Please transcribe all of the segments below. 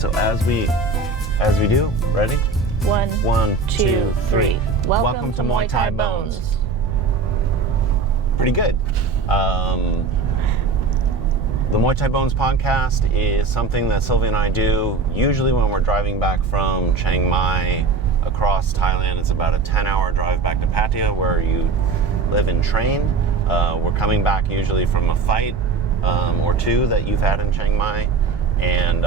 So as we do, ready? One, two, three. Welcome to Muay Thai Bones. Pretty good. The Muay Thai Bones podcast is something that Sylvie and I do usually when we're driving back from Chiang Mai across Thailand. It's about a 10-hour drive back to Pattaya where you live and train. We're coming back usually from a fight or two that you've had in Chiang Mai, and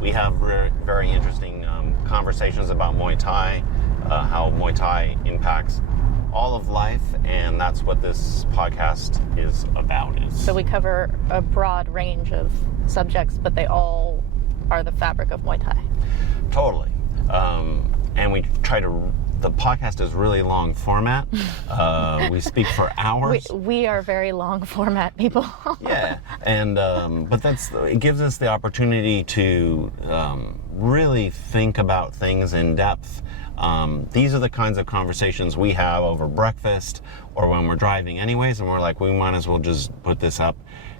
we have very interesting conversations about Muay Thai, how Muay Thai impacts all of life, and that's what this podcast is about. So we cover a broad range of subjects, but they all are the fabric of Muay Thai. Totally. And we try to, the podcast is really long format. We speak for hours. We are very long format people. Yeah, and but it gives us the opportunity to really think about things in depth. These are the kinds of conversations we have over breakfast or when we're driving anyways, and we're like, we might as well just put this up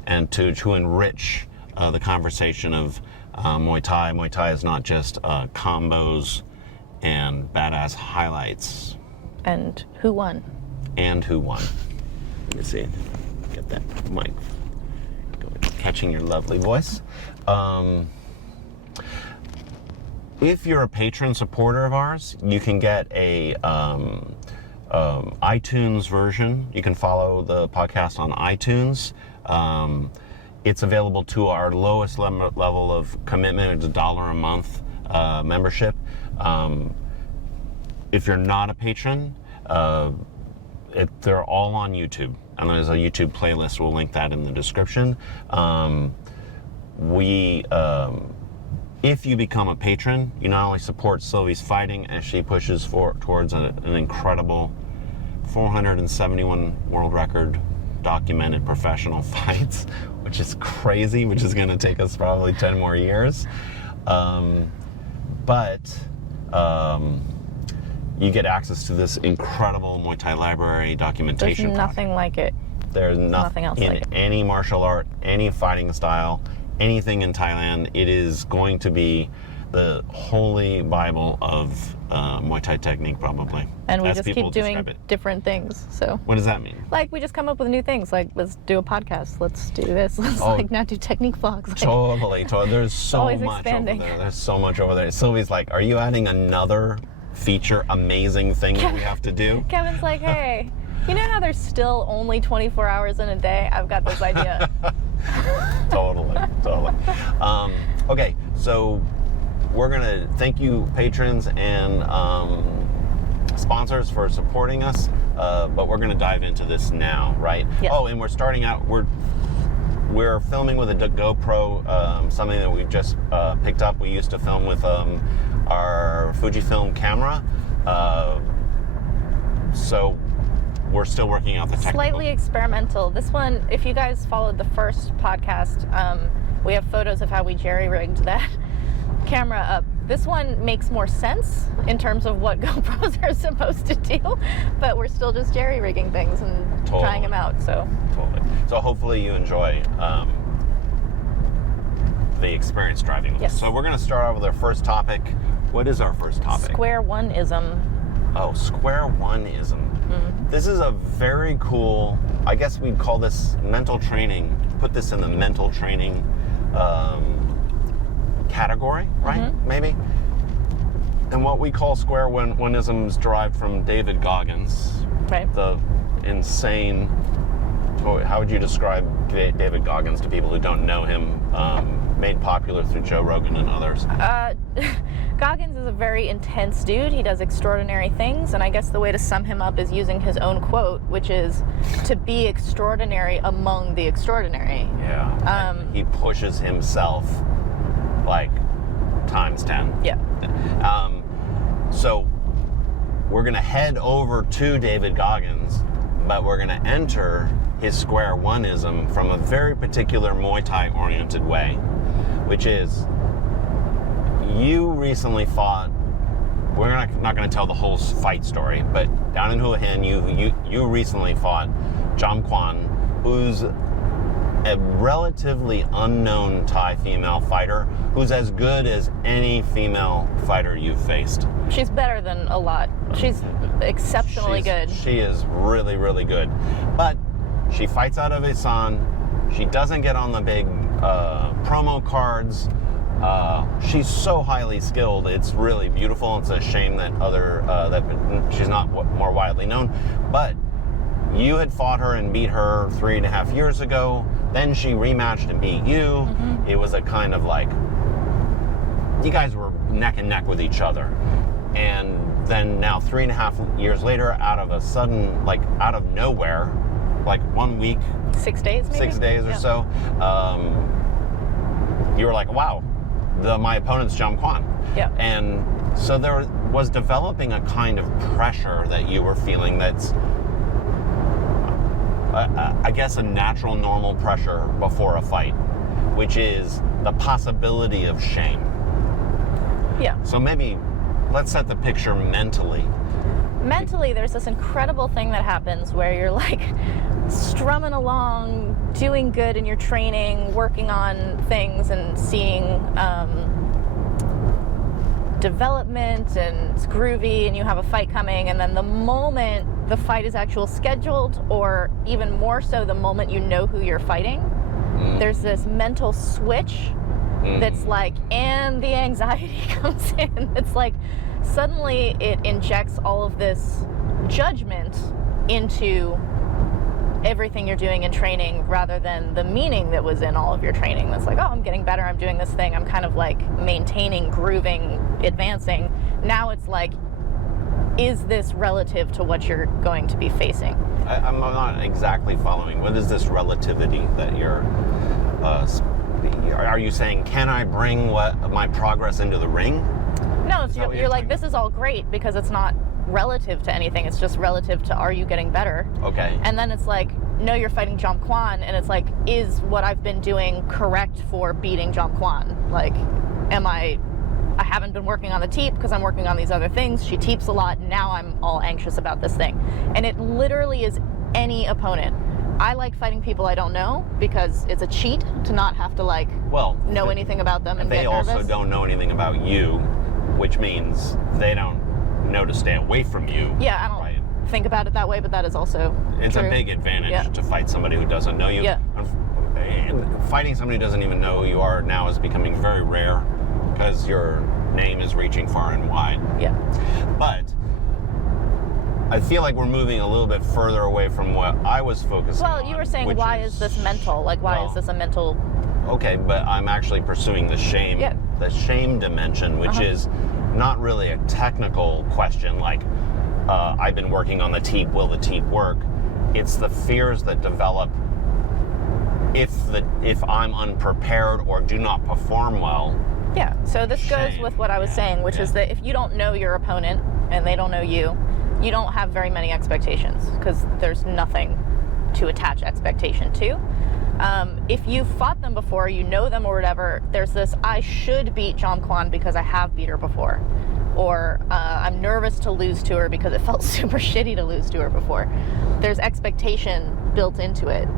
and to enrich the conversation of Muay Thai. Muay Thai is not just combos and badass highlights. And who won? And who won. Let me see. Get that mic. Catching your lovely voice. If you're a patron supporter of ours, you can get a iTunes version. You can follow the podcast on iTunes. It's available to our lowest level of commitment. It's $1 a month membership. If you're not a patron, they're all on YouTube, and there's a YouTube playlist. We'll link that in the description. If you become a patron, you not only support Sylvie's fighting as she pushes towards an incredible 471 world record documented professional fights, which is crazy, which is going to take us probably 10 more years. But you get access to this incredible Muay Thai library documentation. There's nothing like it. There's nothing else in any martial art, any fighting style, anything in Thailand. It is going to be the holy Bible of Muay Thai technique, probably. And we just keep doing different things. So what does that mean? Like, we just come up with new things. Like, let's do a podcast. Let's do this. Let's now do technique vlogs. Like, totally. There's so much expanding. over there. There's so much over there. Sylvie's like, are you adding another feature, amazing thing that we have to do? Kevin's like, hey, you know how there's still only 24 hours in a day? I've got this idea. Totally. Okay, so we're gonna thank you patrons and sponsors for supporting us, but we're gonna dive into this now, right? Yes. Oh, and we're starting out, we're filming with a GoPro, something that we just picked up. We used to film with our Fujifilm camera, so we're still working out the technical. Slightly experimental. This one, if you guys followed the first podcast, we have photos of how we jerry-rigged that camera up. This one makes more sense in terms of what GoPros are supposed to do, but we're still just jerry-rigging things and trying them out. So hopefully you enjoy the experience driving with us. So we're going to start out with our first topic. What is our first topic? Square one-ism. Oh, square one-ism. Mm-hmm. This is a very cool, I guess we'd call this mental training, put this in the mental training category, right? Mm-hmm. Maybe. And what we call square one-ism is derived from David Goggins. Right. The insane, how would you describe David Goggins to people who don't know him? Made popular through Joe Rogan and others. Goggins is a very intense dude. He does extraordinary things, and I guess the way to sum him up is using his own quote, which is to be extraordinary among the extraordinary. Yeah. He pushes himself like times 10. Yeah. So we're going to head over to David Goggins, but we're going to enter his square one-ism from a very particular Muay Thai oriented way, which is, you recently fought, we're not going to tell the whole fight story, but down in Hua Hin, you recently fought Jomkwan, who's a relatively unknown Thai female fighter who's as good as any female fighter you've faced. She's better than a lot. She's exceptionally good. She is really, really good. But she fights out of Isan. She doesn't get on the big promo cards. She's so highly skilled. It's really beautiful. It's a shame that that she's not more widely known. But you had fought her and beat her 3.5 years ago. Then she rematched and beat you. It was a kind of like, you guys were neck and neck with each other. And then now 3.5 years later, out of a sudden, like out of nowhere, like 1 week. 6 days maybe? 6 days or so. You were like, wow, my opponent's Jomkwan. Yeah. And so there was developing a kind of pressure that you were feeling that's, I guess, a natural, normal pressure before a fight, which is the possibility of shame. Yeah. So maybe let's set the picture mentally. Mentally, there's this incredible thing that happens where you're like strumming along, doing good in your training, working on things and seeing development, and it's groovy, and you have a fight coming, and then the moment the fight is actually scheduled, or even more so the moment you know who you're fighting, there's this mental switch that's like, and the anxiety comes in. It's like suddenly it injects all of this judgment into everything you're doing in training, rather than the meaning that was in all of your training. That's like, oh, I'm getting better, I'm doing this thing, I'm kind of like maintaining, grooving, advancing. Now it's like, is this relative to what you're going to be facing? I'm not exactly following. What is this relativity that you're, are you saying, can I bring my progress into the ring? No, so you're like, this is all great because it's not relative to anything. It's just relative to, are you getting better? Okay. And then it's like, no, you're fighting Jomkwan, and it's like, is what I've been doing correct for beating Jomkwan? Like, I haven't been working on the teep because I'm working on these other things. She teeps a lot, and now I'm all anxious about this thing. And it literally is any opponent. I like fighting people I don't know because it's a cheat to not have to know anything about them and get nervous. They also don't know anything about you, which means they don't know to stay away from you. Yeah, I don't think about it that way, but that is also It's true. a big advantage to fight somebody who doesn't know you. Yeah. Fighting somebody who doesn't even know who you are now is becoming very rare because your name is reaching far and wide. Yeah. But I feel like we're moving a little bit further away from what I was focusing on. Well, you were saying, why is this mental? Like, why is this a mental... Okay, but I'm actually pursuing the shame dimension, which is not really a technical question like, I've been working on the teep, will the teep work? It's the fears that develop if I'm unprepared or do not perform well. Yeah, so this goes with what I was saying, which is that if you don't know your opponent and they don't know you, you don't have very many expectations because there's nothing to attach expectation to. If you fought them before, you know them or whatever, there's this, I should beat Jomkwan because I have beat her before. Or I'm nervous to lose to her because it felt super shitty to lose to her before. There's expectation built into it.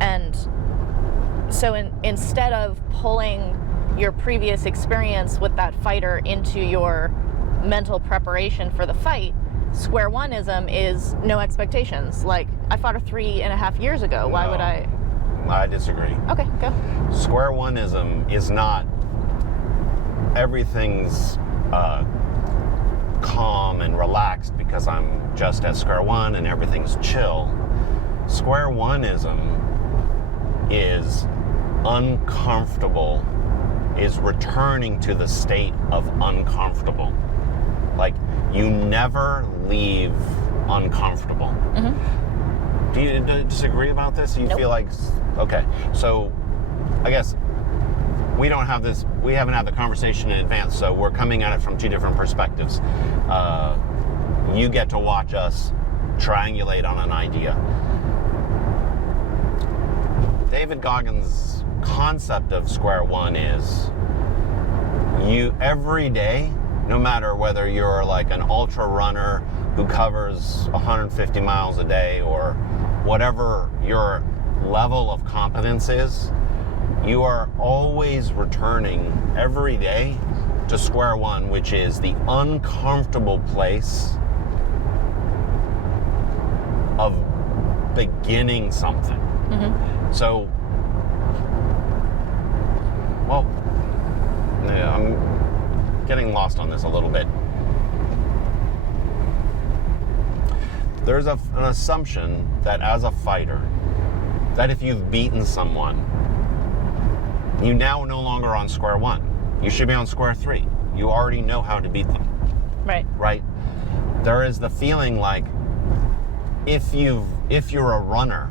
And so instead of pulling your previous experience with that fighter into your mental preparation for the fight, square one-ism is no expectations. Like, I fought her 3.5 years ago. Why would I? I disagree. Okay, go. Square one-ism is not everything's calm and relaxed because I'm just at square one and everything's chill. Square one-ism is uncomfortable, is returning to the state of uncomfortable. Like, you never leave uncomfortable. Mm-hmm. Do you disagree about this? You feel like, okay, so I guess we haven't had the conversation in advance, so we're coming at it from two different perspectives. You get to watch us triangulate on an idea. David Goggins' concept of square one is you every day, no matter whether you're like an ultra runner who covers 150 miles a day or whatever your level of competence is, you are always returning every day to square one, which is the uncomfortable place of beginning something. Mm-hmm. So, well, yeah, I'm getting lost on this a little bit. There's an assumption that as a fighter, that if you've beaten someone, you now no longer on square one. You should be on square three. You already know how to beat them. Right. Right? There is the feeling like if you're a runner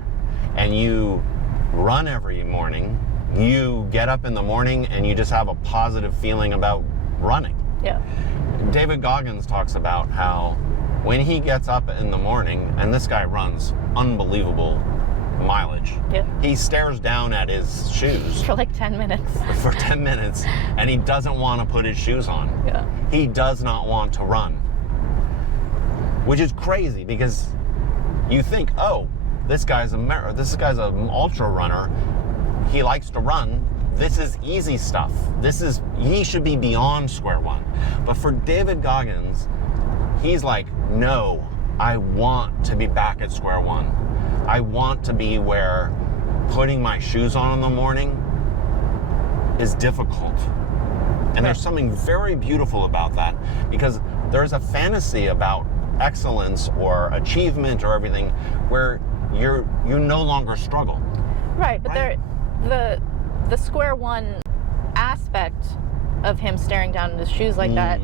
and you run every morning, you get up in the morning and you just have a positive feeling about running. Yeah. David Goggins talks about how when he gets up in the morning, and this guy runs unbelievable mileage. Yeah. He stares down at his shoes For like 10 minutes. for 10 minutes and he doesn't want to put his shoes on. Yeah. He does not want to run. Which is crazy because you think, oh, this guy's an ultra runner. He likes to run. This is easy stuff. He should be beyond square one. But for David Goggins, he's like, no, I want to be back at square one. I want to be where putting my shoes on in the morning is difficult. And there's something very beautiful about that because there's a fantasy about excellence or achievement or everything where you no longer struggle. Right, but Right. the square one aspect of him staring down at his shoes like that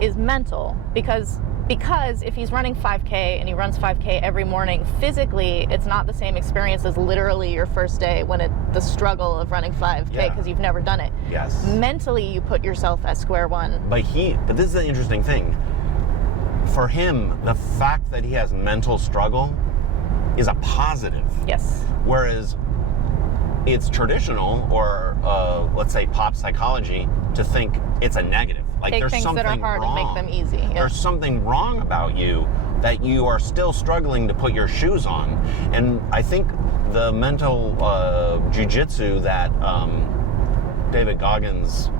is mental because if he's running 5K and he runs 5K every morning, physically it's not the same experience as literally your first day when the struggle of running 5K because you've never done it. Yes. Mentally you put yourself at square one. But this is the interesting thing. For him, the fact that he has mental struggle is a positive. Yes. Whereas it's traditional, or let's say pop psychology, to think it's a negative. Like Take there's things something that are hard wrong. and make them easy. Yeah. There's something wrong about you that you are still struggling to put your shoes on. And I think the mental jiu-jitsu that David Goggins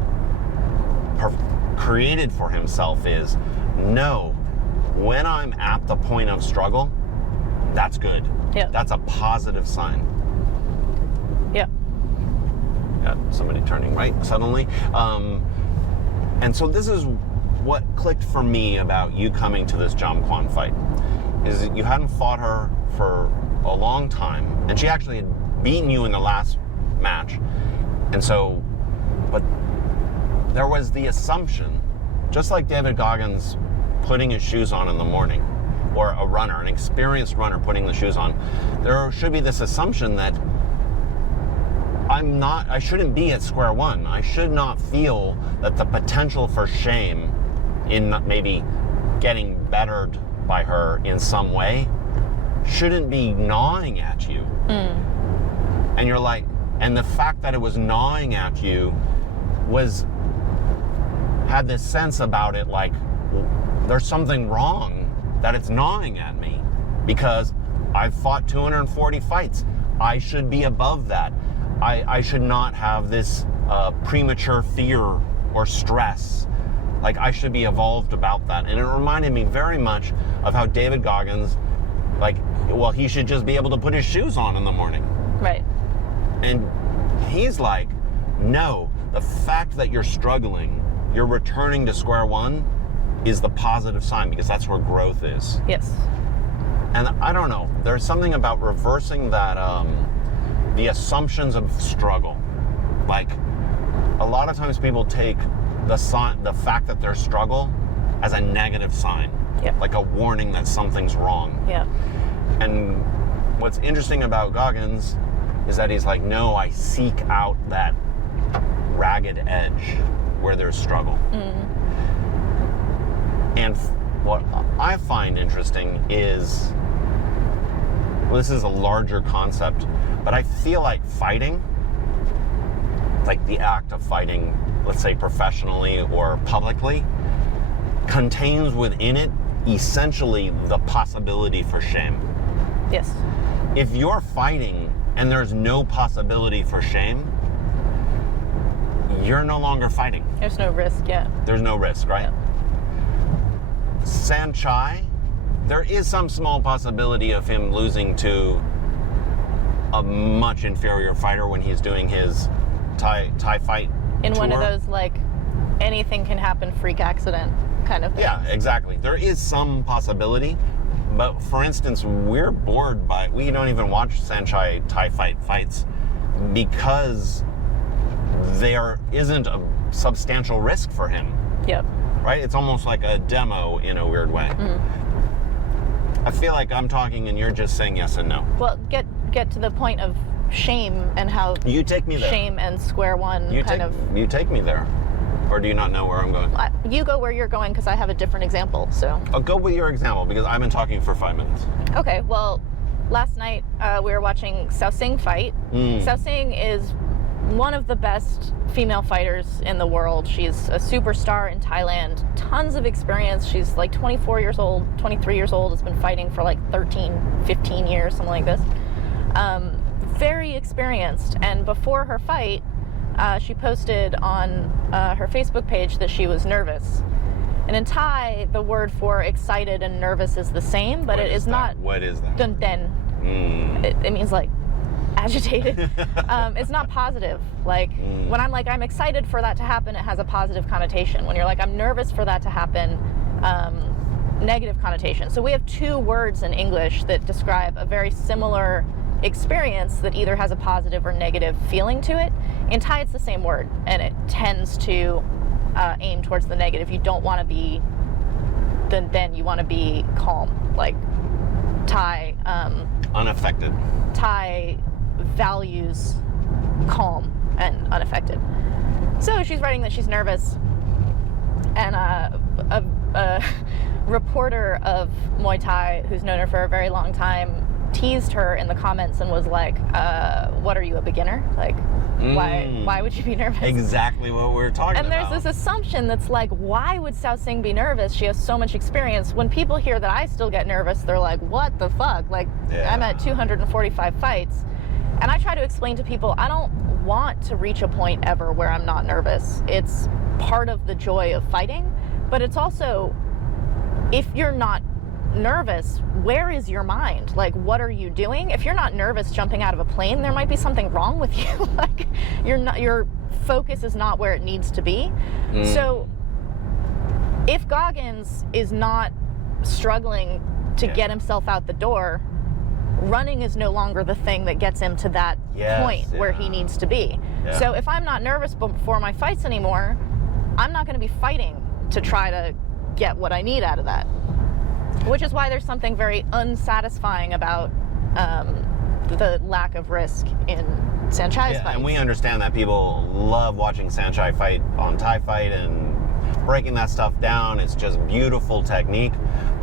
created for himself is, no, when I'm at the point of struggle, that's good. Yeah. That's a positive sign. Yeah. Got somebody turning right suddenly. And so this is what clicked for me about you coming to this Jomkwan fight, is you hadn't fought her for a long time, and she actually had beaten you in the last match. And so, but there was the assumption, just like David Goggins putting his shoes on in the morning, or a runner, an experienced runner putting the shoes on, there should be this assumption that I shouldn't be at square one. I should not feel that the potential for shame in maybe getting bettered by her in some way shouldn't be gnawing at you. And you're like, and the fact that it was gnawing at you had this sense about it like, there's something wrong that it's gnawing at me because I've fought 240 fights. I should be above that. I should not have this premature fear or stress. Like, I should be evolved about that. And it reminded me very much of how David Goggins, he should just be able to put his shoes on in the morning. Right. And he's like, no, the fact that you're struggling, you're returning to square one is the positive sign because that's where growth is. Yes. And I don't know, there's something about reversing that, the assumptions of struggle. Like, a lot of times people take the fact that there's struggle as a negative sign. Yep. Like a warning that something's wrong. Yeah. And what's interesting about Goggins is that he's like, no, I seek out that ragged edge where there's struggle. And what I find interesting is, well, this is a larger concept, but I feel like fighting, like the act of fighting, let's say professionally or publicly, contains within it essentially the possibility for shame. Yes. If you're fighting and there's no possibility for shame, you're no longer fighting. There's no risk yet. There's no risk, right? Yeah. Saenchai, there is some small possibility of him losing to a much inferior fighter when he's doing his Thai fight In tour. one of those, like, anything can happen freak accident kind of thing. Yeah, exactly. There is some possibility, but for instance, we're bored by, we don't even watch Saenchai Thai fights because there isn't a substantial risk for him, Yep. right? It's almost like a demo in a weird way. I feel like I'm talking and you're just saying yes and no. Well, get to the point of shame and how You take me there. shame and square one You take me there. Or do you not know where I'm going? You go where you're going because I have a different example, so. I'll go with your example because I've been talking for 5 minutes. Okay, well, last night we were watching Sao Sing fight. Sao Sing is one of the best female fighters in the world. She's a superstar in Thailand, tons of experience. She's like 24 years old, 23 years old, has been fighting for like 13, 15 years, something like this. Very experienced, and before her fight, she posted on her Facebook page that she was nervous. And in Thai, the word for excited and nervous is the same, but it is not. What is that? Dun den. It means like agitated. It's not positive. Like when I'm like, I'm excited for that to happen, it has a positive connotation. When you're like, I'm nervous for that to happen, negative connotation. So we have two words in English that describe a very similar experience that either has a positive or negative feeling to it. In Thai, it's the same word, and it tends to aim towards the negative. You don't want to be then you want to be calm, like Thai. Unaffected. Thai values calm and unaffected. So she's writing that she's nervous, and a reporter of Muay Thai who's known her for a very long time teased her in the comments and was like, what are you, a beginner? Like, why would you be nervous? Exactly what we're talking about. And there's this assumption that's like, why would Sao Sing be nervous? She has so much experience. When people hear that I still get nervous, they're like, what the fuck? Like, I'm at 245 fights. And I try to explain to people, I don't want to reach a point ever where I'm not nervous. It's part of the joy of fighting, but it's also, if you're not nervous, where is your mind? Like, what are you doing? If you're not nervous jumping out of a plane, there might be something wrong with you. Like, your focus is not where it needs to be. So if Goggins is not struggling to get himself out the door, running is no longer the thing that gets him to that point where he needs to be. So if I'm not nervous before my fights anymore, I'm not going to be fighting to try to get what I need out of that. Which is why there's something very unsatisfying about the lack of risk in Saenchai's fights. And we understand that people love watching Saenchai fight on Thai Fight and breaking that stuff down. It's just beautiful technique.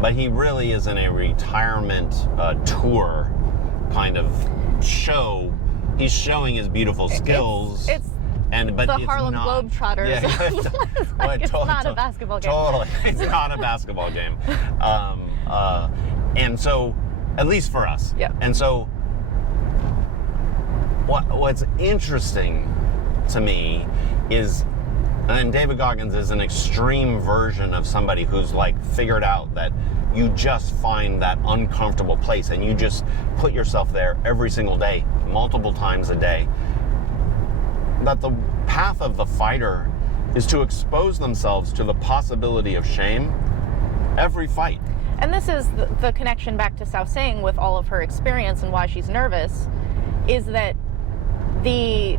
But he really is in a retirement tour kind of show. He's showing his beautiful skills. But the it's Harlem not. Globetrotters. It's not a basketball game. Totally. It's not a basketball game. And so, at least for us. Yeah. And so, what's interesting to me is, and David Goggins is an extreme version of somebody who's like figured out that you just find that uncomfortable place and you just put yourself there every single day, multiple times a day. That the path of the fighter is to expose themselves to the possibility of shame every fight. And this is the connection back to Sao Sing with all of her experience and why she's nervous, is that the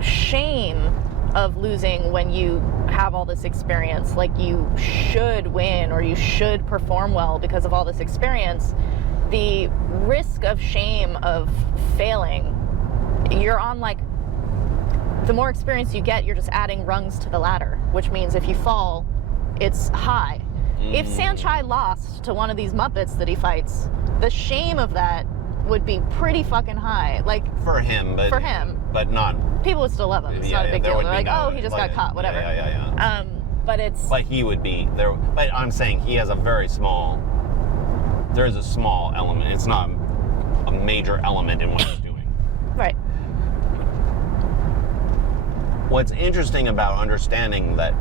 shame of losing when you have all this experience, like you should win or you should perform well because of all this experience, the risk of shame of failing, you're on like, the more experience you get, you're just adding rungs to the ladder, which means if you fall, it's high. If Saenchai lost to one of these Muppets that he fights, the shame of that would be pretty fucking high. Like, for him, but not. People would still love him. It's not a big deal. They're like, oh, he just got caught, whatever. But it's. But he would be there. But I'm saying he has a very small. There is a small element. It's not a major element in what he's doing. what's interesting about understanding that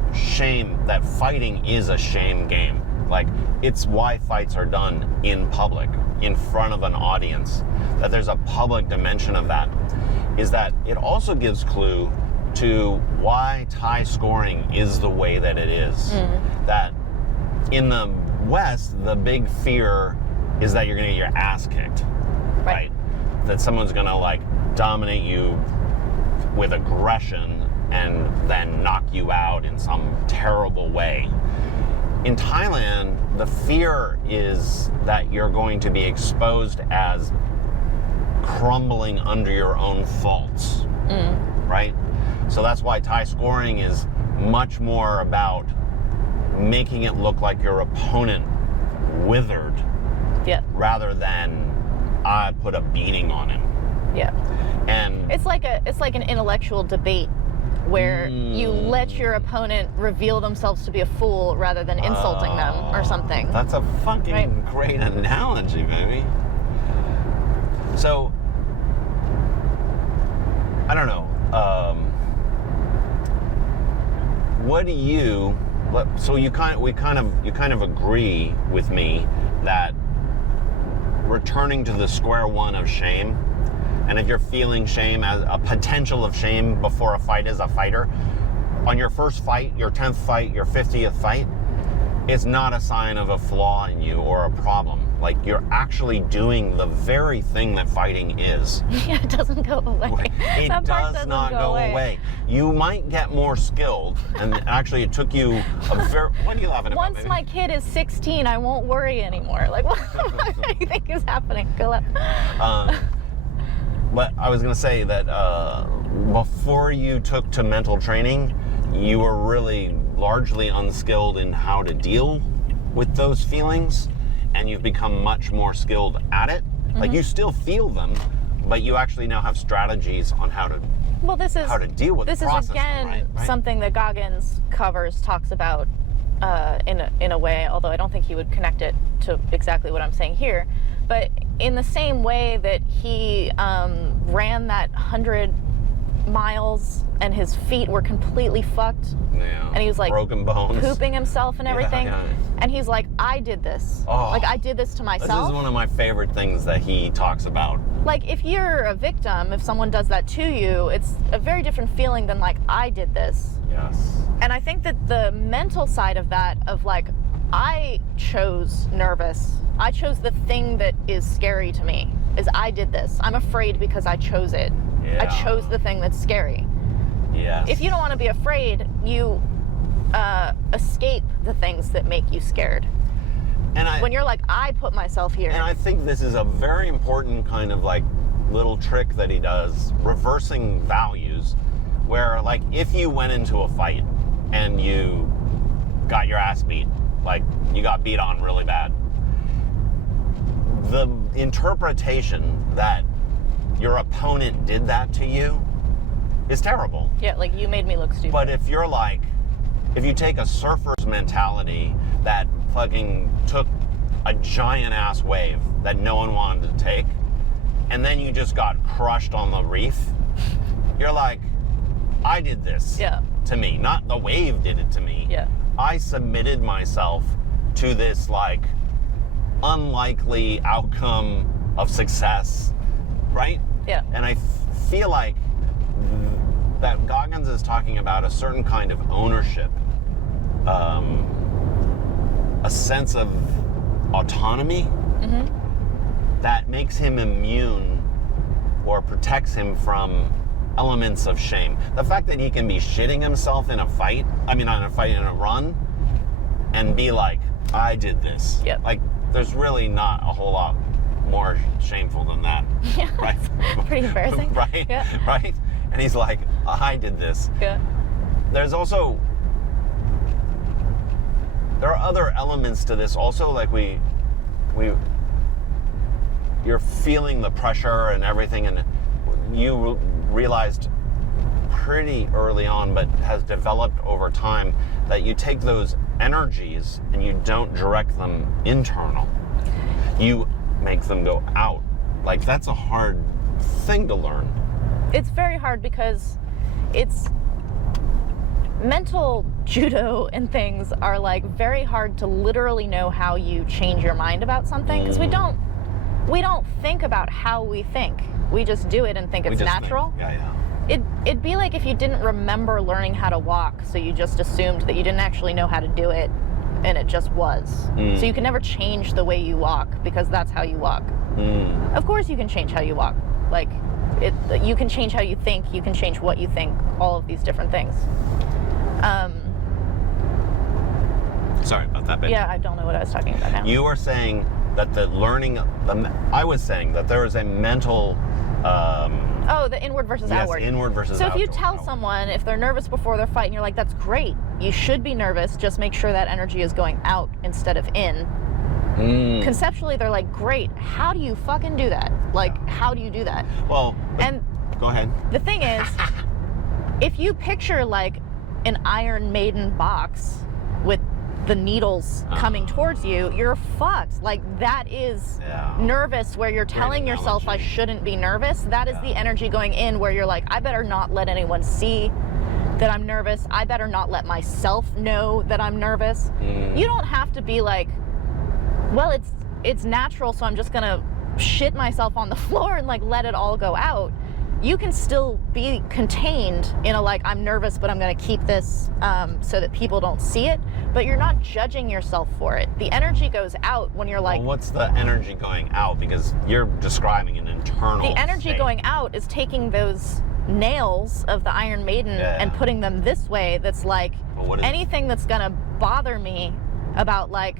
fighting is a shame game. Like, it's why fights are done in public, in front of an audience, that there's a public dimension of that, is that it also gives clue to why Thai scoring is the way that it is. That in the West, the big fear is that you're gonna get your ass kicked, right? That someone's gonna like dominate you with aggression and then knock you out in some terrible way. In Thailand, the fear is that you're going to be exposed as crumbling under your own faults, right? So that's why Thai scoring is much more about making it look like your opponent withered, rather than I put a beating on him. And it's like an intellectual debate where you let your opponent reveal themselves to be a fool rather than insulting them or something. That's a fucking great analogy, baby. So, I don't know. What do you? So you kind of agree with me that returning to the square one of shame, and if you're feeling shame as a potential of shame before a fight as a fighter, on your first fight, your 10th fight, your 50th fight, it's not a sign of a flaw in you or a problem. Like, you're actually doing the very thing that fighting is. It doesn't go away. It does not go away. You might get more skilled, and actually it took you a very... What are you laughing about, Once baby? my kid is 16, I won't worry anymore. Like, what do you think is happening? Go up. But I was going to say that before you took to mental training, you were really largely unskilled in how to deal with those feelings, and you've become much more skilled at it. Like, you still feel them, but you actually now have strategies on how to deal with this the process. This is again right? something that Goggins talks about in a way, although I don't think he would connect it to exactly what I'm saying here. But in the same way that he ran that 100 miles and his feet were completely fucked, and he was like broken bones, pooping himself and everything, yeah. and he's like, I did this. Like, I did this to myself. This is one of my favorite things that he talks about. Like, if you're a victim, if someone does that to you, it's a very different feeling than like, I did this. Yes. And I think that the mental side of that, of like, I chose nervous. I chose the thing that is scary to me, is I did this. I'm afraid because I chose it. Yeah. I chose the thing that's scary. Yes. If you don't want to be afraid, you escape the things that make you scared. And when you're like, I put myself here. And I think this is a very important kind of like little trick that he does, reversing values, where like if you went into a fight and you got your ass beat, like you got beat on really bad, the interpretation that your opponent did that to you is terrible. Yeah, like, you made me look stupid. But if you're like, if you take a surfer's mentality that fucking took a giant ass wave that no one wanted to take, and then you just got crushed on the reef, you're like, I did this to me, not the wave did it to me. Yeah. I submitted myself to this like unlikely outcome of success, right? Yeah. And I feel like that Goggins is talking about a certain kind of ownership, a sense of autonomy that makes him immune or protects him from elements of shame. The fact that he can be shitting himself in a fight, in a run, and be like, I did this. Yep. Like, there's really not a whole lot more shameful than that. Yeah. Right? Pretty embarrassing. Right? Yeah. Right? And he's like, I did this. Yeah. There's also, there are other elements to this also, like you're feeling the pressure and everything, and you realized pretty early on, but has developed over time, that you take those energies and you don't direct them internal. You make them go out. Like, that's a hard thing to learn. It's very hard because it's mental judo and things are like very hard to literally know how you change your mind about something, because we don't think about how we think. We just do it and think it's natural. It'd be like if you didn't remember learning how to walk, so you just assumed that you didn't actually know how to do it, and it just was. So you can never change the way you walk, because that's how you walk. Of course you can change how you walk. Like, you can change how you think, you can change what you think, all of these different things. Sorry about that, baby. Yeah, I don't know what I was talking about now. You were saying that I was saying that there is a mental... the inward versus outward. Yes, inward versus outward. So if you tell someone, if they're nervous before their fight, and you're like, that's great, you should be nervous, just make sure that energy is going out instead of in. Conceptually, they're like, great, how do you fucking do that? Like, how do you do that? Well, and go ahead. The thing is, if you picture like an Iron Maiden box with the needles coming towards you, you're fucked. Like, that is nervous, where you're telling yourself I shouldn't be nervous. That is the energy going in, where you're like, I better not let anyone see that I'm nervous. I better not let myself know that I'm nervous. You don't have to be like, well, it's natural, so I'm just gonna shit myself on the floor and like let it all go out. You can still be contained in a like, I'm nervous, but I'm gonna keep this so that people don't see it, but you're not judging yourself for it. The energy goes out when you're like... Well, what's the energy going out? Because you're describing an internal The energy state. going out is taking those nails of the Iron Maiden and putting them this way. That's like, anything that's gonna bother me about like...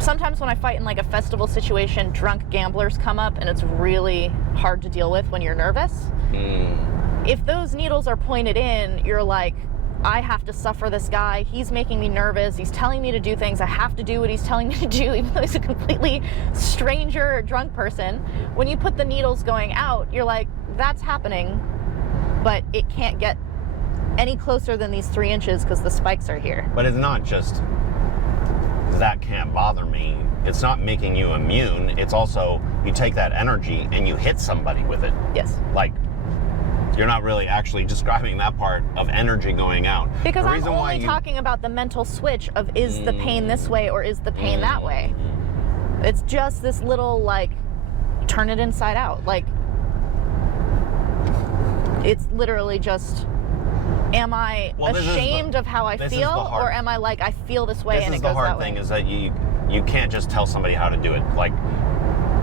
Sometimes when I fight in like a festival situation, drunk gamblers come up, and it's really hard to deal with when you're nervous. If those needles are pointed in, you're like, I have to suffer this guy. He's making me nervous. He's telling me to do things. I have to do what he's telling me to do, even though he's a completely stranger drunk person. When you put the needles going out, you're like, that's happening, but it can't get any closer than these 3 inches because the spikes are here. But it's not just... that can't bother me. It's not making you immune. It's also, you take that energy and you hit somebody with it. Yes. Like, you're not really actually describing that part of energy going out. Because I'm only talking about the mental switch of, is the pain this way or is the pain that way? It's just this little, like, turn it inside out. Like, it's literally just... Am I ashamed of how I feel, or am I like, I feel this way and it goes that way? The hard thing is that you can't just tell somebody how to do it. Like,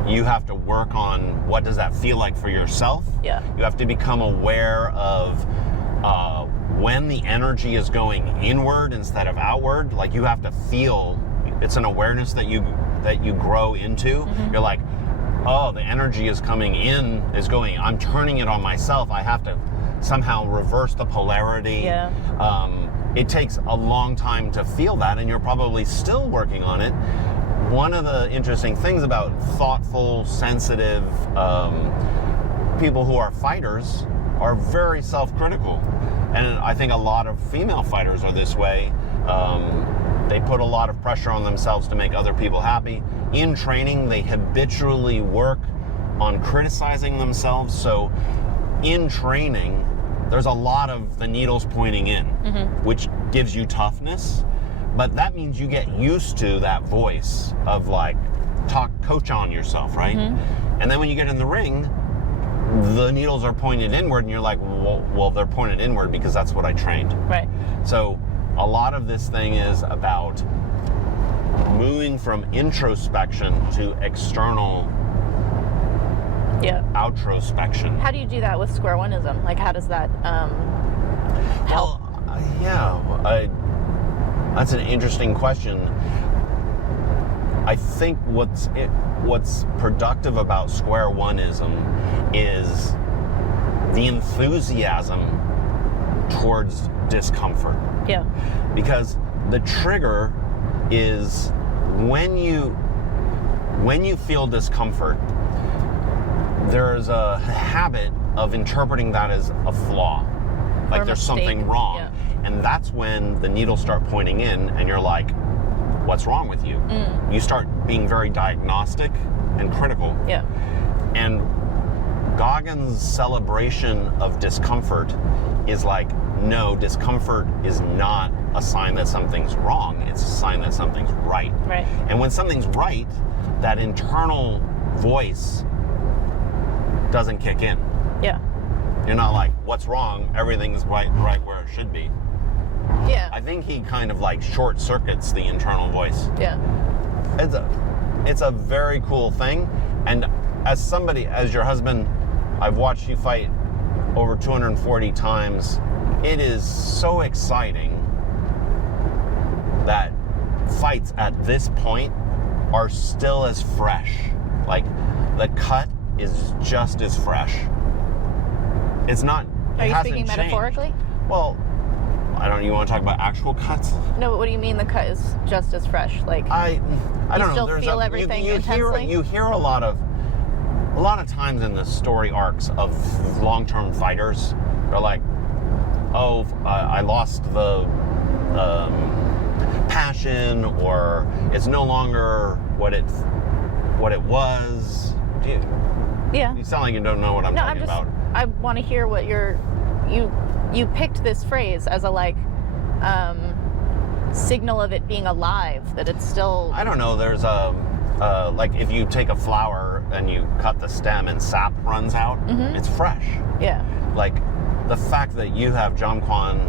you have to work on what does that feel like for yourself. Yeah. You have to become aware of when the energy is going inward instead of outward. Like, you have to feel, it's an awareness that you grow into. You're like, oh, the energy is coming in, I'm turning it on myself. I have to somehow reverse the polarity. It takes a long time to feel that, and you're probably still working on it. One of the interesting things about thoughtful, sensitive people who are fighters are very self-critical, and I think a lot of female fighters are this way. They put a lot of pressure on themselves to make other people happy. In training, they habitually work on criticizing themselves, so in training, there's a lot of the needles pointing in, which gives you toughness, but that means you get used to that voice of like, coach on yourself, right? And then when you get in the ring, the needles are pointed inward, and you're like, well, they're pointed inward because that's what I trained. Right. So a lot of this thing is about moving from introspection to external outrospection. How do you do that with square oneism? Like, how does that help? That's an interesting question. I think what's productive about square oneism is the enthusiasm towards discomfort. Yeah. Because the trigger is when you feel discomfort, there's a habit of interpreting that as a flaw, like there's something wrong. And that's when the needles start pointing in, and you're like, what's wrong with you? You start being very diagnostic and critical. And Goggins' celebration of discomfort is like no, discomfort is not a sign that something's wrong. It's a sign that something's right. Right. And when something's right, that internal voice doesn't kick in. Yeah. You're not like, what's wrong? Everything's right where it should be. Yeah. I think he kind of like short circuits the internal voice. Yeah. It's a very cool thing. And as your husband, I've watched you fight over 240 times. It is so exciting that fights at this point are still as fresh. Like, the cut is just as fresh. It's not. Are you speaking metaphorically? Well, I don't. You want to talk about actual cuts? No, but what do you mean the cut is just as fresh? Like, I don't know. Still feel everything you intensely. You hear a lot of times in the story arcs of long-term fighters. They're like, oh, I lost the passion, or it's no longer what it was. yeah. You sound like you don't know what I'm talking about. I want to hear what you picked this phrase as a like signal of it being alive, that it's still. I don't know. There's like if you take a flower and you cut the stem and sap runs out, it's fresh. Yeah. Like the fact that you have Jomkwan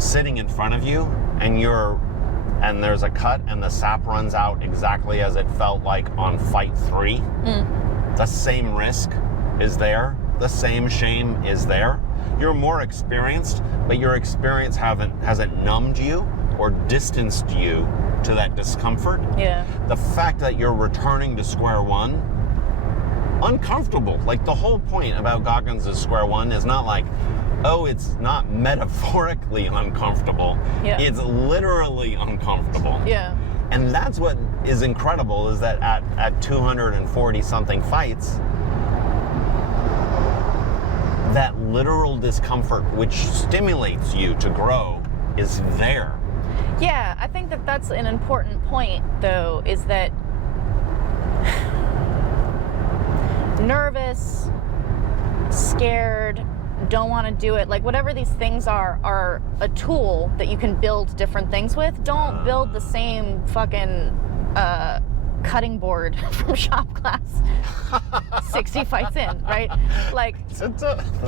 sitting in front of you, and there's a cut and the sap runs out exactly as it felt like on fight 3. The same risk is there. The same shame is there. You're more experienced, but your experience hasn't numbed you or distanced you to that discomfort. Yeah. The fact that you're returning to square one, uncomfortable. Like the whole point about Goggins' square one is not like, oh, it's not metaphorically uncomfortable. Yeah. It's literally uncomfortable. Yeah. And that's what is incredible, is that at 240 something fights, that literal discomfort which stimulates you to grow is there. Yeah, I think that that's an important point, though, is that nervous, scared, don't want to do it, like whatever these things are a tool that you can build different things with. Don't build the same fucking cutting board from shop class 60 fights in, right? Like,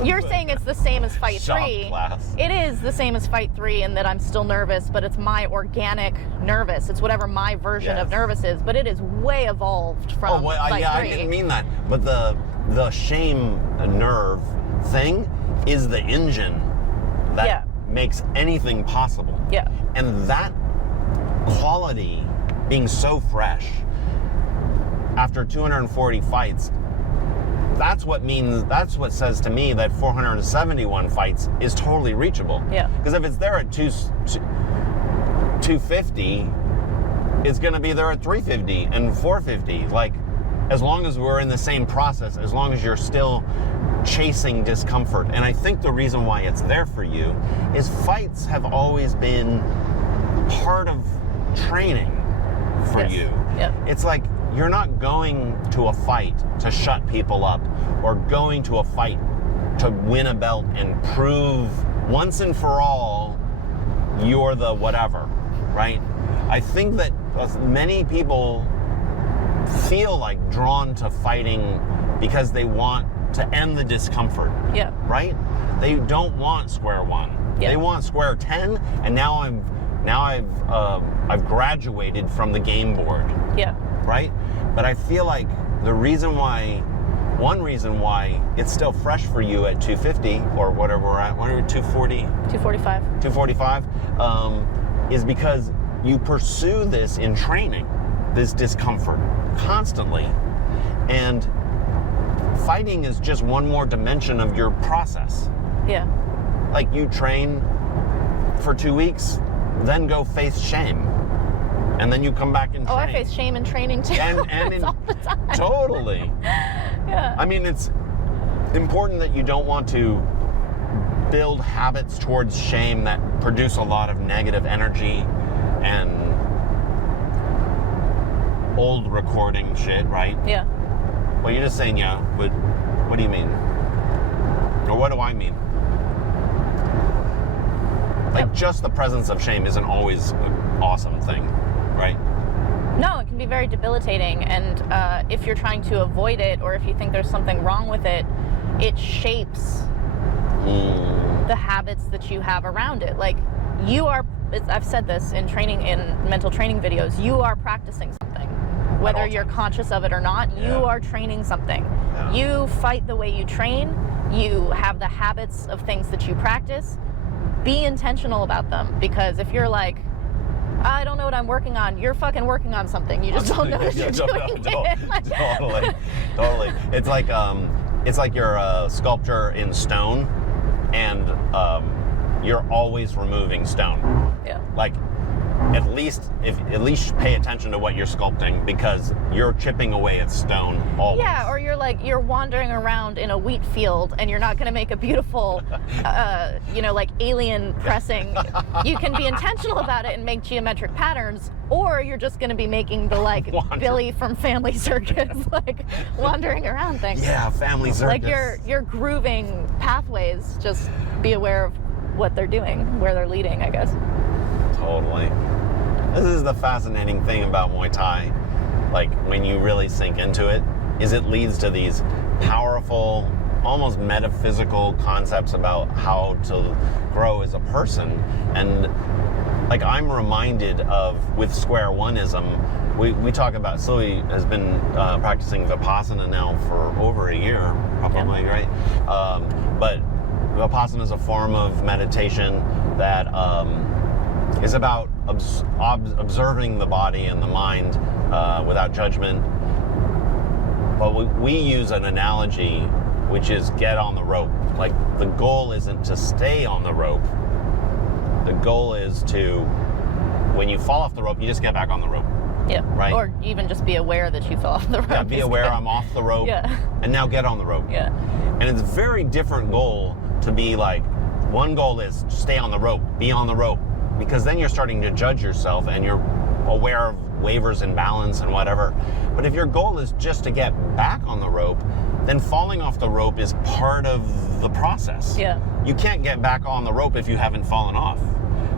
you're saying it's the same as fight shop 3. Class. It is the same as fight 3 in that I'm still nervous, but it's my organic nervous. It's whatever my version of nervous is, but it is way evolved from fight 3. I didn't mean that. But the shame nerve thing is the engine that makes anything possible. Yeah. And that quality being so fresh after 240 fights, that's what says to me that 471 fights is totally reachable. Yeah. Because if it's there at 250, it's going to be there at 350 and 450. Like, as long as we're in the same process, as long as you're still chasing discomfort. And I think the reason why it's there for you is fights have always been part of training for you. Yeah. It's like, you're not going to a fight to shut people up or going to a fight to win a belt and prove once and for all you're the whatever, right? I think that many people feel like drawn to fighting because they want to end the discomfort. Yeah. Right? They don't want square one. Yeah. They want square 10, and now I've graduated from the game board. Yeah. Right? But I feel like one reason why it's still fresh for you at 250 or whatever we're at, what are we, 240? 245. 245, is because you pursue this in training, this discomfort, constantly. And fighting is just one more dimension of your process. Yeah. Like, you train for 2 weeks, then go face shame. And then you come back and train. I face shame in training too. And all the time. Totally. Yeah. I mean, it's important that you don't want to build habits towards shame that produce a lot of negative energy and old recording shit, right? Yeah. Well, you're just saying, yeah, but what do you mean? Or what do I mean? Like just the presence of shame isn't always an awesome thing, right? No, it can be very debilitating, and if you're trying to avoid it, or if you think there's something wrong with it, it shapes the habits that you have around it. Like, you are, I've said this in training, in mental training videos, you are practicing something. Whether you're conscious of it or not, you are training something. Yeah. You fight the way you train, you have the habits of things that you practice. Be intentional about them, because if you're like, I don't know what I'm working on, you're fucking working on something. You just don't know that you're doing it. Totally. It's like you're a sculptor in stone, and you're always removing stone. Yeah. Like, at least pay attention to what you're sculpting, because you're chipping away at stone always. Yeah, or you're wandering around in a wheat field and you're not going to make a beautiful, like alien pressing. You can be intentional about it and make geometric patterns, or you're just going to be making the Billy from Family Circus, like wandering around things. Yeah, Family Circus. Like you're grooving pathways. Just be aware of what they're doing, where they're leading, I guess. Totally. This is the fascinating thing about Muay Thai. Like, when you really sink into it, is it leads to these powerful, almost metaphysical concepts about how to grow as a person. And like, I'm reminded of, with square oneism, we talk about, Sylvie has been practicing Vipassana now for over a year, probably, right? But Vipassana is a form of meditation that is about observing the body and the mind without judgment. But we use an analogy, which is get on the rope. Like, the goal isn't to stay on the rope. The goal is to, when you fall off the rope, you just get back on the rope. Yeah. Right? Or even just be aware that you fell off the rope. Yeah, be aware I'm off the rope. Yeah. And now get on the rope. Yeah. And it's a very different goal to be like, one goal is stay on the rope, be on the rope. Because then you're starting to judge yourself and you're aware of wavers and balance and whatever. But if your goal is just to get back on the rope, then falling off the rope is part of the process. Yeah. You can't get back on the rope if you haven't fallen off.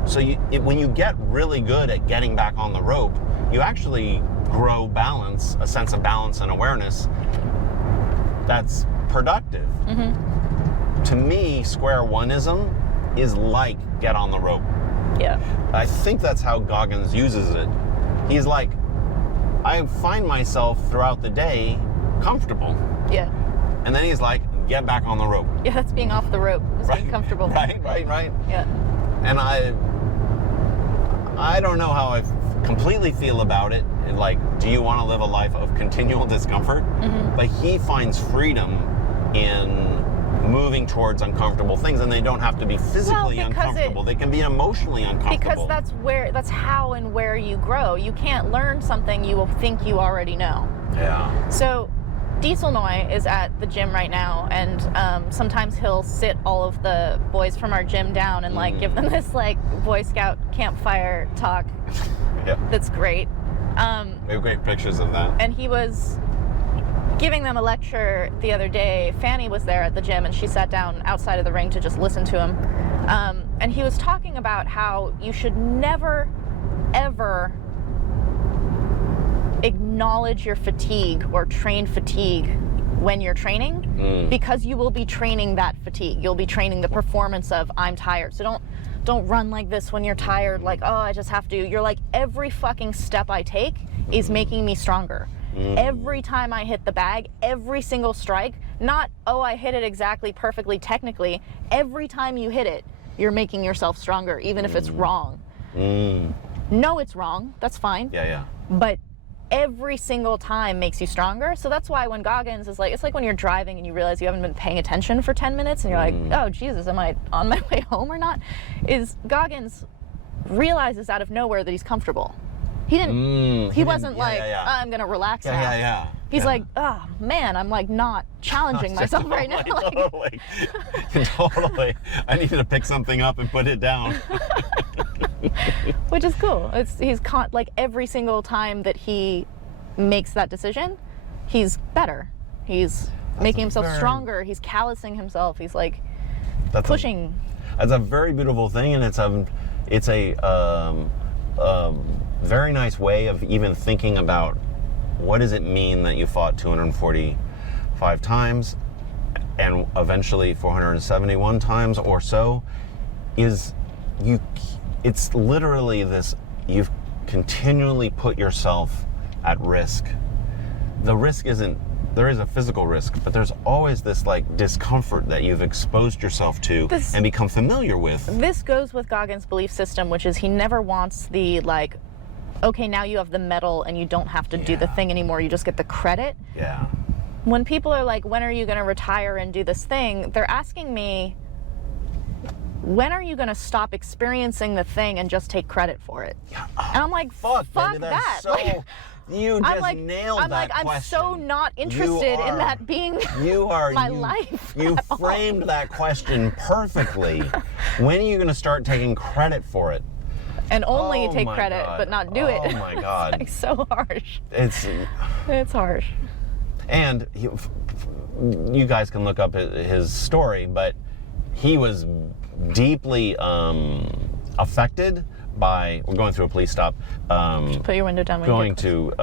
So when you get really good at getting back on the rope, you actually grow balance, a sense of balance and awareness that's productive. Mm-hmm. To me, square oneism is like get on the rope. Yeah. I think that's how Goggins uses it. He's like, I find myself throughout the day comfortable. Yeah. And then he's like, get back on the rope. Yeah, that's being off the rope. It's being comfortable. Right. Yeah. And I don't know how I completely feel about it. Like, do you want to live a life of continual discomfort? Mm-hmm. But he finds freedom in moving towards uncomfortable things, and they don't have to be physically uncomfortable. They can be emotionally uncomfortable. Because that's how and where you grow. You can't learn something you will think you already know. Yeah. So Dieselnoy is at the gym right now, and sometimes he'll sit all of the boys from our gym down and like give them this like Boy Scout campfire talk. Yeah. That's great. We have great pictures of that. And he was giving them a lecture the other day. Fanny was there at the gym, and she sat down outside of the ring to just listen to him. And he was talking about how you should never, ever acknowledge your fatigue or train fatigue when you're training, because you will be training that fatigue. You'll be training the performance of I'm tired. So don't run like this when you're tired, like, oh, I just have to. You're like, every fucking step I take is making me stronger. Every time I hit the bag, every single strike, not, oh, I hit it exactly perfectly technically. Every time you hit it, you're making yourself stronger, even if it's wrong. No, it's wrong. That's fine. Yeah. But every single time makes you stronger. So that's why when Goggins is like, it's like when you're driving and you realize you haven't been paying attention for 10 minutes and you're like, oh, Jesus, am I on my way home or not? Is Goggins realizes out of nowhere that he's comfortable. He didn't, he wasn't like, oh, I'm going to relax now. Yeah. He's like, oh, man, I'm like not challenging myself right now. Totally. Totally. I needed to pick something up and put it down. Which is cool. He's like every single time that he makes that decision, he's better. He's making himself stronger. He's callousing himself. He's like pushing. It's a very beautiful thing, and it's a very nice way of even thinking about what does it mean that you fought 245 times and eventually 471 times or so. It's literally this, you've continually put yourself at risk. The risk isn't, there is a physical risk, but there's always this like discomfort that you've exposed yourself to and become familiar with. This goes with Goggins' belief system, which is he never wants the like, okay, now you have the medal and you don't have to do the thing anymore, you just get the credit. Yeah. When people are like, when are you going to retire and do this thing? They're asking me, when are you going to stop experiencing the thing and just take credit for it? Yeah. And I'm like, fuck baby, that. So, like, you just nailed that question. I'm so not interested in that being my life. You framed that question perfectly. When are you going to start taking credit for it? And only take credit, but not do it. Oh my God. It's like so harsh. It's harsh. And you guys can look up his story, but he was deeply affected by, we're going through a police stop. Put your window down. Going to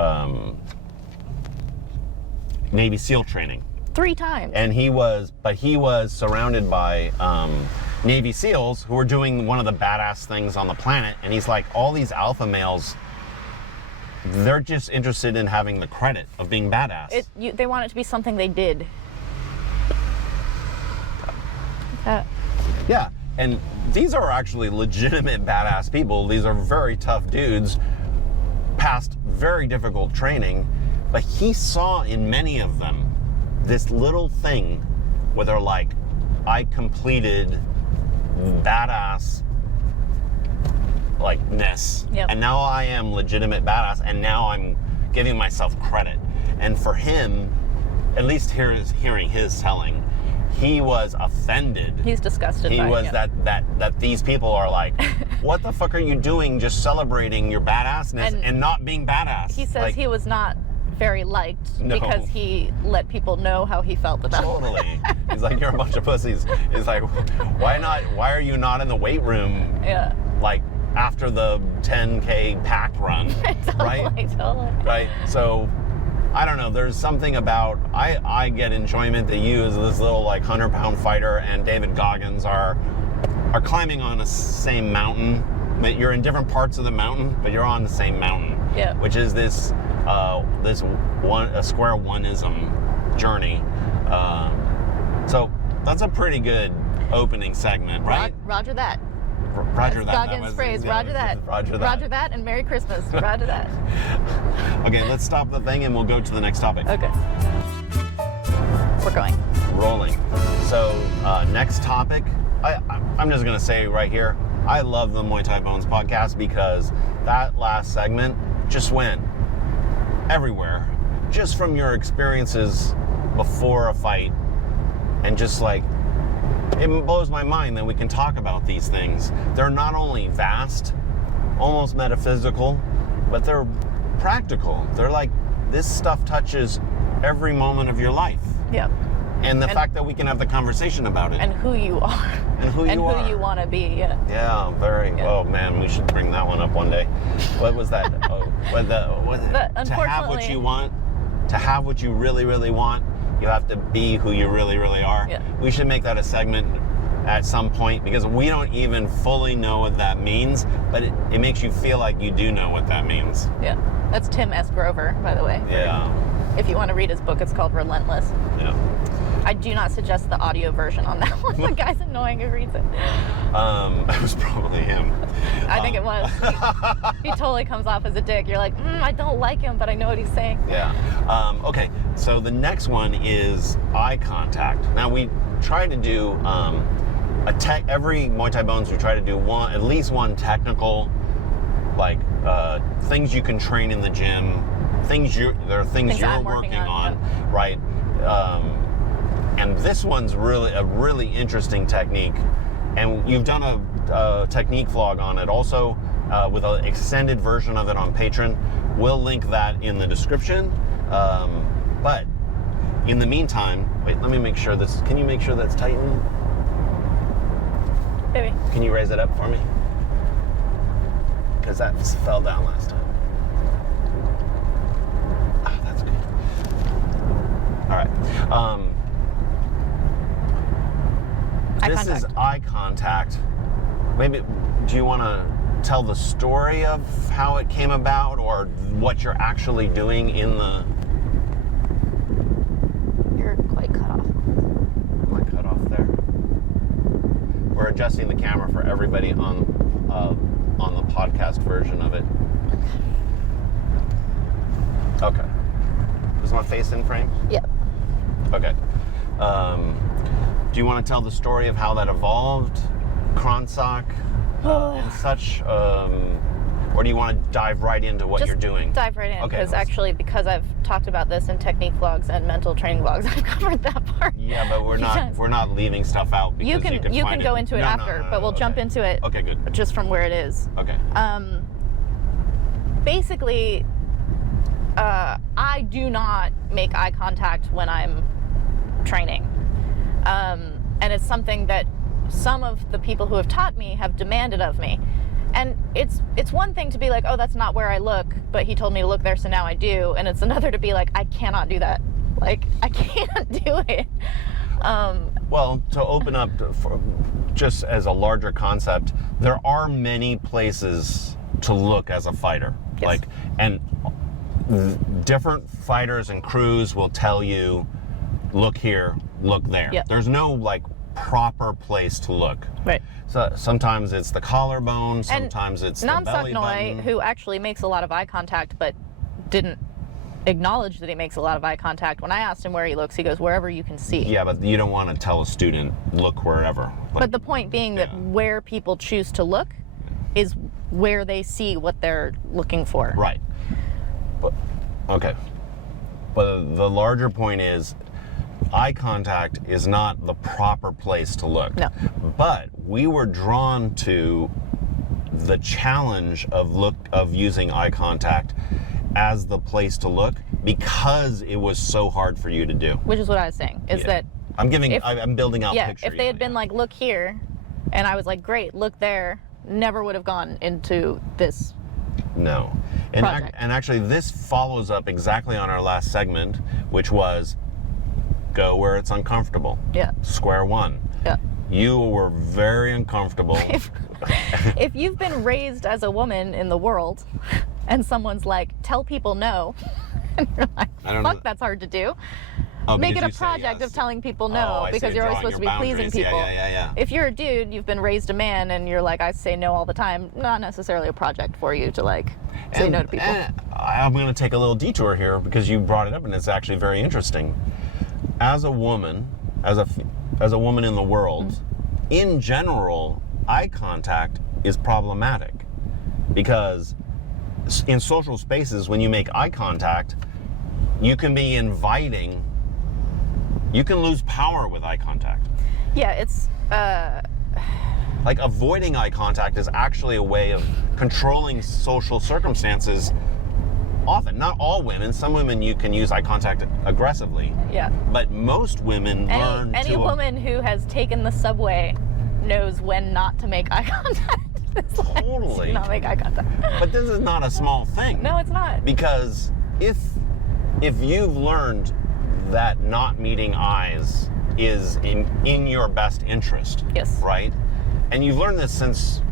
Navy SEAL training. 3 times. And he was surrounded by Navy SEALs who were doing one of the badass things on the planet. And he's like, all these alpha males, they're just interested in having the credit of being badass. They want it to be something they did. Yeah, and these are actually legitimate badass people. These are very tough dudes, passed very difficult training, but he saw in many of them this little thing where they're like, I completed badass likeness, and now I am legitimate badass, and now I'm giving myself credit. And for him, at least hearing his telling, he was offended. He's disgusted by it. He was that these people are like, what the fuck are you doing just celebrating your badassness and not being badass? He says he was not very liked because he let people know how he felt about it. Totally. He's like, you're a bunch of pussies. He's like, why are you not in the weight room? Yeah. Like after the 10K pack run, right? Totally. Right. So I don't know, there's something about, I get enjoyment that you as this little like 100-pound fighter and David Goggins are climbing on the same mountain. You're in different parts of the mountain, but you're on the same mountain. Yeah. Which is this square one-ism journey. So that's a pretty good opening segment, right? Roger that. Roger that. Goggins' phrase. Roger that. Roger that. Roger that, and Merry Christmas. Roger that. Okay, let's stop the thing and we'll go to the next topic. Okay. We're going. Rolling. So next topic, I'm just gonna say right here, I love the Muay Thai Bones podcast because that last segment just went everywhere, just from your experiences before a fight, and just like, it blows my mind that we can talk about these things. They're not only vast, almost metaphysical, but they're practical. They're like, this stuff touches every moment of your life. Yeah. And the fact that we can have the conversation about it. And who you are. And who you want to be, yeah. Yeah, very. Yeah. Oh man, we should bring that one up one day. What was that? To have what you want, to have what you really, really want, you have to be who you really, really are. Yeah. We should make that a segment at some point because we don't even fully know what that means, but it makes you feel like you do know what that means. Yeah. That's Tim S. Grover, by the way. Yeah. If you want to read his book, it's called Relentless. Yeah. I do not suggest the audio version on that one. The guy's annoying who reads it. It was probably him. I think it was. He totally comes off as a dick. You're like, I don't like him, but I know what he's saying. Yeah. Okay, so the next one is eye contact. Now we try to do every Muay Thai Bones, we try to do at least one technical, like things you can train in the gym, things you're working on, right? And this one's really a really interesting technique, and you've done a technique vlog on it also with an extended version of it on Patron. We'll link that in the description. But in the meantime, wait, let me make sure this. Can you make sure that's tightened? Maybe. Can you raise it up for me? Because that fell down last time. Ah, that's good. All right. This is eye contact. Maybe, do you want to tell the story of how it came about or what you're actually doing in the... You're quite cut off. Am I cut off there? We're adjusting the camera for everybody on the podcast version of it. Okay. Is my face in frame? Yep. Okay. Do you want to tell the story of how that evolved, Krongsak, and such, or do you want to dive right into what you're doing? Dive right in, because actually, because I've talked about this in technique vlogs and mental training vlogs, I've covered that part. Yeah, but we're not leaving stuff out because you can go into it after, but we'll jump into it. Okay, good. Just from where it is. Okay. Basically, I do not make eye contact when I'm training. And it's something that some of the people who have taught me have demanded of me. And it's one thing to be like, oh, that's not where I look, but he told me to look there, so now I do. And it's another to be like, I cannot do that. Like, I can't do it. Well, to open up, just as a larger concept, there are many places to look as a fighter. Yes. Like, and different fighters and crews will tell you, look here, look there. Yep. There's no like proper place to look. Right. So sometimes it's the collarbone, sometimes it's the belly button. Who actually makes a lot of eye contact, but didn't acknowledge that he makes a lot of eye contact. When I asked him where he looks, he goes, wherever you can see. Yeah, but you don't want to tell a student, look wherever. Like, but the point being that where people choose to look is where they see what they're looking for. Right. But, okay. But the larger point is, eye contact is not the proper place to look. No. But we were drawn to the challenge of using eye contact as the place to look because it was so hard for you to do. Which is what I was saying, is that I'm building out picture. If they had been like, look here, and I was like, great, look there, never would have gone into this. No. And actually this follows up exactly on our last segment, which was go where it's uncomfortable. Yeah. Square one. Yeah. You were very uncomfortable. If you've been raised as a woman in the world and someone's like, tell people no, and you're like, fuck, that's hard to do. Oh, make it a project of telling people no, because you're always supposed to be pleasing people. Yeah. If you're a dude, you've been raised a man, and you're like, I say no all the time, not necessarily a project for you to like say no to people. I'm going to take a little detour here because you brought it up, and it's actually very interesting. As a woman, as a woman in the world, in general, eye contact is problematic because in social spaces, when you make eye contact, you can be inviting. You can lose power with eye contact. Yeah, it's like avoiding eye contact is actually a way of controlling social circumstances. Often, not all women. Some women you can use eye contact aggressively. Yeah. But most women learn any woman who has taken the subway knows when not to make eye contact. Totally. Do not make eye contact. But this is not a small thing. No, it's not. Because if you've learned that not meeting eyes is in your best interest. Yes. Right? And you've learned this since,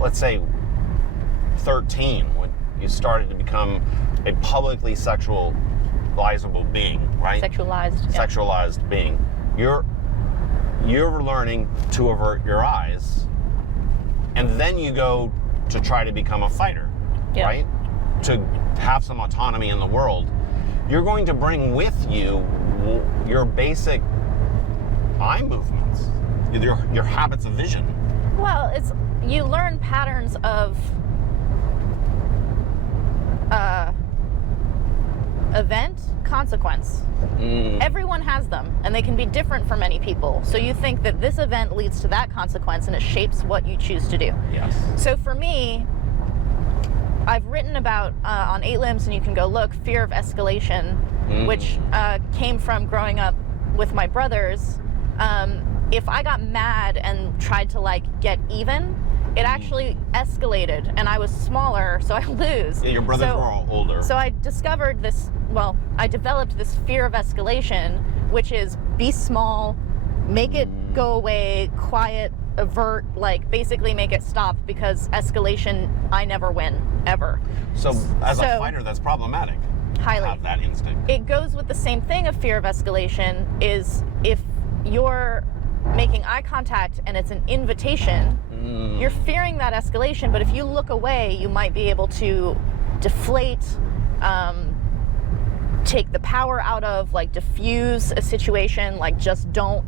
let's say, 13, when you started to become a publicly sexualizable being, right? Sexualized being. You're learning to avert your eyes, and then you go to try to become a fighter, right? To have some autonomy in the world. You're going to bring with you your basic eye movements, your habits of vision. Well, you learn patterns of event, consequence. Everyone has them, and they can be different for many people. So you think that this event leads to that consequence, and it shapes what you choose to do. Yes. So for me, I've written about, on 8 Limbs, and you can go look, fear of escalation, which came from growing up with my brothers. if I got mad and tried to like get even, it actually escalated, and I was smaller, so I lose. Yeah, your brothers were all older. So I discovered this, well, I developed this fear of escalation, which is be small, make it go away, quiet, avert, like basically make it stop, because escalation, I never win, ever. So as a fighter, that's problematic. Highly. To have that instinct. It goes with the same thing of fear of escalation, is if you're making eye contact and it's an invitation, you're fearing that escalation, but if you look away, you might be able to deflate, take the power out of, like diffuse a situation, like just don't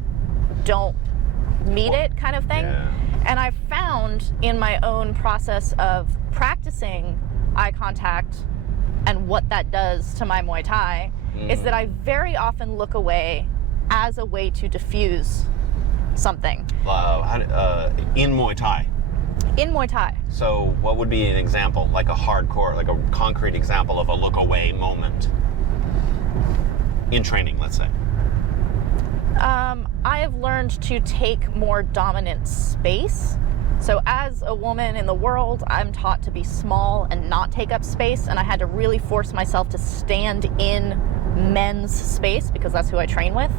meet it kind of thing. Yeah. And I've found in my own process of practicing eye contact and what that does to my Muay Thai is that I very often look away as a way to diffuse something. In Muay Thai. In Muay Thai. So what would be an example, like a hardcore, like a concrete example of a look away moment in training, let's say? I have learned to take more dominant space. So as a woman in the world, I'm taught to be small and not take up space, and I had to really force myself to stand in men's space because that's who I train with.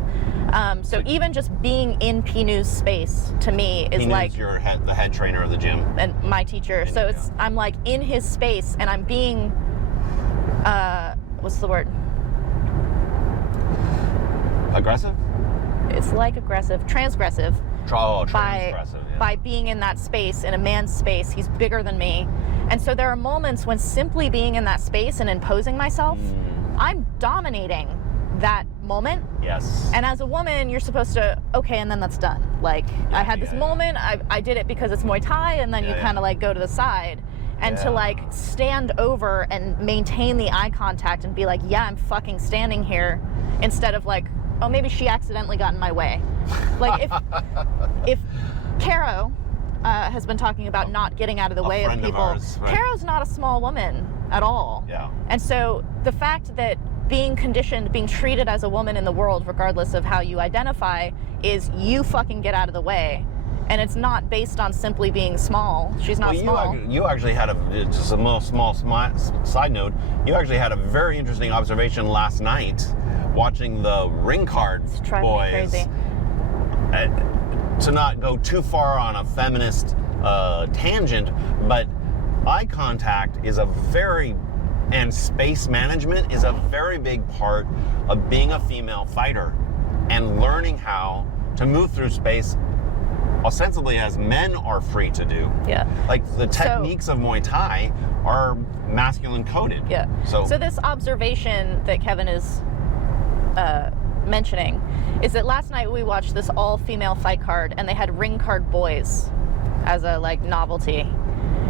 So even just being in Pinu's space to me is Pinu's like the head trainer of the gym and my teacher. So it's I'm like in his space and I'm being what's the word? aggressive. It's like aggressive, transgressive. Transgressive. By being in that space, in a man's space. He's bigger than me. And so there are moments when simply being in that space and imposing myself, I'm dominating that moment. Yes. And as a woman, you're supposed to, okay, and then that's done. Like, I had this moment, I did it because it's Muay Thai, and then you kind of like go to the side. And to like stand over and maintain the eye contact and be like, yeah, I'm fucking standing here, instead of like, oh, maybe she accidentally got in my way. Like if Khao has been talking about not getting out of the way of people. Ours, right? Khao's not a small woman at all. Yeah. And so the fact that being conditioned, being treated as a woman in the world, regardless of how you identify, is you fucking get out of the way. And it's not based on simply being small. She's not small. You actually had just a small side note, you actually had a very interesting observation last night watching the ring card It's driving me boys. crazy. To not go too far on a feminist tangent, but eye contact is and space management is a very big part of being a female fighter and learning how to move through space ostensibly as men are free to do. Yeah. Like the techniques of Muay Thai are masculine coded. Yeah. So this observation that Kevin is mentioning is that last night we watched this all-female fight card, and they had ring card boys as a like novelty.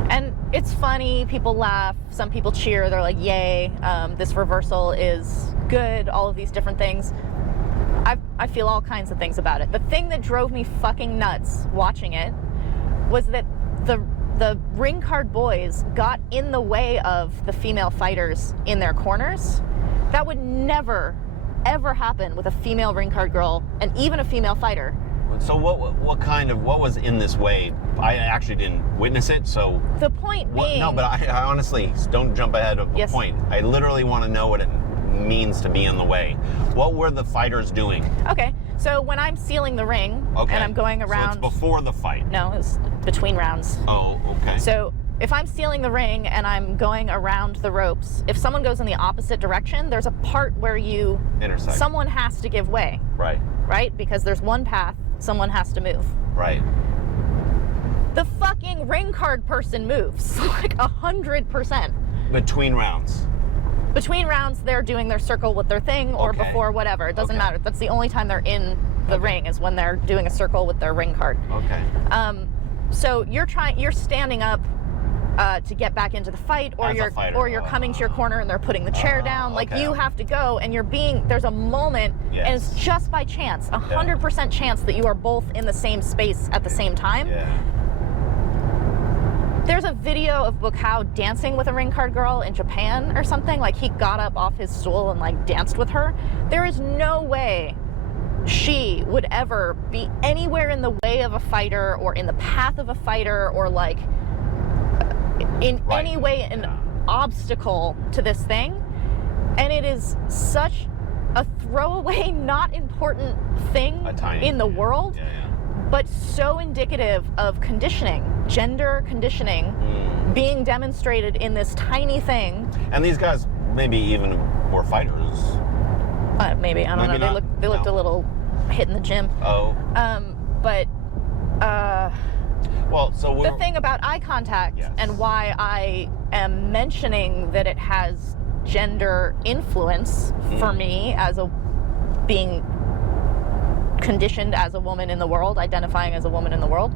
And it's funny, people laugh, some people cheer, they're like, yay, this reversal is good, all of these different things. I feel all kinds of things about it. The thing that drove me fucking nuts watching it was that the ring card boys got in the way of the female fighters in their corners. That would never, ever happen with a female ring card girl, and even a female fighter. So what was in this way? I actually didn't witness it, so... The point being... No, but I honestly, don't jump ahead of the point. I literally want to know what it means to be in the way. What were the fighters doing? Okay, so when I'm sealing the ring, and I'm going around... So it's before the fight? No, it's between rounds. Oh, okay. So if I'm sealing the ring and I'm going around the ropes, if someone goes in the opposite direction, there's a part where you... intersect. Someone has to give way. Right. Right? Because there's one path, someone has to move. Right. The fucking ring card person moves, like 100%. Between rounds? Between rounds, they're doing their circle with their thing, or before, whatever. It doesn't matter. That's the only time they're in the ring, is when they're doing a circle with their ring card. Okay. So you're standing up to get back into the fight, or you're coming to your corner and they're putting the chair down. Like you have to go, and there's a moment, and it's just by chance, 100% chance that you are both in the same space at the same time. Yeah. There's a video of Khao dancing with a ring card girl in Japan or something. Like he got up off his stool and like danced with her. There is no way she would ever be anywhere in the way of a fighter or in the path of a fighter or like in any way an obstacle to this thing. And it is such a throwaway, not important thing in the world, but so indicative of conditioning, gender conditioning, being demonstrated in this tiny thing. And these guys maybe even were fighters. Maybe, I don't know. They looked a little hit in the gym. Oh. Well, so the thing about eye contact and why I am mentioning that it has gender influence for me as a being conditioned as a woman in the world, identifying as a woman in the world,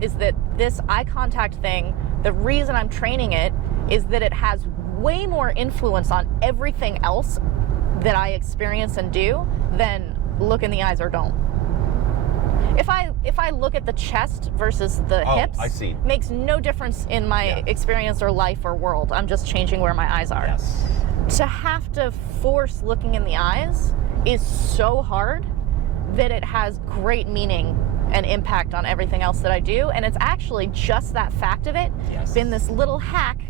is that this eye contact thing, the reason I'm training it is that it has way more influence on everything else that I experience and do than look in the eyes or don't. If I look at the chest versus the hips, I see. Makes no difference in my experience or life or world. I'm just changing where my eyes are. Yes. To have to force looking in the eyes is so hard that it has great meaning and impact on everything else that I do. And it's actually just that fact of it, been this little hack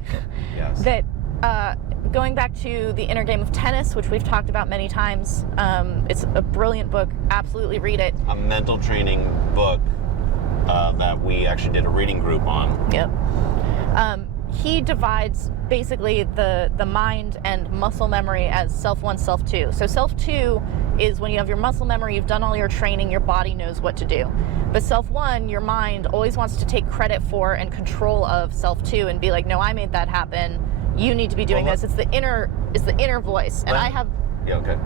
that, going back to The Inner Game of Tennis, which we've talked about many times, it's a brilliant book, absolutely read it. A mental training book that we actually did a reading group on. Yep. He divides basically the mind and muscle memory as self 1, self 2. So self 2 is when you have your muscle memory, you've done all your training, your body knows what to do. But self 1, your mind always wants to take credit for and control of self 2 and be like, no, I made that happen. You need to be doing this. It's the inner voice. And I have... Yeah, okay.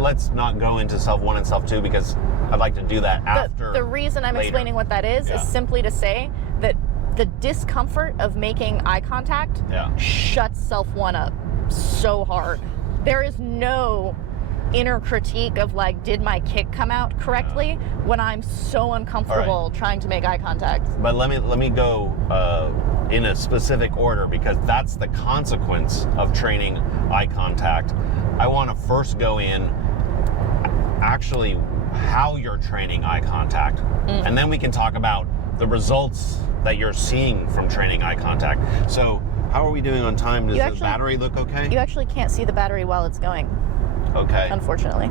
Let's not go into self 1 and self 2 because I'd like to do that after. The reason I'm explaining what that is simply to say that the discomfort of making eye contact shuts self 1 up so hard. There is no inner critique of like, did my kick come out correctly when I'm so uncomfortable trying to make eye contact. But let me go in a specific order because that's the consequence of training eye contact. I want to first go in actually how you're training eye contact, and then we can talk about the results that you're seeing from training eye contact. So how are we doing on time? Does the battery look okay? You actually can't see the battery while it's going. Okay. Unfortunately.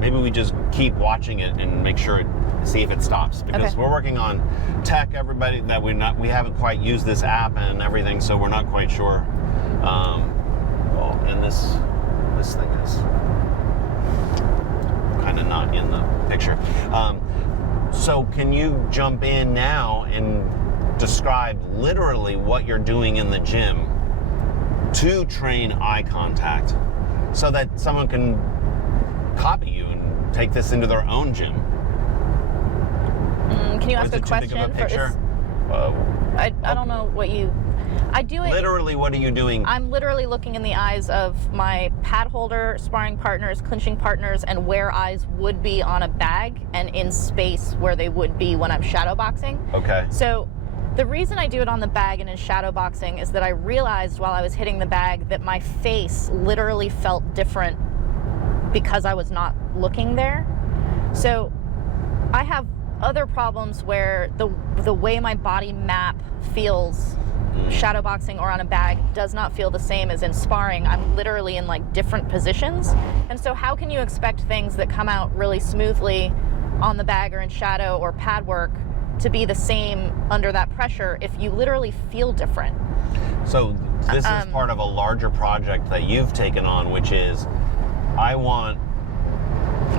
Maybe we just keep watching it and make sure, see if it stops, because we're working on tech, everybody, that we haven't quite used this app and everything, so we're not quite sure. And this thing is kind of not in the picture. So can you jump in now and describe literally what you're doing in the gym to train eye contact so that someone can copy you and take this into their own gym? Can you ask a question? I don't know what you... I do it... Literally, what are you doing? I'm literally looking in the eyes of my pad holder, sparring partners, clinching partners, and where eyes would be on a bag and in space where they would be when I'm shadow boxing. Okay. So the reason I do it on the bag and in shadow boxing is that I realized while I was hitting the bag that my face literally felt different because I was not looking there. So I have other problems where the way my body map feels shadow boxing or on a bag does not feel the same as in sparring. I'm literally in like different positions. And so how can you expect things that come out really smoothly on the bag or in shadow or pad work to be the same under that pressure if you literally feel different? So this is part of a larger project that you've taken on, which is I want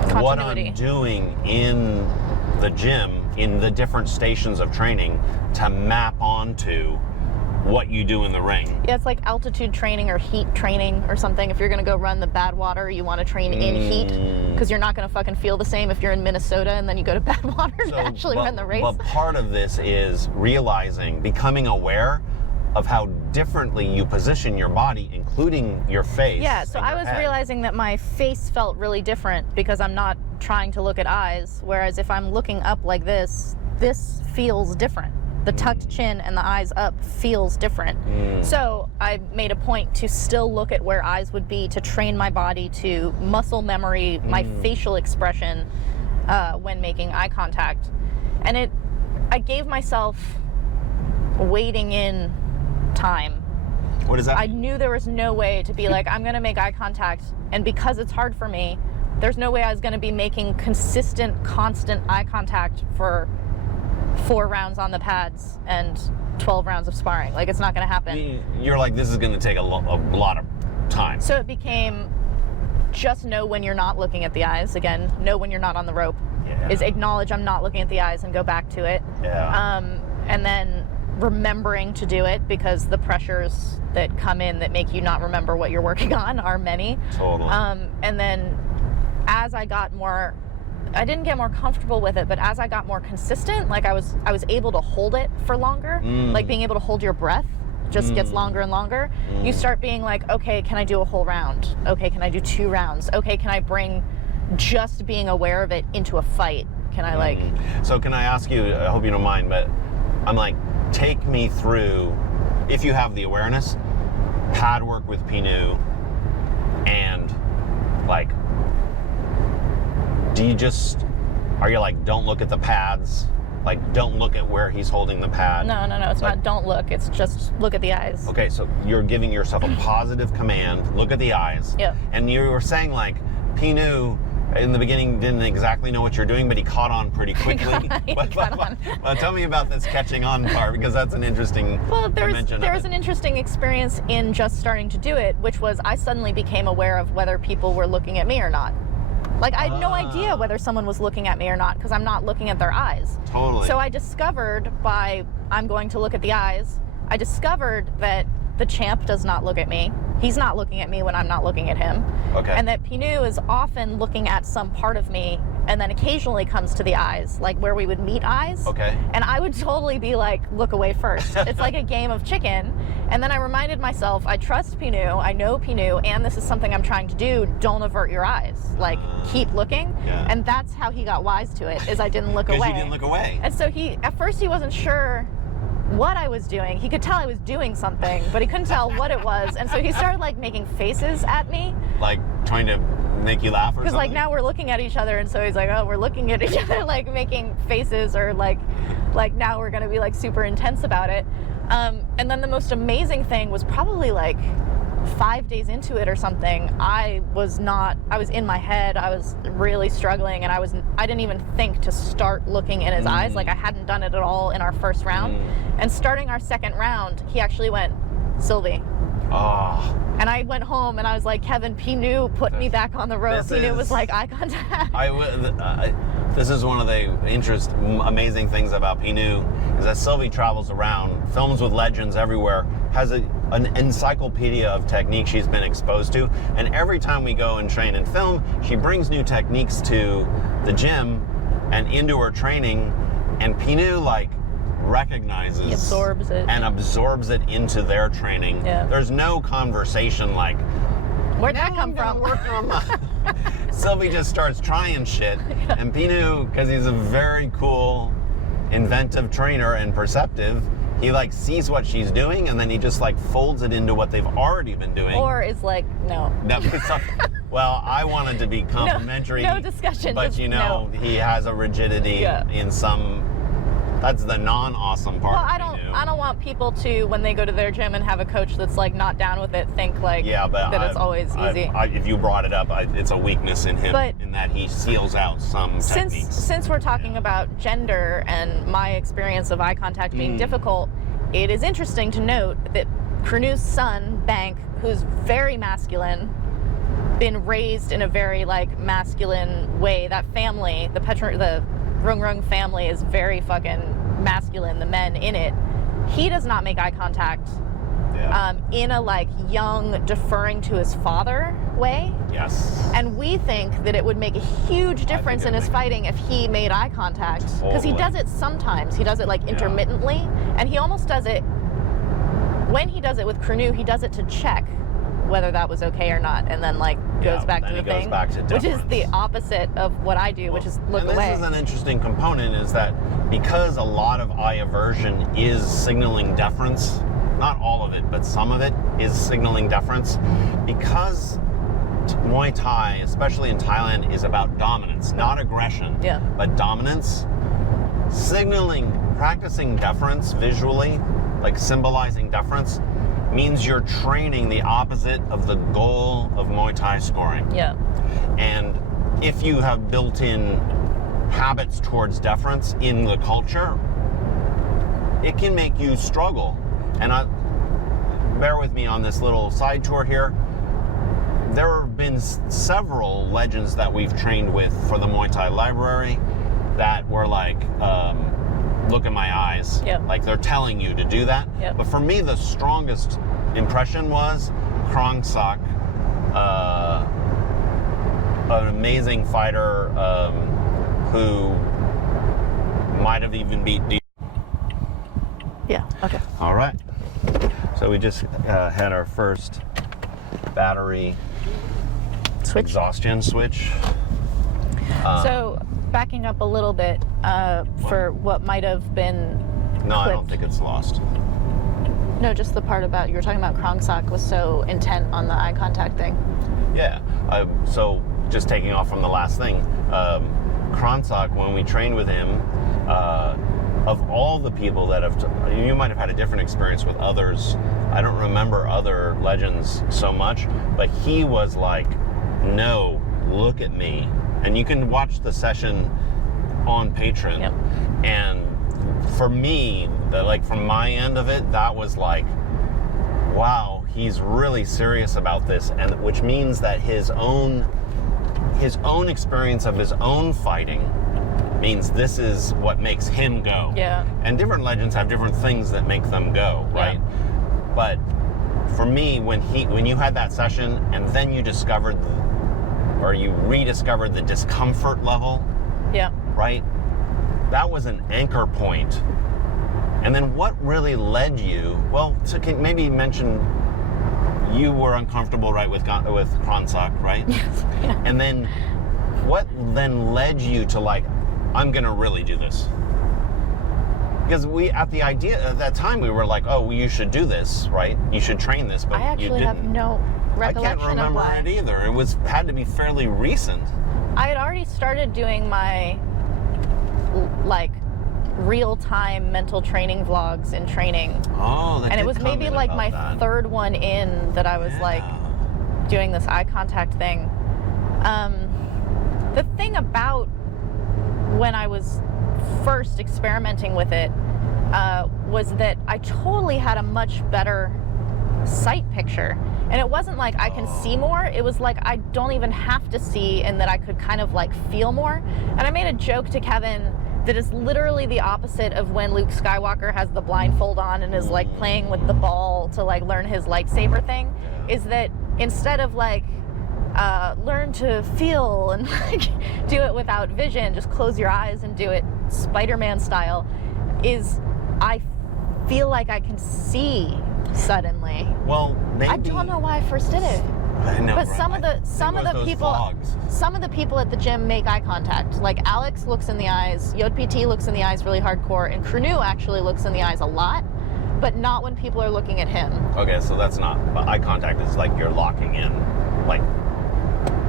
continuity. What I'm doing in the gym, in the different stations of training, to map onto what you do in the ring. Yeah, it's like altitude training or heat training or something. If you're going to go run the bad water, you want to train in heat because you're not going to fucking feel the same if you're in Minnesota and then you go to bad water to actually run the race. But part of this is realizing, becoming aware of how differently you position your body, including your face. Yeah, so I was realizing that my face felt really different because I'm not trying to look at eyes, whereas if I'm looking up like this feels different. the tucked chin and the eyes up feels different. So I made a point to still look at where eyes would be to train my body to muscle memory, my facial expression when making eye contact. And I gave myself waiting in time. What does that I mean? knew there was no way to be like, I'm going to make eye contact, and because it's hard for me, there's no way I was going to be making consistent, constant eye contact for 4 rounds on the pads and 12 rounds of sparring. Like, it's not going to happen. You're like, this is going to take a lot of time. So it became just know when you're not looking at the eyes. Again, know when you're not on the rope. Yeah. Is acknowledge I'm not looking at the eyes and go back to it. Yeah. And then remembering to do it, because the pressures that come in that make you not remember what you're working on are many. Totally. And then as I got more, I didn't get more comfortable with it, but as I got more consistent, like I was able to hold it for longer. Like being able to hold your breath just gets longer and longer. You start being like, okay, can I do a whole round? Okay, can I do 2 rounds? Okay, can I bring just being aware of it into a fight? Can I like... So can I ask you, I hope you don't mind, but I'm like, take me through, if you have the awareness, pad work with Pinu, and like, are you like, don't look at the pads? Like, don't look at where he's holding the pad? No, it's not don't look, it's just look at the eyes. Okay, so you're giving yourself a positive command, look at the eyes. Yep. And you were saying like, Pinu, in the beginning, didn't exactly know what you're doing, but he caught on pretty quickly. Tell me about this catching on part, because that's an interesting dimension. There was an interesting experience in just starting to do it, which was I suddenly became aware of whether people were looking at me or not. Like, I had no idea whether someone was looking at me or not, because I'm not looking at their eyes. Totally. So I discovered I'm going to look at the eyes, I discovered that the champ does not look at me. He's not looking at me when I'm not looking at him. Okay. And that Pinu is often looking at some part of me, and then occasionally comes to the eyes, like where we would meet eyes. Okay. And I would totally be like, look away first. It's like a game of chicken. And then I reminded myself, I trust Pinu, I know Pinu, and this is something I'm trying to do. Don't avert your eyes. Like, keep looking. Yeah. And that's how he got wise to it, is I didn't look away. Because you didn't look away. And so at first he wasn't sure what I was doing. He could tell I was doing something, but he couldn't tell what it was. And so he started like making faces at me. Like trying to make you laugh or something? Because like now we're looking at each other, and so he's like, oh, we're looking at each other, like making faces, or like now we're gonna be like super intense about it. And then the most amazing thing was probably like 5 days into it or something, I was in my head, I was really struggling, and I didn't even think to start looking in his eyes. Like I hadn't done it at all in our first round. And starting our second round, he actually went, Sylvie. Oh. And I went home and I was like, Kevin, Pinu put me back on the rope. Pinu was like eye contact. This is one of the amazing things about Pinu, is that Sylvie travels around, films with legends everywhere, has an encyclopedia of techniques she's been exposed to, and every time we go and train and film, she brings new techniques to the gym and into her training, and Pinu like recognizes He absorbs it. and absorbs it into their training. Yeah. There's no conversation like, where'd that come from? Sylvie just starts trying shit, and Pinu, because he's a very cool, inventive trainer and perceptive, he like sees what she's doing, and then he just like folds it into what they've already been doing. Or is like, no. Well, I wanted to be complimentary. No discussion. But just you know, no. he has a rigidity in some. That's the non-awesome part. Well, I don't want people to, when they go to their gym and have a coach that's like not down with it, think like that it's always easy. If you brought it up, it's a weakness in him, in that he seals out some techniques. Since we're talking about gender and my experience of eye contact being difficult, it is interesting to note that Krinu's son, Bank, who's very masculine, been raised in a very like masculine way. That family, the Rung Rung family, is very fucking masculine, the men in it. He does not make eye contact in a like young, deferring to his father way. Yes. And we think that it would make a huge difference in his fighting if he made eye contact. Because he does it sometimes. He does it like intermittently. And he almost does it, when he does it with Krinu, he does it to check whether that was okay or not, and then like goes back to the goes thing, back to which is the deference. opposite of what I do, which is look and away. This is an interesting component, is that because a lot of eye aversion is signaling deference, not all of it, but some of it is signaling deference, because Muay Thai, especially in Thailand, is about dominance, not aggression, but dominance. Practicing deference visually, like symbolizing deference, means you're training the opposite of the goal of Muay Thai scoring. Yeah. And if you have built-in habits towards deference in the culture, it can make you struggle. And bear with me on this little side tour here. There have been several legends that we've trained with for the Muay Thai library that were like, look in my eyes. Like they're telling you to do that. But for me, the strongest impression was Krongsak, an amazing fighter who might have even beat Yeah, okay. All right. So we just had our first battery exhaustion switch. So backing up a little bit for what might have been No, I don't think it's lost. No, just the part about, you were talking about Krongsak was so intent on the eye contact thing. Yeah. So just taking off from the last thing, Krongsak, when we trained with him, of all the people that you might have had a different experience with others. I don't remember other legends so much, but he was like, no, look at me. And you can watch the session on Patron. And for me, like from my end of it, that was like, wow, he's really serious about this, and which means that his own experience of his own fighting means this is what makes him go. And different legends have different things that make them go, right? But for me, when you had that session and then you discovered or you rediscovered the discomfort level, right? That was an anchor point. And then what really led you, well, so can maybe mention, you were uncomfortable, right, with Krongsak, right? And then what then led you to like, I'm gonna really do this? Because at that time we were like, oh, well, you should do this, right? You should train this, but I actually have no recollection I can't remember of why. it either. It had to be fairly recent. I had already started doing my like real-time mental training vlogs in training. Oh, that and did it was come maybe in like about my that. third one in that I was like doing this eye contact thing. The thing about when I was first experimenting with it was that I totally had a much better sight picture. And it wasn't like I can see more, it was like I don't even have to see, and that I could kind of like feel more. And I made a joke to Kevin that is literally the opposite of when Luke Skywalker has the blindfold on and is like playing with the ball to like learn his lightsaber thing, is that instead of like learn to feel and like do it without vision, just close your eyes and do it Spider-Man style, is I feel like I can see suddenly. Well, maybe. I don't know why I first did it. I know, but right? some of the people at the gym make eye contact. Like Alex looks in the eyes, Yod PT looks in the eyes really hardcore, and Kronu actually looks in the eyes a lot, but not when people are looking at him. Okay, so that's not, but eye contact is like you're locking in, like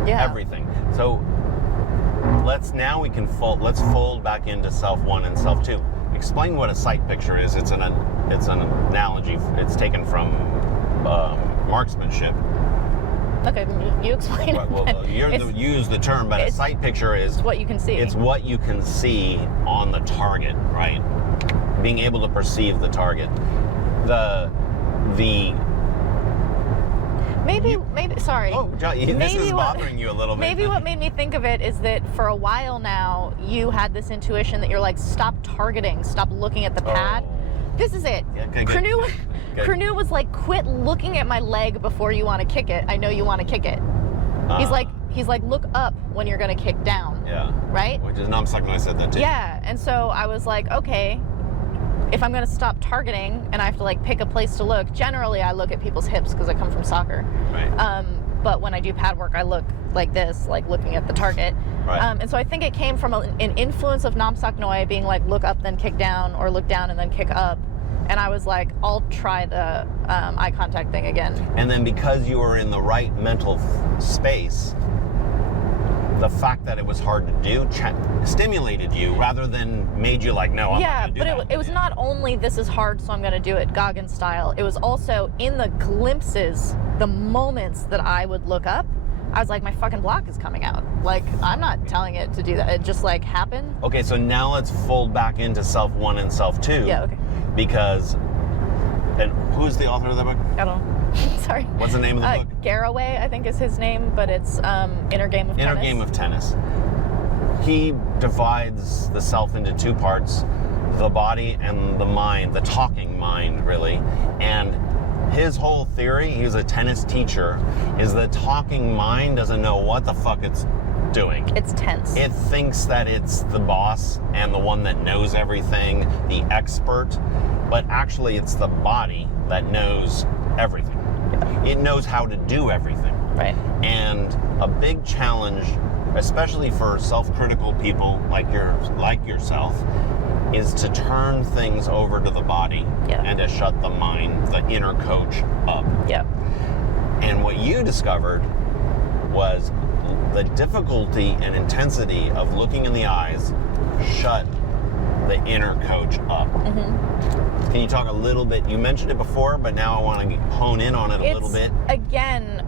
everything. So let's fold back into self 1 and self 2. Explain what a sight picture is. It's an analogy. It's taken from marksmanship. Okay, you explain it. Well, you use the term, but a sight picture is what you can see. It's what you can see on the target, right? Being able to perceive the target. Sorry. Oh, this is bothering you a little bit. Maybe what made me think of it is that for a while now, you had this intuition that you're like, stop targeting, stop looking at the pad. This is it. Kronu was like, quit looking at my leg before you want to kick it. I know you want to kick it. He's like, look up when you're going to kick down. Yeah. Right? Which is Namsak said that too. Yeah. And so I was like, okay, if I'm going to stop targeting and I have to like pick a place to look, generally I look at people's hips because I come from soccer. Right. But when I do pad work, I look like this, like looking at the target. Right. And so I think it came from an influence of Nam Sak Noi being like, look up, then kick down, or look down and then kick up. And I was like, I'll try the eye contact thing again. And then because you were in the right mental space, the fact that it was hard to do stimulated you rather than made you like, no, I'm not going to do that. But it was not only this is hard, so I'm going to do it Goggins style. It was also in the glimpses, the moments that I would look up, I was like, my fucking block is coming out. Like, I'm not telling it to do that. It just like happened. Okay, so now let's fold back into self 1 and self 2. Yeah, okay. Because, and who's the author of that book? I don't know. Sorry. What's the name of the book? Garraway, I think is his name, but it's Inner Game of Tennis. Inner Game of Tennis. He divides the self into 2 parts, the body and the mind, the talking mind, really. And his whole theory, he was a tennis teacher, is the talking mind doesn't know what the fuck it's doing. It's tense. It thinks that it's the boss and the one that knows everything, the expert, but actually it's the body that knows everything. It knows how to do everything. Right. And a big challenge, especially for self-critical people like yourself, is to turn things over to the body and to shut the mind, the inner coach, up. Yeah. And what you discovered was the difficulty and intensity of looking in the eyes shut the inner coach up. Mm-hmm. Can you talk a little bit? You mentioned it before, but now I want to hone in on it a little bit. Again,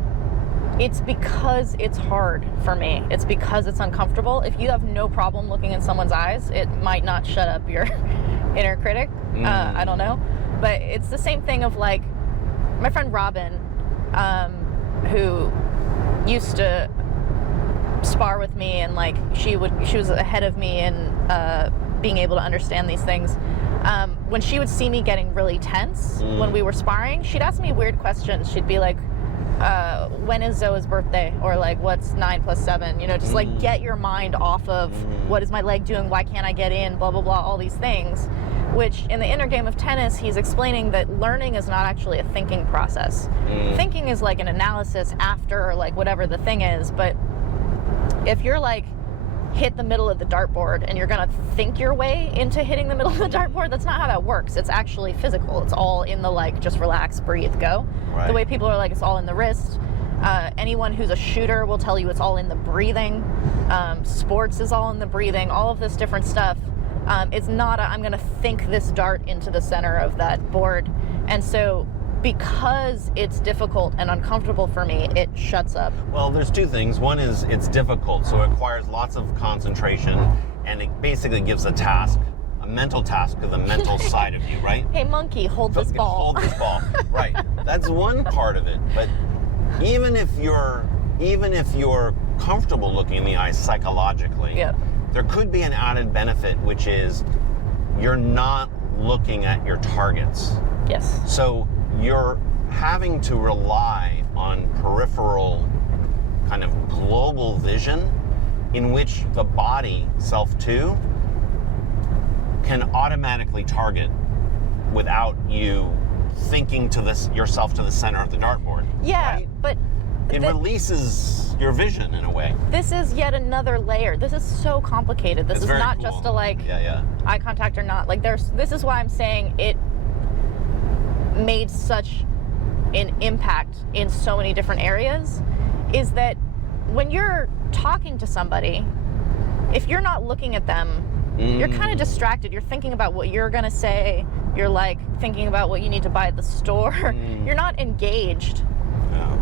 it's because it's hard for me. It's because it's uncomfortable. If you have no problem looking in someone's eyes, it might not shut up your inner critic. I don't know. But it's the same thing of like, my friend Robin, who used to spar with me, and like she was ahead of me in being able to understand these things. When she would see me getting really tense when we were sparring, she'd ask me weird questions. She'd be like, when is Zoa's birthday? Or like, what's 9 + 7? You know, just like get your mind off of what is my leg doing? Why can't I get in? Blah, blah, blah, all these things. Which in the Inner Game of Tennis, he's explaining that learning is not actually a thinking process. Thinking is like an analysis after, or like whatever the thing is. But if you're like, hit the middle of the dartboard and you're gonna think your way into hitting the middle of the dartboard, that's not how that works. It's actually physical. It's all in the like, just relax, breathe, go. Right. The way people are like, it's all in the wrist. Anyone who's a shooter will tell you it's all in the breathing. Sports is all in the breathing, all of this different stuff. It's not I'm gonna think this dart into the center of that board. And so because it's difficult and uncomfortable for me, it shuts up. Well, there's 2 things. One is it's difficult, so it requires lots of concentration, and it basically gives a task, a mental task to the mental side of you, right? Hey monkey, hold this ball. Hold this ball. Right. That's one part of it. But even if you're comfortable looking in the eyes psychologically, there could be an added benefit, which is you're not looking at your targets. Yes. So you're having to rely on peripheral kind of global vision in which the body, self 2, can automatically target without you thinking to yourself to the center of the dartboard. Yeah, right? But it releases your vision in a way. This is yet another layer. This is so complicated. This is not cool. Just a like eye contact or not. Like this is why I'm saying it made such an impact in so many different areas, is that when you're talking to somebody, if you're not looking at them, you're kind of distracted. You're thinking about what you're gonna say. You're like thinking about what you need to buy at the store. You're not engaged. Yeah.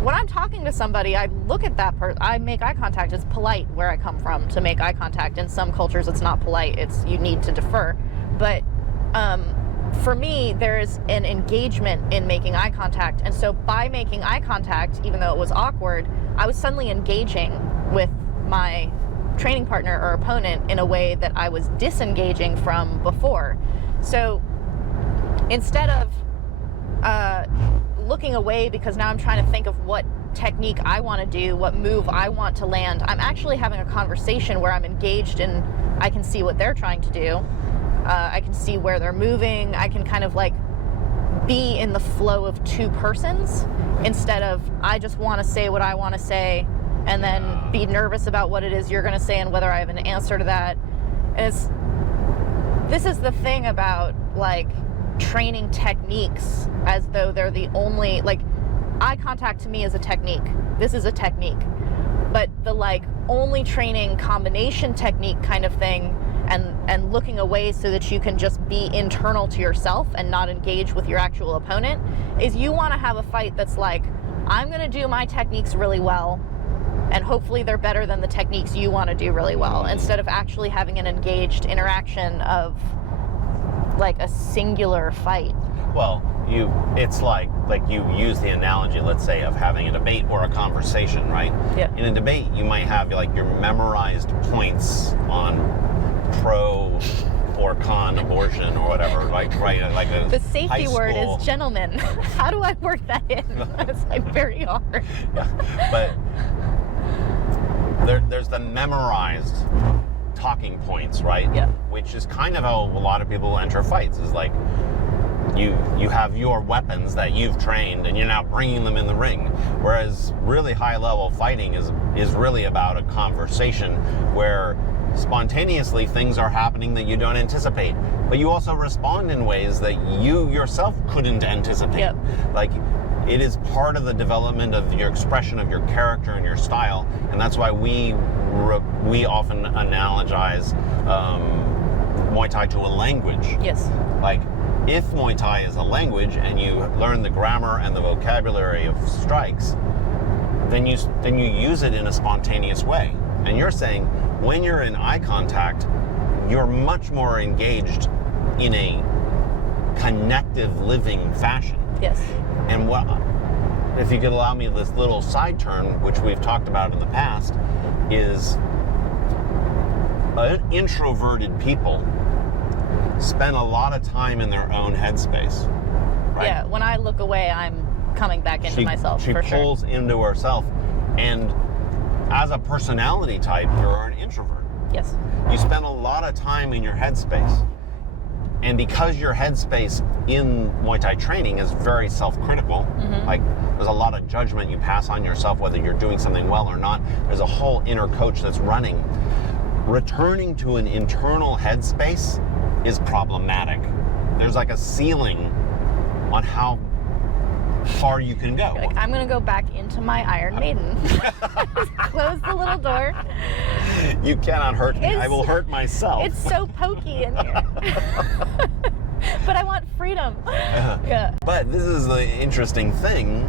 When I'm talking to somebody, I look at that person. I make eye contact. It's polite where I come from to make eye contact. In some cultures, it's not polite. It's you need to defer. But for me, there's an engagement in making eye contact. And so by making eye contact, even though it was awkward, I was suddenly engaging with my training partner or opponent in a way that I was disengaging from before. So instead of looking away because now I'm trying to think of what technique I want to do, what move I want to land, I'm actually having a conversation where I'm engaged and I can see what they're trying to do. I can see where they're moving. I can kind of like be in the flow of two persons instead of I just want to say what I want to say and then be nervous about what it is you're going to say and whether I have an answer to that. And this is the thing about like training techniques as though they're the only, like, eye contact to me is a technique. This is a technique. But the like only training combination technique kind of thing and looking away so that you can just be internal to yourself and not engage with your actual opponent is you want to have a fight that's like, I'm going to do my techniques really well and hopefully they're better than the techniques you want to do really well, instead of actually having an engaged interaction of like a singular fight. Well, it's like you use the analogy, let's say, of having a debate or a conversation, right? Yeah. In a debate, you might have like your memorized points on pro or con abortion or whatever, right? Like the safety word is gentlemen. How do I work that in? It's like very hard. Yeah, but there's the memorized talking points, right? Yeah. Which is kind of how a lot of people enter fights, is like you have your weapons that you've trained and you're now bringing them in the ring. Whereas really high level fighting is really about a conversation where spontaneously things are happening that you don't anticipate, but you also respond in ways that you yourself couldn't anticipate. Yep. Like, it is part of the development of your expression of your character and your style, and that's why we often analogize Muay Thai to a language. Yes. Like, if Muay Thai is a language and you learn the grammar and the vocabulary of strikes, then you use it in a spontaneous way. And you're saying when you're in eye contact, you're much more engaged in a connective, living fashion. Yes. And what, if you could allow me this little side turn, which we've talked about in the past, is introverted people spend a lot of time in their own headspace, right? Yeah, when I look away, I'm coming back into myself, for sure. She pulls into herself, and as a personality type, you're an introvert. Yes. You spend a lot of time in your headspace. And because your headspace in Muay Thai training is very self-critical, like there's a lot of judgment you pass on yourself whether you're doing something well or not. There's a whole inner coach that's running. Returning to an internal headspace is problematic. There's like a ceiling on how far you can go. Like, I'm gonna go back into my Iron Maiden. Just close the little door. You cannot hurt me. I will hurt myself. It's so pokey in here. But I want freedom. Yeah. But this is the interesting thing,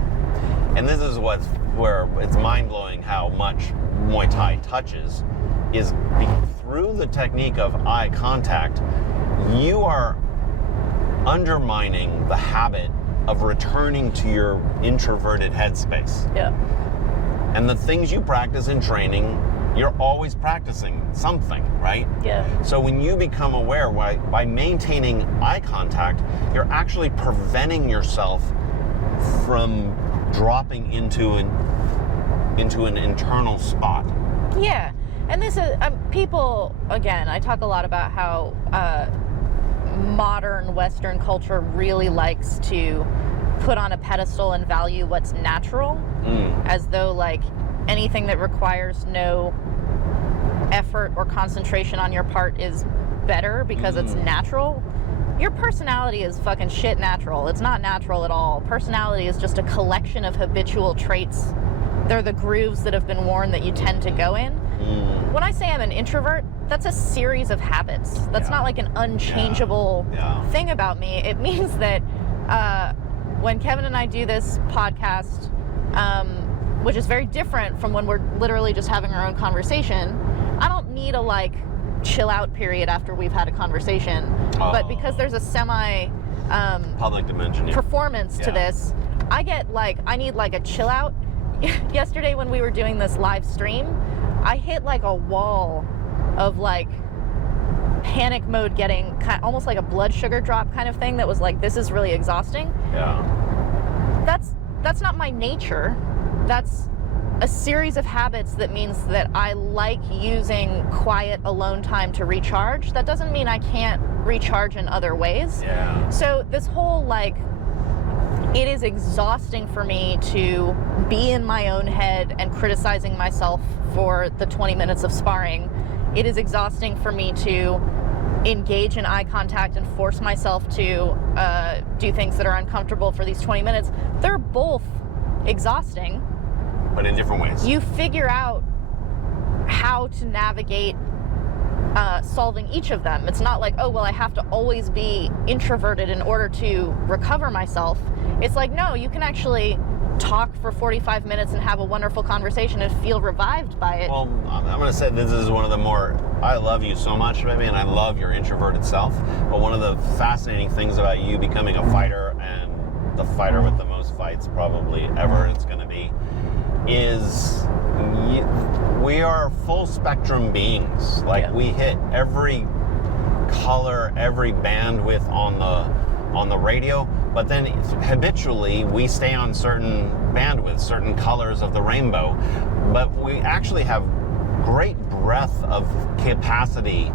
and this is where it's mind-blowing how much Muay Thai touches, is through the technique of eye contact, you are undermining the habit of returning to your introverted headspace. Yeah. And the things you practice in training, you're always practicing something, right? Yeah. So when you become aware, by maintaining eye contact, you're actually preventing yourself from dropping into an internal spot. Yeah. And this is, people, again, I talk a lot about how modern Western culture really likes to put on a pedestal and value what's natural, as though like anything that requires no effort or concentration on your part is better because it's natural. Your personality is fucking shit natural. It's not natural at all. Personality is just a collection of habitual traits. They're the grooves that have been worn that you tend to go in. When I say I'm an introvert, that's a series of habits. That's not like an unchangeable thing about me. It means that when Kevin and I do this podcast, which is very different from when we're literally just having our own conversation, I don't need a like chill out period after we've had a conversation. But because there's a semi public dimension performance to this, I need like a chill out. Yesterday when we were doing this live stream, I hit like a wall of like panic mode, getting almost like a blood sugar drop kind of thing that was like, this is really exhausting. Yeah. That's not my nature. That's a series of habits that means that I like using quiet alone time to recharge. That doesn't mean I can't recharge in other ways. Yeah. So this whole like, it is exhausting for me to be in my own head and criticizing myself for the 20 minutes of sparring. It is exhausting for me to engage in eye contact and force myself to do things that are uncomfortable for these 20 minutes. They're both exhausting. But in different ways. You figure out how to navigate solving each of them. It's not like, oh, well, I have to always be introverted in order to recover myself. It's like, no, you can actually talk for 45 minutes and have a wonderful conversation and feel revived by it. Well, I'm going to say this is one of the more, I love you so much, baby, and I love your introverted self, but one of the fascinating things about you becoming a fighter, and the fighter with the most fights probably ever it's going to be, is we are full spectrum beings. Like, Yeah. we hit every color, every bandwidth on the radio, but then habitually we stay on certain bandwidths, certain colors of the rainbow, but we actually have great breadth of capacity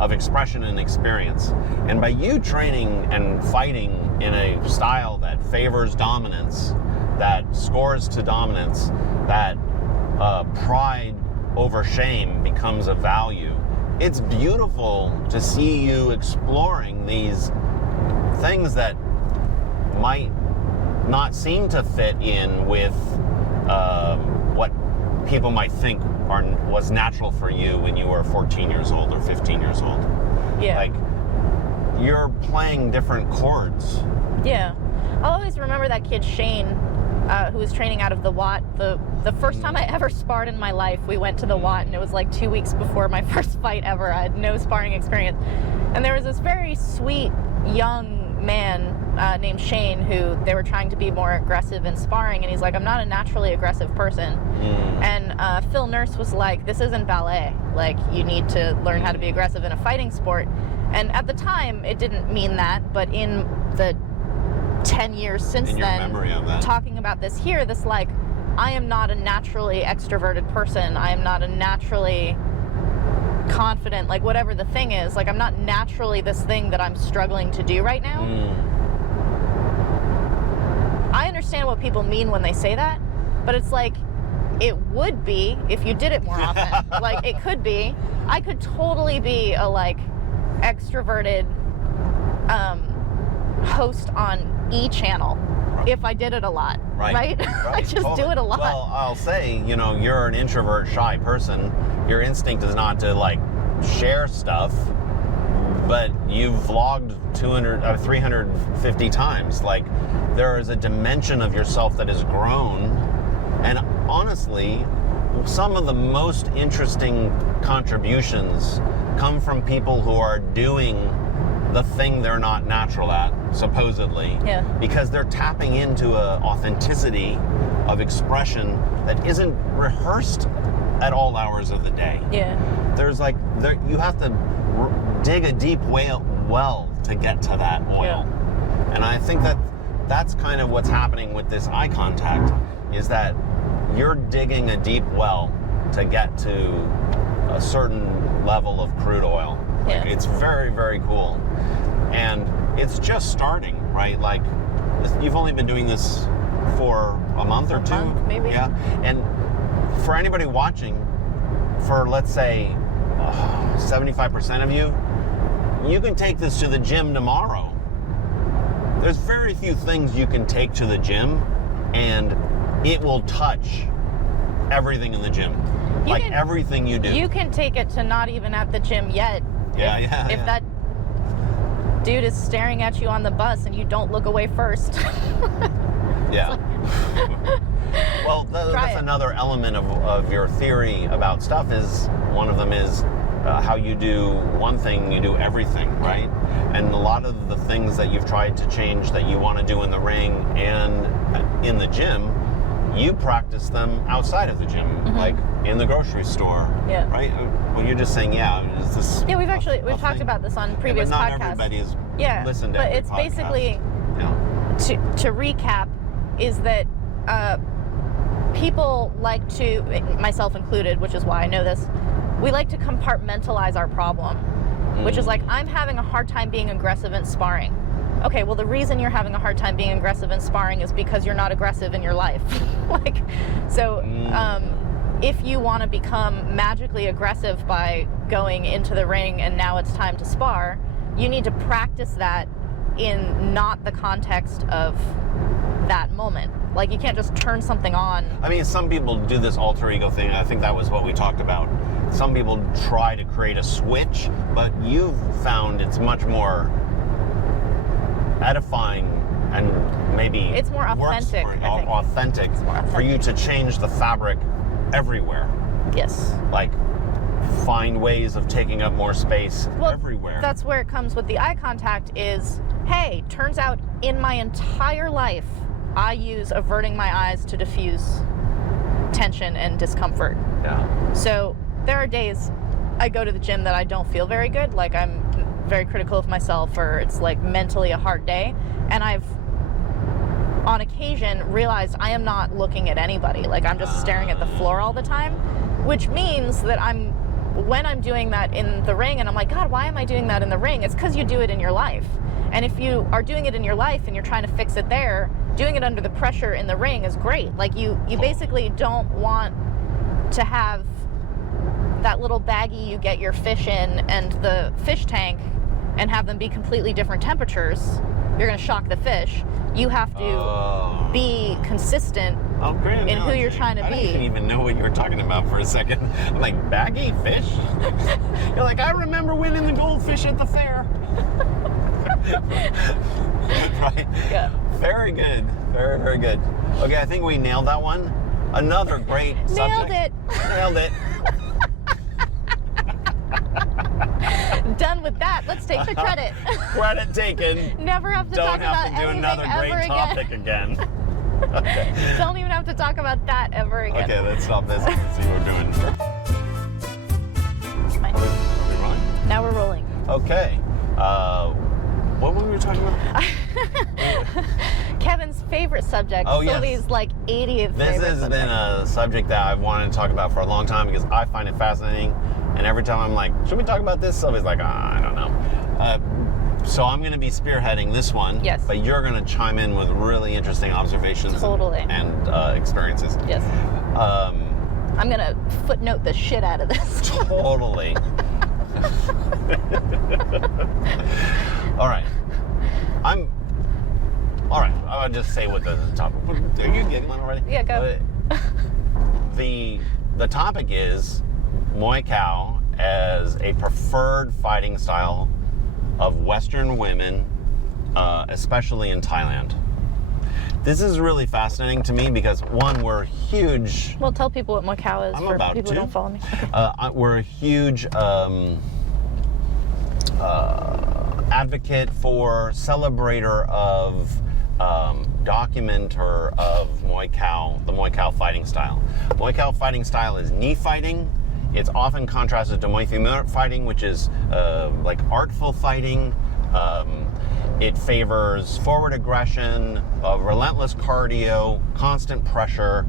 of expression and experience. And by you training and fighting in a style that favors dominance, that scores to dominance, that pride over shame becomes a value, it's beautiful to see you exploring these things that might not seem to fit in with what people might think was natural for you when you were 14 years old or 15 years old. Yeah. Like, you're playing different chords. Yeah. I'll always remember that kid Shane, who was training out of the Watt. The first time I ever sparred in my life, we went to the Watt, and it was like 2 weeks before my first fight ever. I had no sparring experience. And there was this very sweet young man named Shane who they were trying to be more aggressive in sparring, and he's like, I'm not a naturally aggressive person. And Phil Nurse was like, this isn't ballet. Like, you need to learn how to be aggressive in a fighting sport. And at the time, it didn't mean that, but in the 10 years since In your then, memory of that. talking about this here, this like, I am not a naturally extroverted person. I am not a naturally confident, like whatever the thing is, like I'm not naturally this thing that I'm struggling to do right now. I understand what people mean when they say that, but it's like, it would be if you did it more often. Like, it could be, I could totally be a like extroverted host on E! Channel if I did it a lot, right? I just do it a lot. Well, I'll say, you know, you're an introvert, shy person. Your instinct is not to like share stuff, but you've vlogged 350 times. Like, there is a dimension of yourself that has grown, and honestly, some of the most interesting contributions come from people who are doing the thing they're not natural at, supposedly. Yeah. Because they're tapping into an authenticity of expression that isn't rehearsed at all hours of the day. Yeah. There's like, you have to dig a deep well to get to that oil. Yeah. And I think that's kind of what's happening with this eye contact, is that you're digging a deep well to get to a certain level of crude oil. Yeah. Like, it's very, very cool. And it's just starting, right? Like, you've only been doing this for a month or two. A month, maybe. Yeah. And for anybody watching, for let's say 75% of you, you can take this to the gym tomorrow. There's very few things you can take to the gym and it will touch everything in the gym. Everything you do. You can take it to not even at the gym yet. If that dude is staring at you on the bus and you don't look away first. Yeah. Well, that's another element of your theory about stuff. Is one of them is how you do one thing, you do everything, right? And a lot of the things that you've tried to change that you want to do in the ring and in the gym, you practice them outside of the gym, like in the grocery store, right? Well, you're just saying, is this? Yeah, we've talked about this on previous but not podcasts. Everybody's listened to but every it's podcast. basically to recap is that people like to, myself included, which is why I know this, we like to compartmentalize our problem, which is like, I'm having a hard time being aggressive in sparring. Okay, well, the reason you're having a hard time being aggressive in sparring is because you're not aggressive in your life. Like, so if you want to become magically aggressive by going into the ring and now it's time to spar, you need to practice that in not the context of that moment. Like, you can't just turn something on. I mean, some people do this alter ego thing. I think that was what we talked about. Some people try to create a switch, but you've found it's much more edifying and maybe it's more authentic. Authentic for you to change the fabric everywhere. Yes. Like, find ways of taking up more space everywhere. That's where it comes with the eye contact is, hey, turns out in my entire life, I use averting my eyes to diffuse tension and discomfort. Yeah. So there are days I go to the gym that I don't feel very good, like I'm very critical of myself, or it's like mentally a hard day, and I've on occasion realized I am not looking at anybody, like I'm just staring at the floor all the time, which means that when I'm doing that in the ring and I'm like, God, why am I doing that in the ring? It's because you do it in your life. And if you are doing it in your life and you're trying to fix it there, doing it under the pressure in the ring is great. Like, you basically don't want to have that little baggie you get your fish in and the fish tank and have them be completely different temperatures. You're going to shock the fish. You have to be consistent in who you're trying to be. I didn't even know what you were talking about for a second. I'm like, baggy fish? You're like, I remember winning the goldfish at the fair. Right? Yeah. Very good. Very, very good. Okay, I think we nailed that one. Another great subject. Nailed it. Done with that. Let's take the credit. Credit taken. Never have to talk about anything Don't have to do another great topic again. Okay. Don't even have to talk about that ever again. Okay, let's stop this. Let's see what we're doing. Fine. Are we rolling? Now we're rolling. Okay. What were we talking about? Kevin's favorite subject. Oh, yes. Sylvie's like 80th This favorite has subject. been a subject that I've wanted to talk about for a long time because I find it fascinating. And every time I'm like, should we talk about this? Sylvie's like, I don't know. So I'm going to be spearheading this one. Yes. But you're going to chime in with really interesting observations Totally. and experiences. Yes. I'm going to footnote the shit out of this. Totally. All right. All right. I'll just say what the topic. Are you giggling already? Yeah, go. The topic is Muay Khao as a preferred fighting style of Western women, especially in Thailand. This is really fascinating to me because, one, we're huge... Well, tell people what Muay Khao is for people who don't follow me. Okay. We're a huge advocate for, celebrator of, documenter of Muay Khao, the Muay Khao fighting style. Muay Khao fighting style is knee fighting. It's often contrasted to Muay Thai fighting, which is like artful fighting. It favors forward aggression, relentless cardio, constant pressure.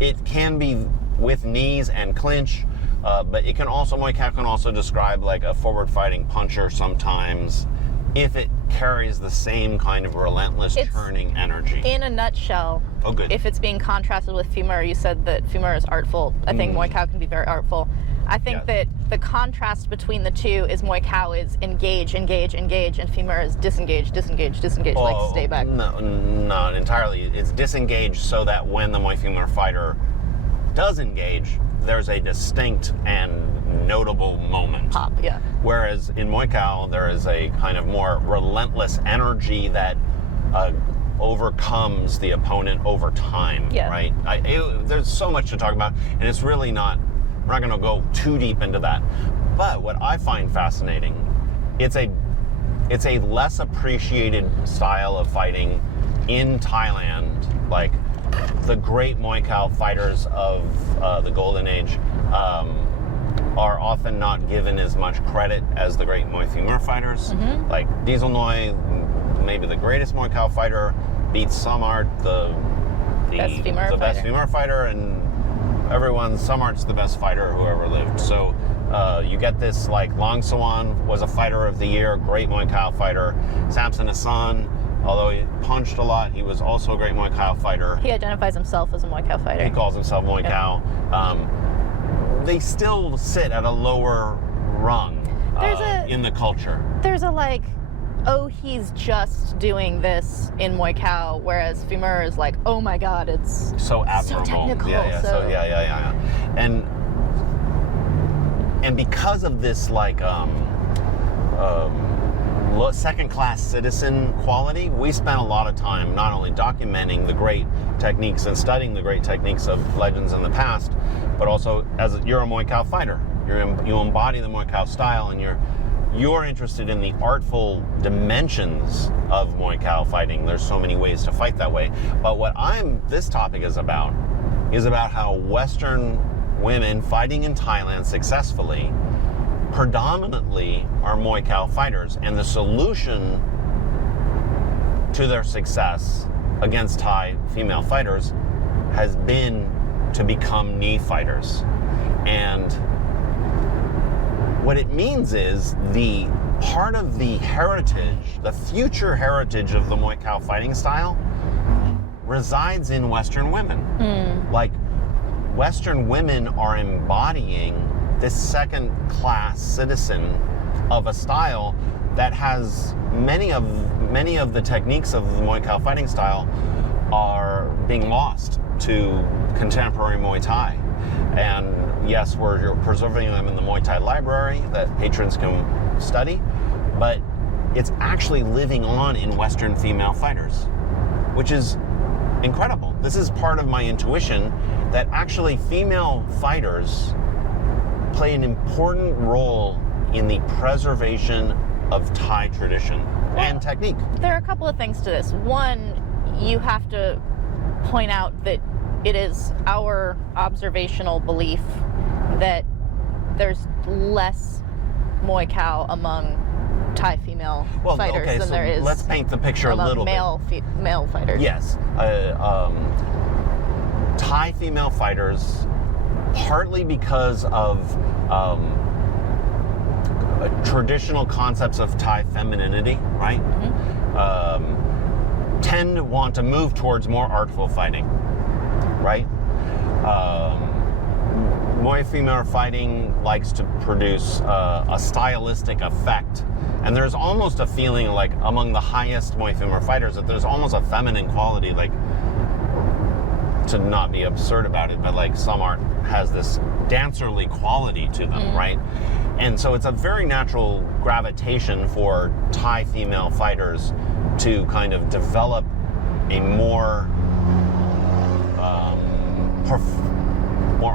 It can be with knees and clinch, but it can also, Muay Khao can also describe like a forward fighting puncher sometimes, if it carries the same kind of relentless turning energy. In a nutshell, if it's being contrasted with Femur, you said that Femur is artful. I think Muay Khao can be very artful. I think that the contrast between the two is Muay Khao is engage, engage, engage, and Femur is disengage, disengage, disengage, like stay back. No, not entirely. It's disengage so that when the Muay Femur fighter does engage, there's a distinct and notable moment. Pop, yeah. Whereas in Muay Khao, there is a kind of more relentless energy that overcomes the opponent over time, right? There's so much to talk about, and it's really not, we're not going to go too deep into that. But what I find fascinating, it's a less appreciated style of fighting in Thailand. Like, the great Muay Khao fighters of the Golden Age are often not given as much credit as the great Muay Thai fighters. Like Diesel Noi, maybe the greatest Muay Khao fighter, beats Samart, the best female the best fighter. female fighter, and some art's the best fighter who ever lived. So you get this, like, Long Sawan was a fighter of the year, great Muay Khao fighter. Samson Hassan, although he punched a lot, he was also a great Muay Khao fighter. He identifies himself as a Muay Khao fighter. He calls himself Muay Khao. They still sit at a lower rung in the culture. There's a, like, oh, he's just doing this in Muay Khao, whereas Femur is like, oh my god, it's so admirable. So technical. Yeah. And because of this, like, second-class citizen quality, we spent a lot of time not only documenting the great techniques and studying the great techniques of legends in the past, but also you're a Muay Khao fighter. You embody the Muay Khao style, and you're interested in the artful dimensions of Muay Khao fighting. There's so many ways to fight that way. But what this topic is about how Western women fighting in Thailand successfully predominantly are Muay Khao fighters, and the solution to their success against Thai female fighters has been to become knee fighters. And what it means is the part of the heritage, the future heritage of the Muay Khao fighting style resides in Western women. Like, Western women are embodying this second-class citizen of a style that has many of the techniques of the Muay Khao fighting style are being lost to contemporary Muay Thai. And yes, we're preserving them in the Muay Thai library that patrons can study, but it's actually living on in Western female fighters, which is incredible. This is part of my intuition that actually female fighters play an important role in the preservation of Thai tradition and technique. There are a couple of things to this. One, you have to point out that it is our observational belief that there's less Muay Khao among Thai female fighters than there is. Let's paint the picture a little bit. Male fighters. Yes. Thai female fighters, partly because of traditional concepts of Thai femininity, right? Tend to want to move towards more artful fighting, right? Muay female fighting likes to produce a stylistic effect. And there's almost a feeling, like, among the highest Muay female fighters, that there's almost a feminine quality, like, to not be absurd about it, but, like, some art has this dancerly quality to them, right? And so it's a very natural gravitation for Thai female fighters to kind of develop a more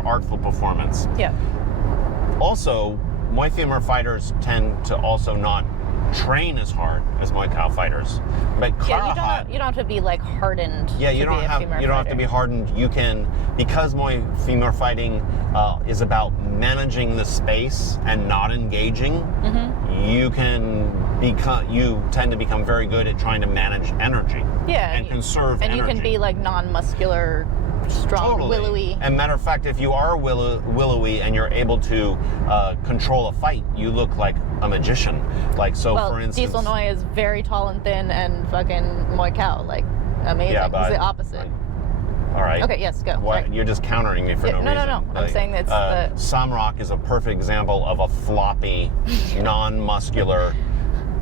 artful performance. Yeah. Also, Muay female fighters tend to also not train as hard as Muay Khao fighters. But you don't have to be, like, hardened. Yeah, you don't have to be hardened. You can, because Muay female fighting is about managing the space and not engaging. You tend to become very good at trying to manage energy. Yeah, and conserve energy. And you can be, like, non-muscular, strong, willowy. And matter of fact, if you are willowy and you're able to control a fight, you look like a magician. Like, so, for instance, Diesel Noi is very tall and thin and fucking Muay Khao, like, amazing. Yeah, but he's the opposite. All right. Okay, yes, go. What? You're just countering me for no reason. No. Like, I'm saying it's Samrak is a perfect example of a floppy, non-muscular,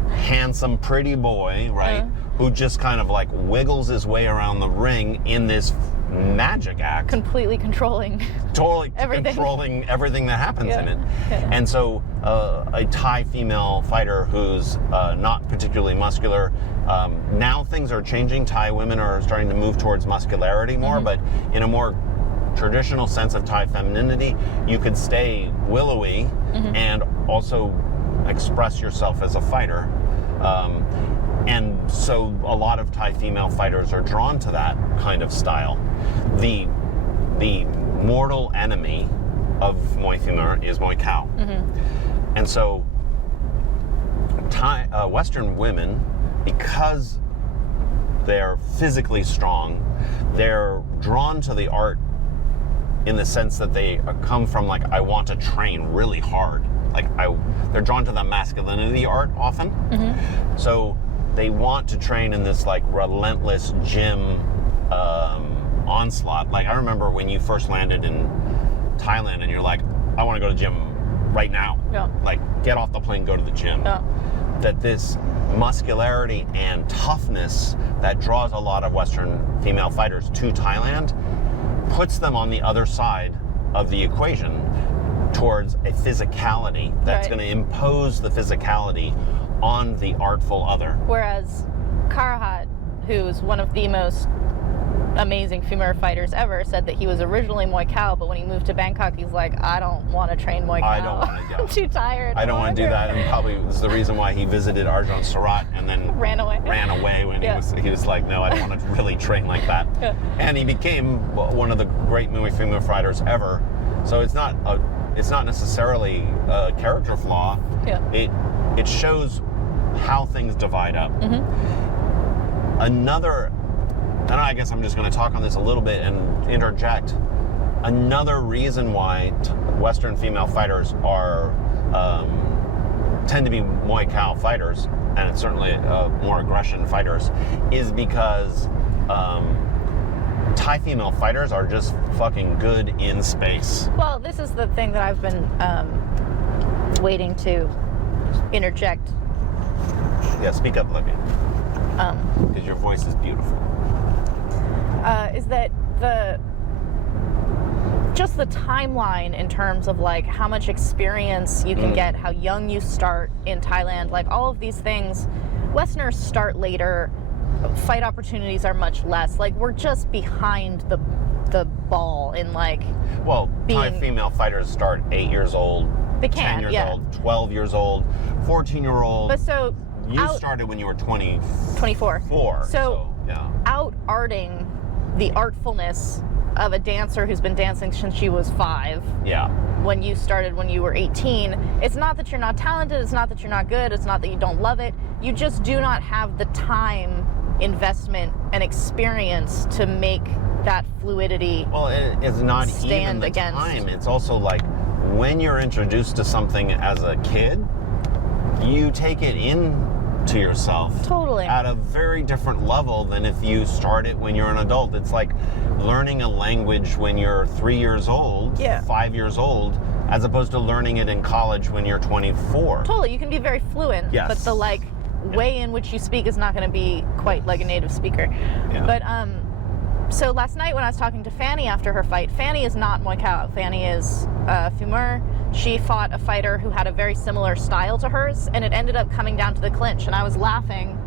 handsome, pretty boy, right? Who just kind of, like, wiggles his way around the ring in this magic act. Completely controlling. Totally controlling everything that happens in it. Yeah. And so a Thai female fighter who's not particularly muscular, now things are changing. Thai women are starting to move towards muscularity more, but in a more traditional sense of Thai femininity, you could stay willowy and also express yourself as a fighter. And so a lot of Thai female fighters are drawn to that kind of style. The mortal enemy of Muay Thai is Muay Khao. And so Western women, because they're physically strong. They're drawn to the art in the sense that they come from like, I want to train really hard. They're drawn to the masculinity art often. Mm-hmm. So they want to train in this like relentless gym onslaught. Like I remember when you first landed in Thailand and you're like, I want to go to the gym right now. Yeah. Like get off the plane, go to the gym. Yeah. That this muscularity and toughness that draws a lot of Western female fighters to Thailand puts them on the other side of the equation towards a physicality that's Right. going to impose the physicality on the artful other. Whereas Karahat, who's one of the most amazing female fighters ever, said that he was originally Muay Khao, but when he moved to Bangkok, he's like, I don't want to train Muay Khao. I don't want to. I'm too tired. I don't want to do that, and probably was the reason why he visited Arjun Surat and then Ran away. when Yeah. he was like, no, I don't want to really train like that. Yeah. And he became one of the great Muay female fighters ever. So it's not necessarily a character flaw. Yeah. It shows how things divide up. Mm-hmm. And I guess I'm just going to talk on this a little bit and interject. Another reason why Western female fighters tend to be Muay Khao fighters, and it's certainly more aggression fighters, is because Thai female fighters are just fucking good in space. Well, this is the thing that I've been waiting to interject. Yeah, speak up, Libby, because your voice is beautiful. Is that just the timeline in terms of like how much experience you can get, how young you start in Thailand, like all of these things. Westerners start later, fight opportunities are much less. Like we're just behind the ball in like. Well, Thai female fighters start 8 years old, They can, 10 years yeah. old, 12 years old, 14-year-old. But so You started when you were 24. So yeah. Out-arting the artfulness of a dancer who's been dancing since she was 5. Yeah. When you started when you were 18, it's not that you're not talented, it's not that you're not good, it's not that you don't love it. You just do not have the time, investment, and experience to make that fluidity. Well, it's not even stand the against. time. It's also like when you're introduced to something as a kid, you take it in to yourself Totally. at a very different level than if you start it when you're an adult. It's like learning a language when you're 3 years old, Yeah. 5 years old, as opposed to learning it in college when you're 24. Totally, you can be very fluent, Yes. but the like way in which you speak is not going to be quite like a native speaker. Yeah. But so last night when I was talking to Fanny after her fight, Fanny is not Muay Khao. Fanny is fumeur. She fought a fighter who had a very similar style to hers, and it ended up coming down to the clinch. And I was laughing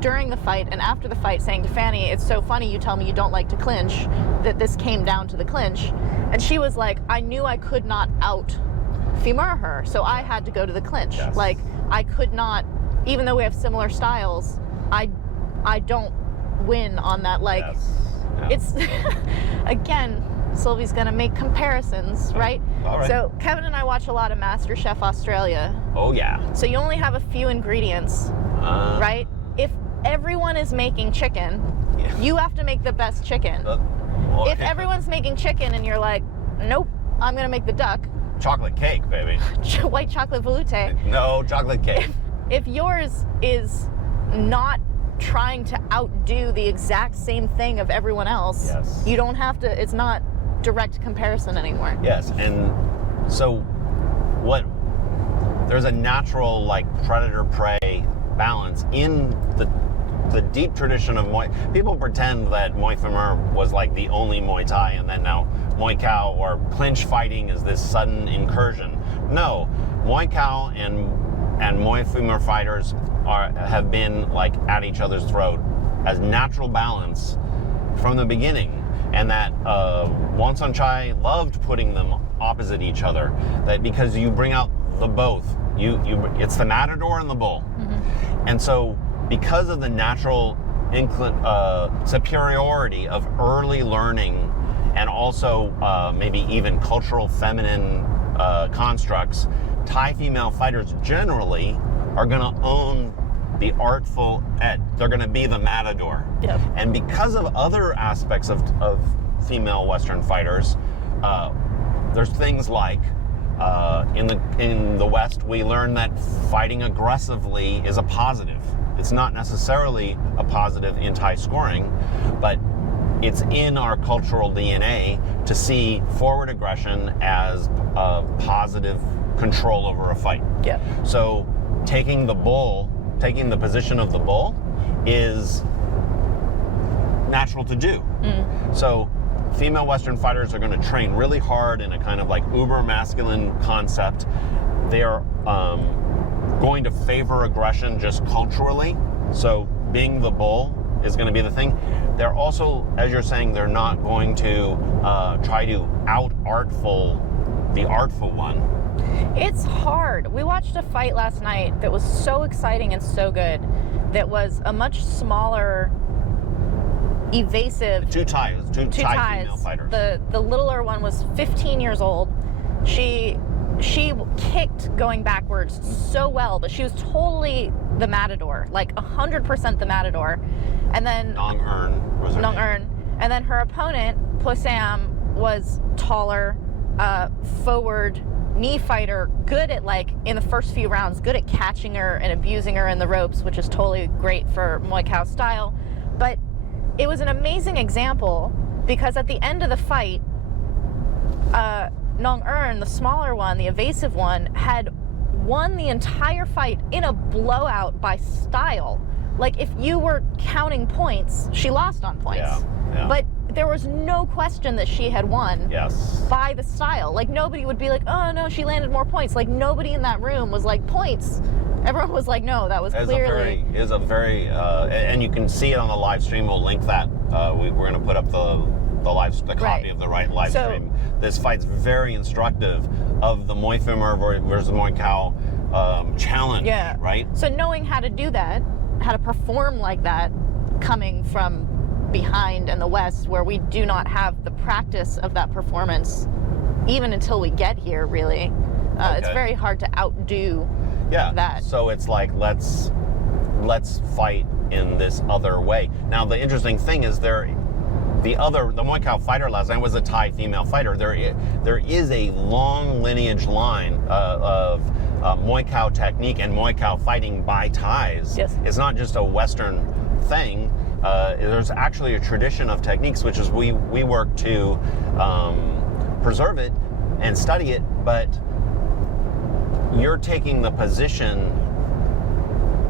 during the fight and after the fight, saying to Fanny, "It's so funny you tell me you don't like to clinch, that this came down to the clinch." And she was like, "I knew I could not out fumeur her, so I had to go to the clinch." Yes. Like I could not, even though we have similar styles, I don't win on that. Like Yes. Yeah. it's again, Sylvie's gonna make comparisons, right? All right. So Kevin and I watch a lot of MasterChef Australia. Oh yeah. So you only have a few ingredients, right? If everyone is making chicken, Yeah. you have to make the best chicken. Well, If everyone's making chicken and you're like, nope, I'm gonna make the duck, chocolate cake, baby. white chocolate velouté. No chocolate cake. If yours is not trying to outdo the exact same thing of everyone else, Yes. you don't have to, it's not direct comparison anymore. Yes, and so there's a natural like predator-prey balance in the deep tradition of Muay. People pretend that Muay Femur was like the only Muay Thai, and then now Muay Khao or clinch fighting is this sudden incursion. No, Muay Khao and Muay Femur fighters have been like at each other's throat as natural balance from the beginning, and that Won Sun Chai loved putting them opposite each other. That because you bring out the both, it's the matador and the bull, and so because of the natural superiority of early learning, and also maybe even cultural feminine constructs, Thai female fighters generally are going to own the artful they're going to be the matador. Yep. And because of other aspects of female Western fighters, there's things like in the West, we learn that fighting aggressively is a positive. It's not necessarily a positive in Thai scoring, but it's in our cultural DNA to see forward aggression as a positive control over a fight. Yeah. So taking the position of the bull is natural to do. So female Western fighters are going to train really hard in a kind of like uber masculine concept. They're going to favor aggression just culturally. So being the bull is going to be the thing. They're also, as you're saying, they're not going to try to out-artful the artful one. It's hard. We watched a fight last night that was so exciting and so good that was a much smaller, evasive... Two Thai female fighters. The littler one was 15 years old. She kicked going backwards so well, but she was totally the matador, like 100% the matador. And then Nong Earn was her name. And then her opponent, Posam, was taller, forward knee fighter, good at, like, in the first few rounds, good at catching her and abusing her in the ropes, which is totally great for Muay Khao style. But it was an amazing example because at the end of the fight, Nong Earn, the smaller one, the evasive one, had won the entire fight in a blowout by style. Like, if you were counting points, she lost on points. Yeah. But there was no question that she had won by the style. Like, nobody would be like, oh no, she landed more points. Like, nobody in that room was like, points. Everyone was like, no, that was clearly... Is a very, and you can see it on the live stream. We'll link that. We're going to put up the copy of the live stream. This fight's very instructive of the Muay Thai versus Muay Khao challenge, right? So knowing how to do that, how to perform like that, coming from behind in the West, where we do not have the practice of that performance, even until we get here, really. It's very hard to outdo that. So it's like, let's fight in this other way. Now, the interesting thing is the Muay Khao fighter last night was a Thai female fighter. There is a long lineage line of Muay Khao technique and Muay Khao fighting by Thais. Yes. It's not just a Western thing. There's actually a tradition of techniques, which is we work to preserve it and study it, but you're taking the position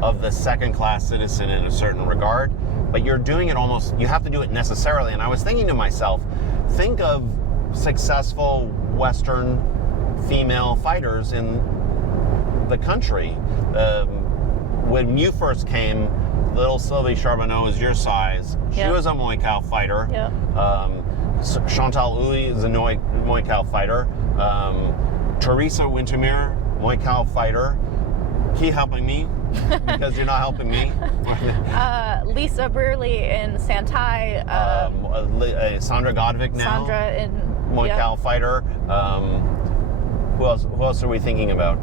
of the second-class citizen in a certain regard, but you're doing it almost, you have to do it necessarily. And I was thinking to myself, think of successful Western female fighters in the country. When you first came, little Sylvie Charbonneau is your size. She was a Muay Khao fighter. Chantal Uli is a Muay Khao fighter. Teresa Wintermere, Muay Khao fighter. Keep helping me because you're not helping me. Lisa Brearley in Santai. Sandra Godvik now. Sandra in Muay Khao fighter. Who else are we thinking about?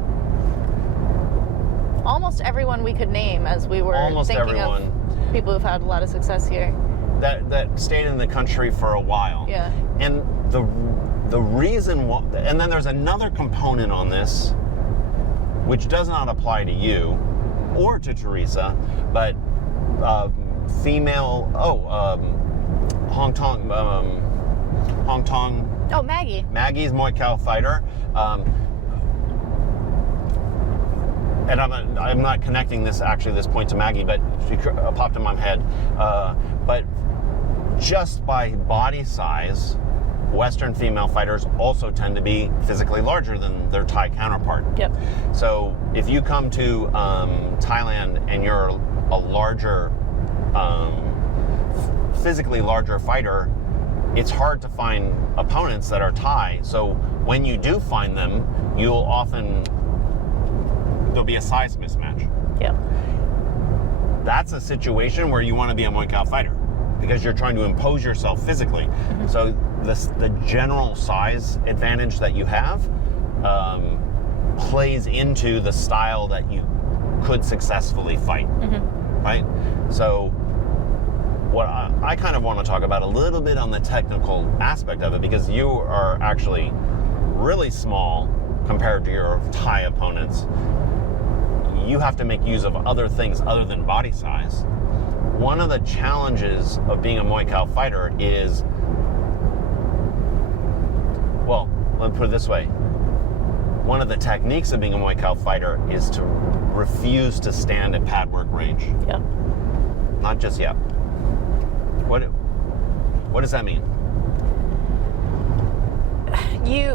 Almost everyone we could name as we were thinking of people who've had a lot of success here. That stayed in the country for a while. Yeah. And the reason and then there's another component on this which does not apply to you or to Teresa, but female Hong Tong. Oh, Maggie. Maggie's Muay Khao fighter. And I'm not connecting this point to Maggie, but she popped in my head. But just by body size, Western female fighters also tend to be physically larger than their Thai counterpart. Yep. So if you come to Thailand and you're a larger, physically larger fighter, it's hard to find opponents that are Thai. So when you do find them, there'll be a size mismatch. Yeah. That's a situation where you want to be a Muay Khao fighter because you're trying to impose yourself physically. Mm-hmm. So the general size advantage that you have plays into the style that you could successfully fight, right? So what I kind of want to talk about a little bit on the technical aspect of it, because you are actually really small compared to your Thai opponents. You have to make use of other things other than body size. One of the challenges of being a Muay Khao fighter is, well, let me put it this way. One of the techniques of being a Muay Khao fighter is to refuse to stand at pad work range. Yeah. Not just yet. What does that mean?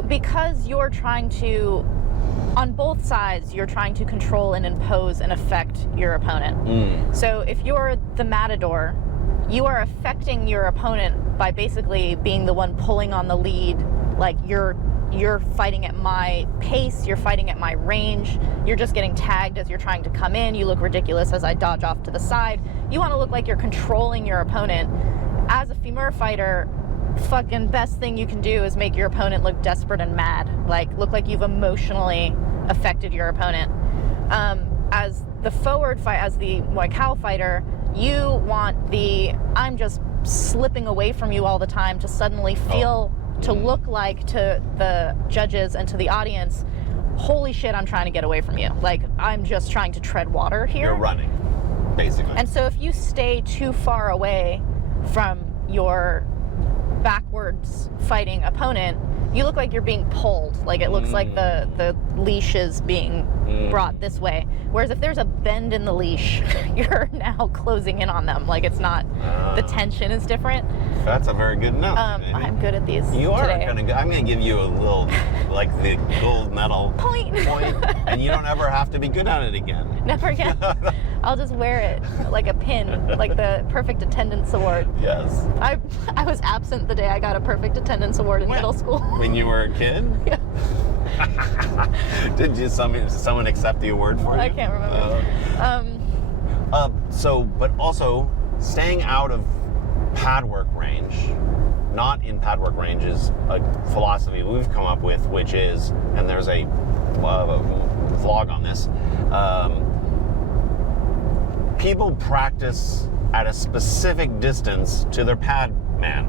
Because you're trying to, on both sides, you're trying to control and impose and affect your opponent. So if you're the matador, you are affecting your opponent by basically being the one pulling on the lead. Like you're fighting at my pace, you're fighting at my range, you're just getting tagged as you're trying to come in, you look ridiculous as I dodge off to the side. You want to look like you're controlling your opponent. As a femur fighter, fucking best thing you can do is make your opponent look desperate and mad. Like, look like you've emotionally affected your opponent. As the forward fight, as the Muay Khao fighter, you want the, I'm just slipping away from you all the time to suddenly feel, to look like to the judges and to the audience, holy shit, I'm trying to get away from you. Like, I'm just trying to tread water here. You're running, basically. And so if you stay too far away from your backwards fighting opponent, you look like you're being pulled. Like it looks like the leash is being brought this way. Whereas if there's a bend in the leash, you're now closing in on them. Like it's not, the tension is different. That's a very good note. I'm good at these. You are today. kind of good. I'm going to give you a little, like the gold medal Point. and you don't ever have to be good at it again. Never again. I'll just wear it like a pin, like the perfect attendance award. Yes. I was absent the day I got a perfect attendance award in middle school. When you were a kid? Yeah. Did someone accept the award for you? I can't remember. But also staying out of pad work range, not in pad work range, is a philosophy we've come up with, which is, and there's a vlog on this, people practice at a specific distance to their pad man.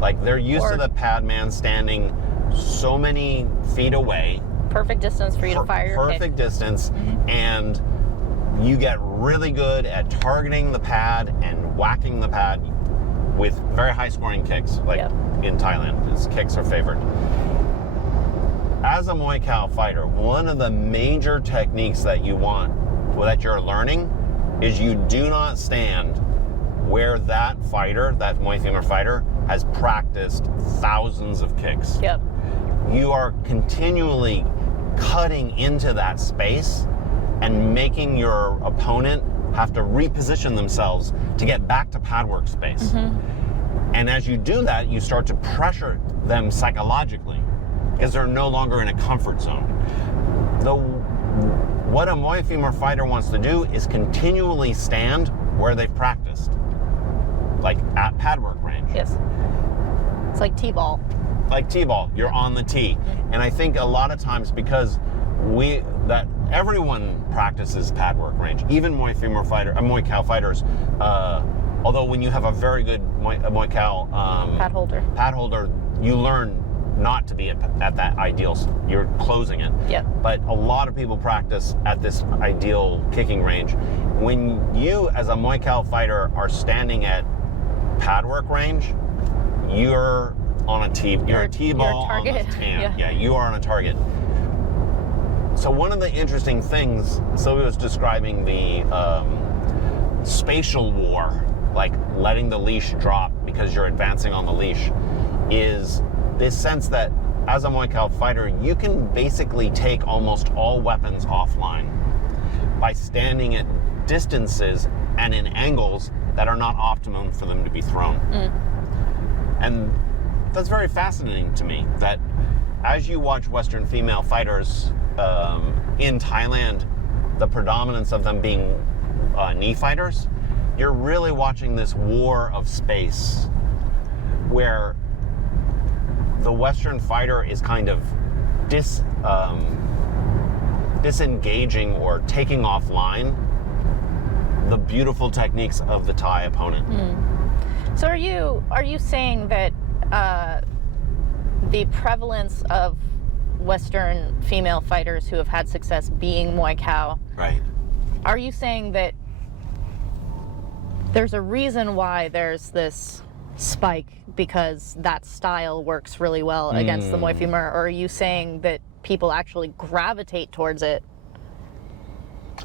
Like they're used to the pad man standing so many feet away. Perfect distance for you to fire your kick. Perfect distance, and you get really good at targeting the pad and whacking the pad with very high scoring kicks, like in Thailand, his kicks are favored. As a Muay Khao fighter, one of the major techniques that you want, or that you're learning, is you do not stand where that fighter, that Muay femur fighter, has practiced thousands of kicks. Yep. You are continually cutting into that space and making your opponent have to reposition themselves to get back to pad work space. And as you do that, you start to pressure them psychologically because they're no longer in a comfort zone. What a Muay femur fighter wants to do is continually stand where they've practiced, like at pad work range. Yes. It's like T-ball. Like T-ball, you're on the tee. And I think a lot of times because everyone practices pad work range, even Muay Khao fighters, although when you have a very good Muay Khao pad holder, you learn not to be at that ideal, you're closing it. Yep. But a lot of people practice at this ideal kicking range. When you, as a Muay Khao fighter, are standing at pad work range, you're on a tee. You're a T-ball on the tan. Yeah, you are on a target. So one of the interesting things, Sylvie was describing the spatial war, like letting the leash drop because you're advancing on the leash, is this sense that as a Muay Khao fighter, you can basically take almost all weapons offline by standing at distances and in angles that are not optimum for them to be thrown. And that's very fascinating to me, that as you watch Western female fighters in Thailand, the predominance of them being knee fighters, you're really watching this war of space where the Western fighter is kind of disengaging or taking offline the beautiful techniques of the Thai opponent. So are you saying that the prevalence of Western female fighters who have had success being Muay Khao, Right. are you saying that there's a reason why there's this spike because that style works really well against the Muay Femur, or are you saying that people actually gravitate towards it?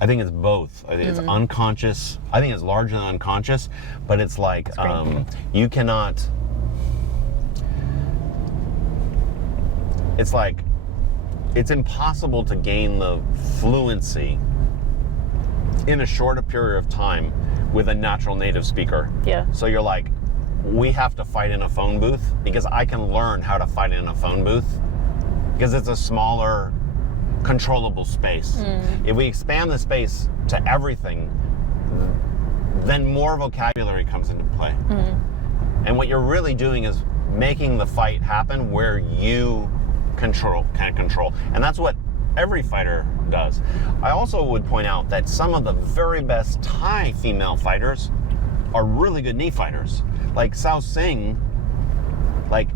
I think it's both. I think it's unconscious. I think it's largely unconscious, but it's like you cannot. It's like it's impossible to gain the fluency in a shorter period of time with a natural native speaker. Yeah. So you're like, we have to fight in a phone booth because I can learn how to fight in a phone booth because it's a smaller, controllable space. If we expand the space to everything, then more vocabulary comes into play. And what you're really doing is making the fight happen where you can control. And that's what every fighter does. I also would point out that some of the very best Thai female fighters are really good knee fighters. Like Sao Sing, like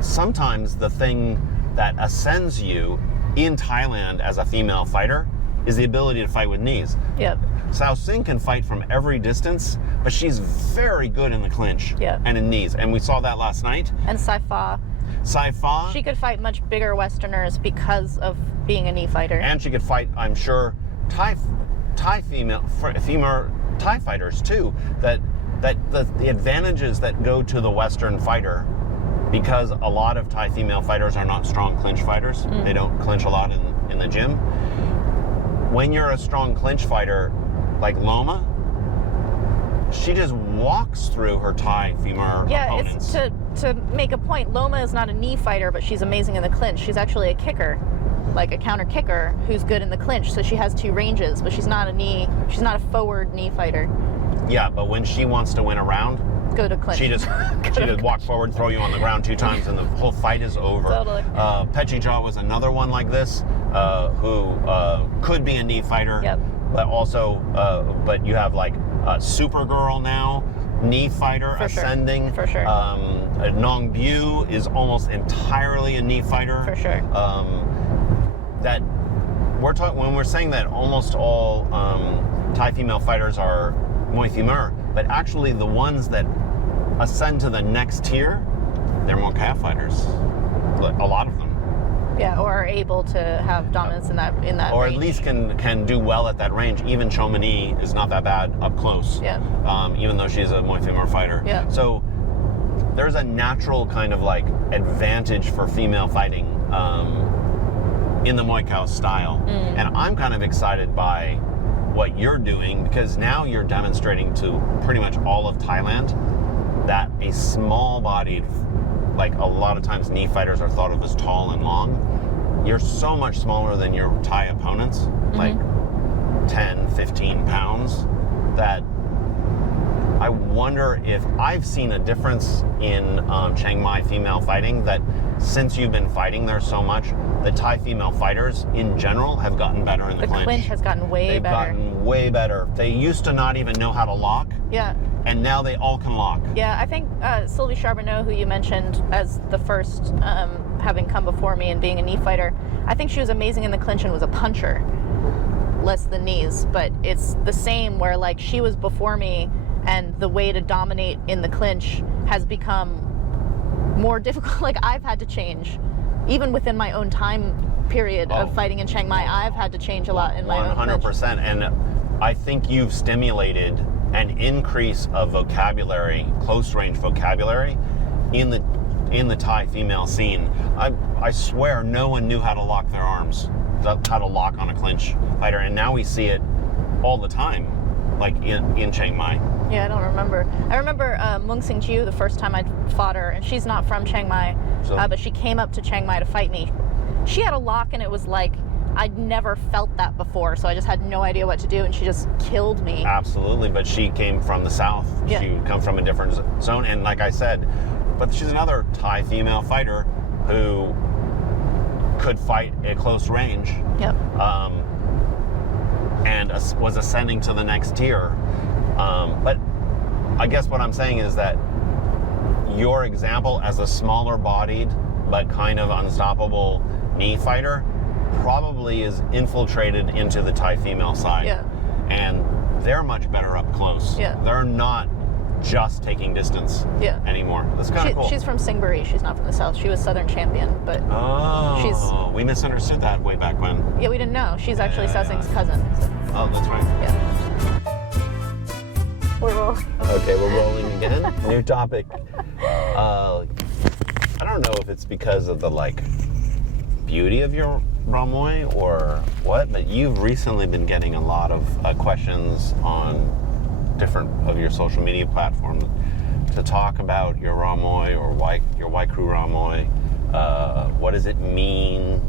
sometimes the thing that ascends you in Thailand as a female fighter is the ability to fight with knees. Yep. Sao Sing can fight from every distance, but she's very good in the clinch and in knees. And we saw that last night. And Saifa. Saifa. She could fight much bigger Westerners because of being a knee fighter. And she could fight, I'm sure, Thai female Thai fighters too. That the advantages that go to the Western fighter, because a lot of Thai female fighters are not strong clinch fighters. They don't clinch a lot in the gym. When you're a strong clinch fighter like Loma, she just walks through her Thai femur opponents. It's to make a point, Loma is not a knee fighter, but she's amazing in the clinch. She's actually a kicker, like a counter kicker who's good in the clinch. So she has two ranges, but she's not a forward knee fighter. Yeah, but when she wants to win a round, go to clinch. She just walk forward, throw you on the ground 2 times, and the whole fight is over. Totally. Pechija was another one like this, who could be a knee fighter, but also, but you have like Supergirl now, knee fighter ascending. For sure. Nong Bu is almost entirely a knee fighter. For sure. That we're talking when we're saying that almost all Thai female fighters are Muay Femur, but actually the ones that ascend to the next tier, they're Muay Khao fighters. A lot of them. Yeah, or are able to have dominance in that or range. At least can do well at that range. Even Chomani is not that bad up close. Yeah. Even though she's a Muay Femur fighter. Yeah. So there's a natural kind of like advantage for female fighting in the Muay Khao style. And I'm kind of excited by what you're doing, because now you're demonstrating to pretty much all of Thailand that a small-bodied, like a lot of times knee fighters are thought of as tall and long. You're so much smaller than your Thai opponents, like 10, 15 pounds, that I wonder if I've seen a difference in Chiang Mai female fighting, that since you've been fighting there so much, the Thai female fighters in general have gotten better in the clinch. The clinch has gotten way They've better. gotten way better. They used to not even know how to lock. Yeah. And now they all can lock. Yeah, I think Sylvie Charbonneau, who you mentioned as the first having come before me and being a knee fighter, I think she was amazing in the clinch and was a puncher, less than knees. But it's the same where like she was before me, and the way to dominate in the clinch has become more difficult. Like I've had to change. Even within my own time period of fighting in Chiang Mai, I've had to change a lot in my own clinch. 100%. And I think you've stimulated an increase of vocabulary, close range vocabulary, in the Thai female scene. I swear no one knew how to lock their arms, how to lock on a clinch fighter, and now we see it all the time, like in Chiang Mai. Yeah, I don't remember. I remember Mung Sing Jiu, the first time I fought her, and she's not from Chiang Mai, but she came up to Chiang Mai to fight me. She had a lock, and it was like, I'd never felt that before, so I just had no idea what to do, and she just killed me. Absolutely, but she came from the south. Yeah. She come from a different zone, and like I said, but she's another Thai female fighter who could fight at close range. Yep. And was ascending to the next tier. But I guess what I'm saying is that your example as a smaller bodied but kind of unstoppable knee fighter probably is infiltrated into the Thai female side. Yeah. And they're much better up close. Yeah. They're not just taking distance anymore. That's kind of cool. She's from Singbury. She's not from the South. She was Southern champion, but we misunderstood that way back when. Yeah, we didn't know. She's actually Sessing's cousin. So. Oh, that's right. Yeah. We're rolling. Okay, we're rolling again. New topic. I don't know if it's because of the beauty of your Muay or what, but you've recently been getting a lot of questions on different of your social media platforms to talk about your Muay or your Y Crew Muay. What does it mean?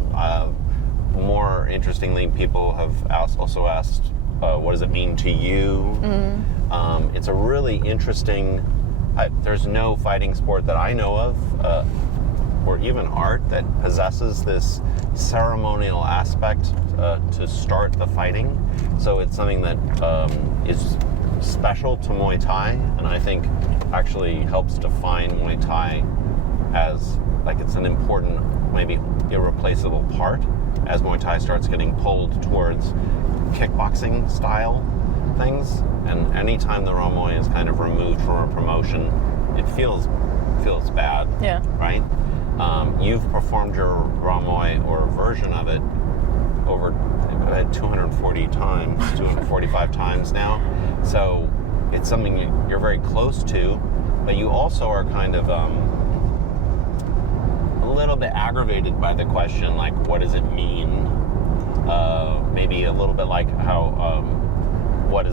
More interestingly, people have also asked, what does it mean to you? Mm-hmm. It's a really interesting. There's no fighting sport that I know of, or even art, that possesses this ceremonial aspect to start the fighting. So it's something that is special to Muay Thai, and I think actually helps define Muay Thai as it's an important, maybe irreplaceable part as Muay Thai starts getting pulled towards kickboxing style things. And anytime the Muay is kind of removed from a promotion, it feels bad. Yeah. Right? You've performed your Muay or version of it over 240 times, 245 times now. So it's something you're very close to, but you also are kind of a little bit aggravated by the question, what does it mean? Maybe a little bit like how, what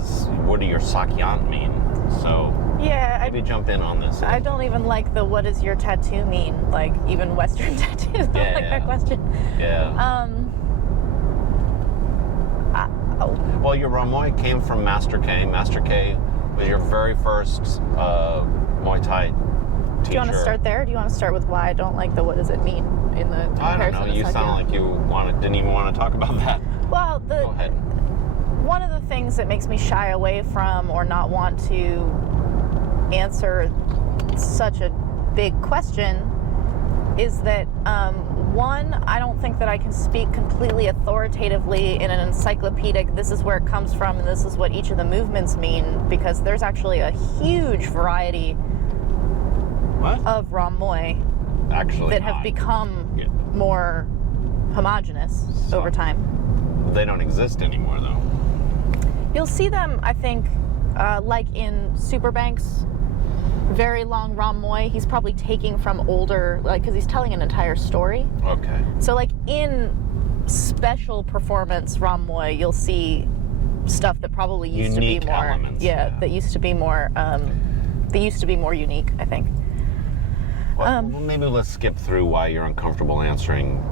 do your sakyant mean? So yeah, maybe jump in on this. I don't even like the what does your tattoo mean? Even Western tattoos. I don't like that question. Yeah. Well, your Muay came from Master K. Master K was your very first Muay Thai teacher. Do you want to start there? Or do you want to start with why I don't like the what does it mean in the comparison? I don't know. You sound like you didn't even want to talk about that. Well, Go ahead. One of the things that makes me shy away from or not want to answer such a big question is that one, I don't think that I can speak completely authoritatively in an encyclopedic, this is where it comes from and this is what each of the movements mean, because there's actually a huge variety of Muay that have become more homogenous over time. They don't exist anymore, though. You'll see them, I think, like in Superbank's very long Muay, he's probably taking from older, because he's telling an entire story. Okay. So, in special performance Muay, you'll see stuff that probably used unique to be more, elements, that used to be more, unique, I think. Well, maybe let's skip through why you're uncomfortable answering.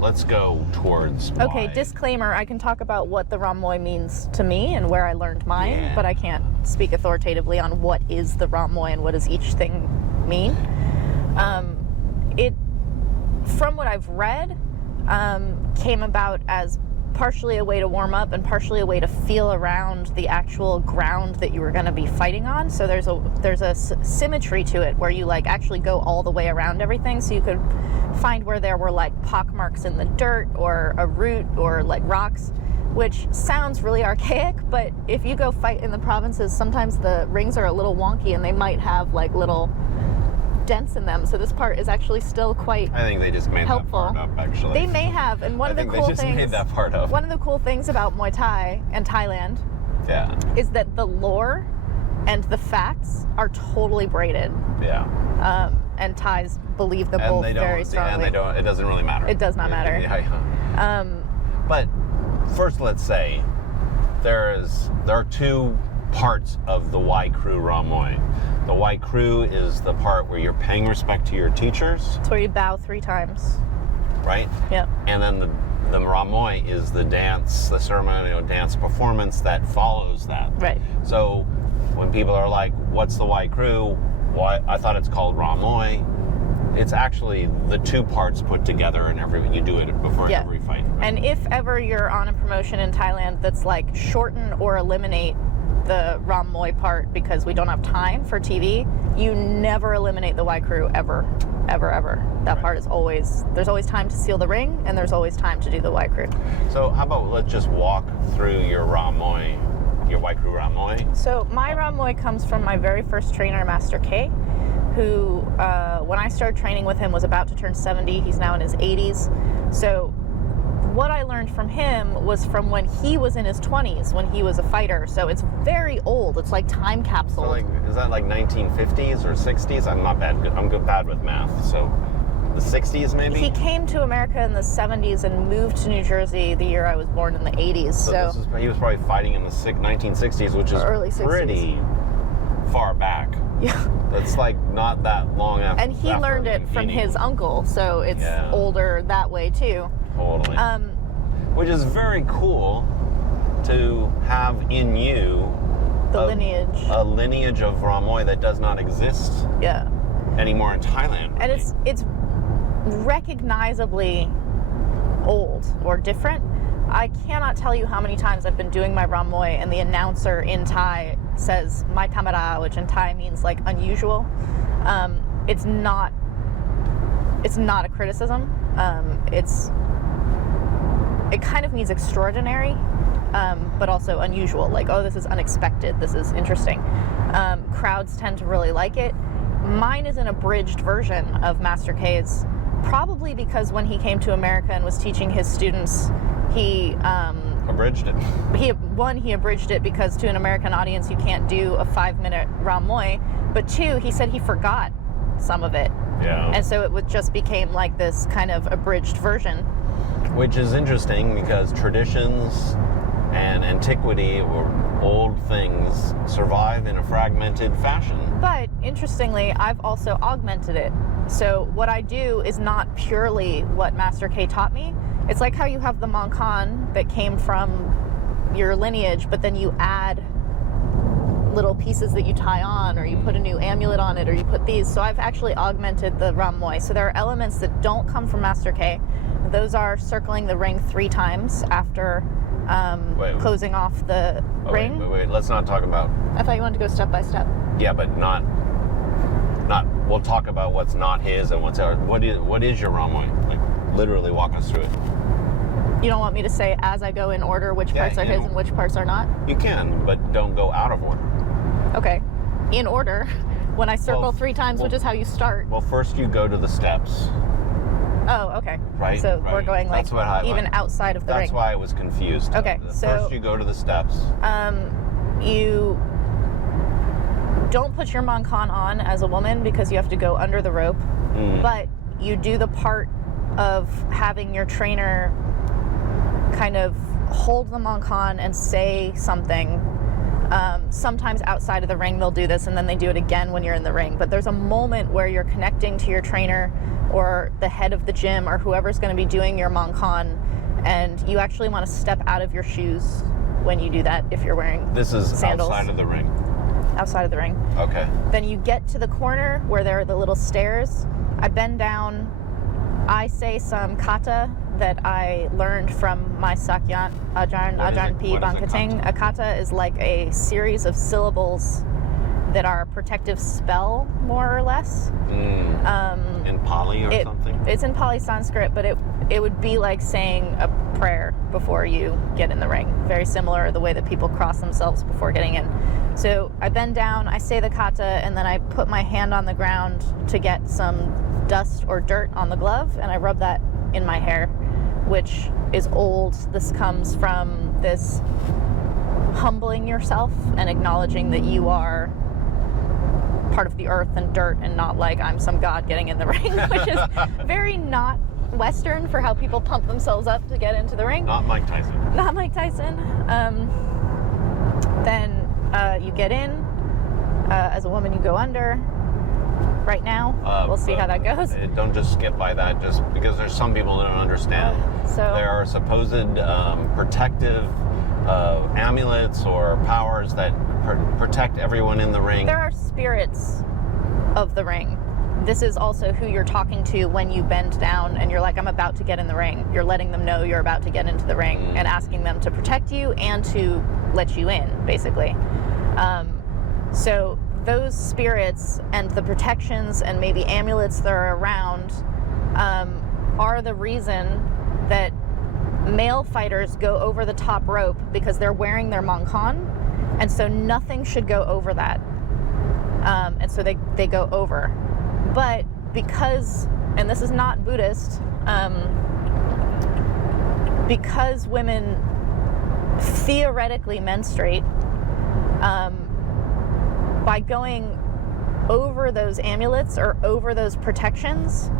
Let's go towards why. Okay, disclaimer, I can talk about what the Muay means to me and where I learned mine, but I can't speak authoritatively on what is the Muay and what does each thing mean. It, from what I've read, came about as partially a way to warm up and partially a way to feel around the actual ground that you were going to be fighting on. So there's a symmetry to it where you actually go all the way around everything, so you could find where there were pock marks in the dirt or a root or rocks, which sounds really archaic, but if you go fight in the provinces, sometimes the rings are a little wonky and they might have little dents in them, so this part is actually still quite I think they just made helpful. That part up, actually. They may have, and one of the cool things. Made that part up. One of the cool things about Muay Thai and Thailand, is that the lore and the facts are totally braided. Yeah. And Thais believe them both very strongly. And they don't. It doesn't really matter. It does not matter. Yeah. But first, let's say there are two parts of the Y Crew Muay. The Y Crew is the part where you're paying respect to your teachers. It's where you bow 3 times. Right? Yeah. And then the Muay is the dance, the ceremonial dance performance that follows that. Right. So when people are like, what's the Y Crew? Why? I thought it's called Muay. It's actually the two parts put together, and you do it before Yeah. every fight. Right? And if ever you're on a promotion in Thailand that's like shorten or eliminate the Ram Muay part because we don't have time for TV, you never eliminate the Y crew ever. That part is always, there's always time to seal the ring, and there's always time to do the Y crew. So how about let's just walk through your Ram Muay, your Y crew Ram Muay. So my Ram Muay comes from my very first trainer, Master Khao, who, when I started training with him, was about to turn 70. He's now in his 80s. So what I learned from him was from when he was in his 20s, when he was a fighter. So it's very old. It's like time capsule. So like, is that like 1950s or 60s? I'm not bad. I'm bad with math. So the 60s maybe? He came to America in the 70s and moved to New Jersey the year I was born in the 80s. So he was probably fighting in the 1960s, which is early 60s. Pretty far back. Yeah. That's like not that long after. And he learned it from his uncle, so it's older that way too. Totally. Which is very cool to have in you the lineage. A lineage of Ram Muay that does not exist anymore in Thailand. And it's recognizably old or different. I cannot tell you how many times I've been doing my Ram Muay and the announcer in Thai says "my kamara," which in Thai means like unusual. It's not a criticism. It kind of means extraordinary, but also unusual. Like, oh, this is unexpected. This is interesting. Crowds tend to really like it. Mine is an abridged version of Master K's, probably because when he came to America and was teaching his students, he abridged it. He abridged it because to an American audience you can't do a 5-minute Ram Muay, but two, he said he forgot some of it. Yeah. And so it just became like this kind of abridged version. Which is interesting because traditions and antiquity or old things survive in a fragmented fashion. But interestingly, I've also augmented it. So what I do is not purely what Master K taught me. It's like how you have the Monkan that came from your lineage, but then you add little pieces that you tie on, or you put a new amulet on it, or you put these. So I've actually augmented the Ram Muay. So there are elements that don't come from Master K. Those are circling the ring 3 times after closing off the ring. Wait, let's not talk about... I thought you wanted to go step by step. Yeah, but not... We'll talk about what's not his and what's ours. What is your Ram Muay? Like, literally walk us through it. You don't want me to say as I go in order which parts are his and which parts are not? You can, but don't go out of order. Okay. In order, when I circle 3 times, which is how you start. Well, first you go to the steps. Oh, okay. Right. So we're going like even outside of the ring. That's why I was confused. Okay. So first you go to the steps. You don't put your Monkan on as a woman because you have to go under the rope, but you do the part of having your trainer kind of hold the Monkan and say something. Sometimes outside of the ring they'll do this, and then they do it again when you're in the ring. But there's a moment where you're connecting to your trainer or the head of the gym or whoever's going to be doing your Monkan, and you actually want to step out of your shoes when you do that if you're wearing sandals. Outside of the ring. Outside of the ring. Okay. Then you get to the corner where there are the little stairs. I bend down. I say some kata that I learned from my Sakyan Ajahn P. Bankating. A kata is like a series of syllables that are a protective spell, more or less. In Pali or something? It's in Pali Sanskrit, but it would be like saying a prayer before you get in the ring. Very similar to the way that people cross themselves before getting in. So I bend down, I say the kata, and then I put my hand on the ground to get some dust or dirt on the glove, and I rub that in my hair, which is old. This comes from this humbling yourself and acknowledging that you are part of the earth and dirt and not like I'm some god getting in the ring, which is very not Western for how people pump themselves up to get into the ring. Not Mike Tyson. Not Mike Tyson. Then you get in. As a woman, you go under. Right now, we'll see how that goes. Don't just skip by that, just because there's some people that don't understand. There are supposed protective amulets or powers that protect everyone in the ring. There are spirits of the ring this is also who you're talking to when you bend down and you're like, I'm about to get in the ring. You're letting them know you're about to get into the ring and asking them to protect you and to let you in, basically. So those spirits and the protections and maybe amulets that are around are the reason that male fighters go over the top rope, because they're wearing their Mongkon, and so nothing should go over that. And so they go over. But because, and this is not Buddhist, because women theoretically menstruate, by going over those amulets or over those protections,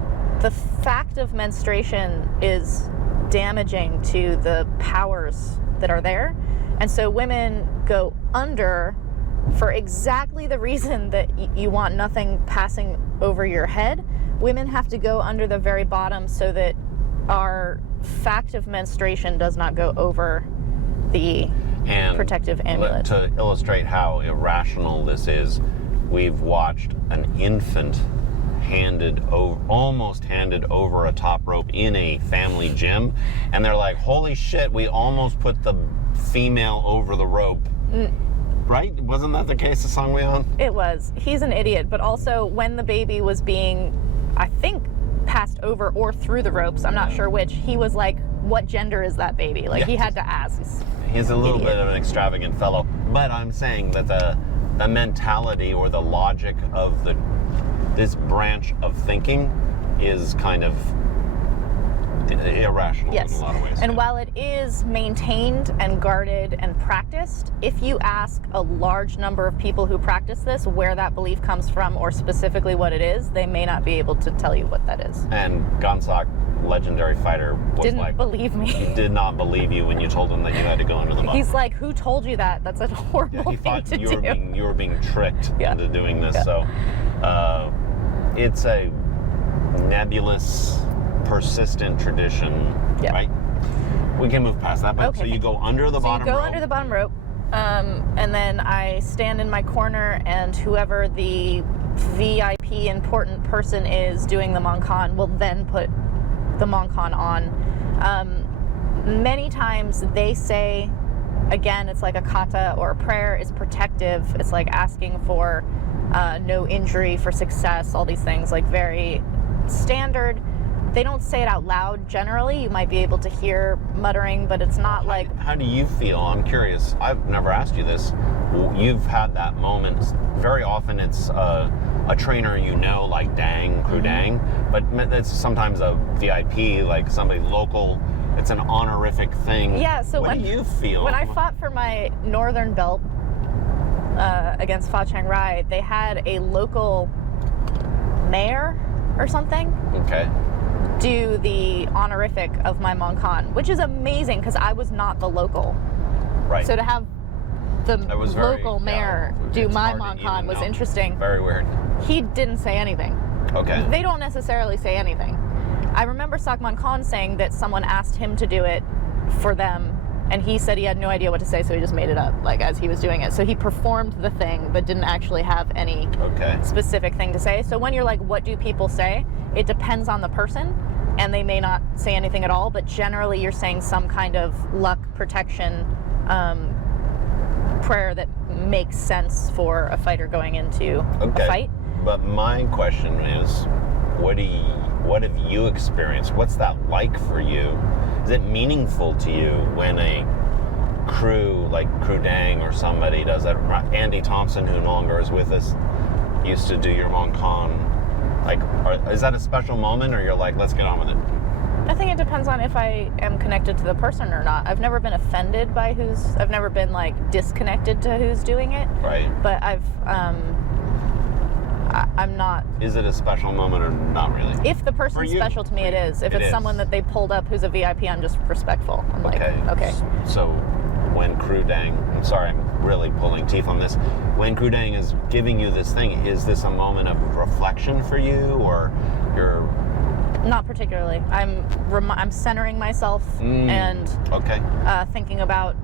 the fact of menstruation is damaging to the powers that are there. And so women go under for exactly the reason that you want nothing passing over your head. Women have to go under the very bottom so that our fact of menstruation does not go over the protective amulet. To illustrate how irrational this is, we've watched an infant almost handed over a top rope in a family gym, and they're like, holy shit, we almost put the female over the rope. Right? Wasn't that the case of Song Weon? It was. He's an idiot, but also when the baby was being, I think, passed over or through the ropes, I'm not sure which, he was like, what gender is that baby? Like, he had to ask. He's a little bit of an extravagant fellow, but I'm saying that the mentality or the logic of this branch of thinking is kind of irrational in a lot of ways. And while it is maintained and guarded and practiced, if you ask a large number of people who practice this where that belief comes from or specifically what it is, they may not be able to tell you what that is. And Khao, legendary fighter, didn't believe me. He did not believe you when you told him that you had to go under the bottom. He's like, who told you that? That's a horrible he thing thought to you were being tricked into doing this. So it's a nebulous, persistent tradition, right? We can move past that, but so you go under the bottom rope. So you go under the bottom rope, and then I stand in my corner, and whoever the VIP important person is doing the Mongkon will then put the Mongkon on. Many times they say, again, it's like a kata or a prayer, it's protective, it's like asking for no injury, for success, all these things, like very standard. They don't say it out loud generally. You might be able to hear muttering, but it's not like... How do you feel? I'm curious. I've never asked you this. You've had that moment. Very often it's a trainer you know, like Dang, Crew Dang, but it's sometimes a VIP, like somebody local. It's an honorific thing. Yeah, so what do you feel? When I fought for my northern belt against Fa Chang Rai, they had a local mayor or something. Okay. Do the honorific of my Mongkon, which is amazing because I was not the local. Right. So to have the local mayor do my Mongkon was interesting. Very weird. He didn't say anything. Okay. They don't necessarily say anything. I remember Sakman Khan saying that someone asked him to do it for them, and he said he had no idea what to say, so he just made it up, like, as he was doing it. So he performed the thing, but didn't actually have any specific thing to say. So when you're like, what do people say? It depends on the person, and they may not say anything at all, but generally you're saying some kind of luck, protection, prayer that makes sense for a fighter going into a fight. But my question is, what have you experienced? What's that like for you? Is it meaningful to you when a crew, like Crew Dang or somebody does that? Andy Thompson, who no longer is with us, used to do your Mongkon. Like, is that a special moment, or you're like, let's get on with it? I think it depends on if I am connected to the person or not. I've never been offended by I've never been like disconnected to who's doing it. Right. But I'm not. Is it a special moment or not really? If the person's special to me, it is. If it's someone that they pulled up who's a VIP, I'm just respectful. I'm like, okay. So when Crew Dang, I'm sorry, I'm really pulling teeth on this. When Crew Dang is giving you this thing, is this a moment of reflection for you, or you're... Not particularly. I'm centering myself and thinking about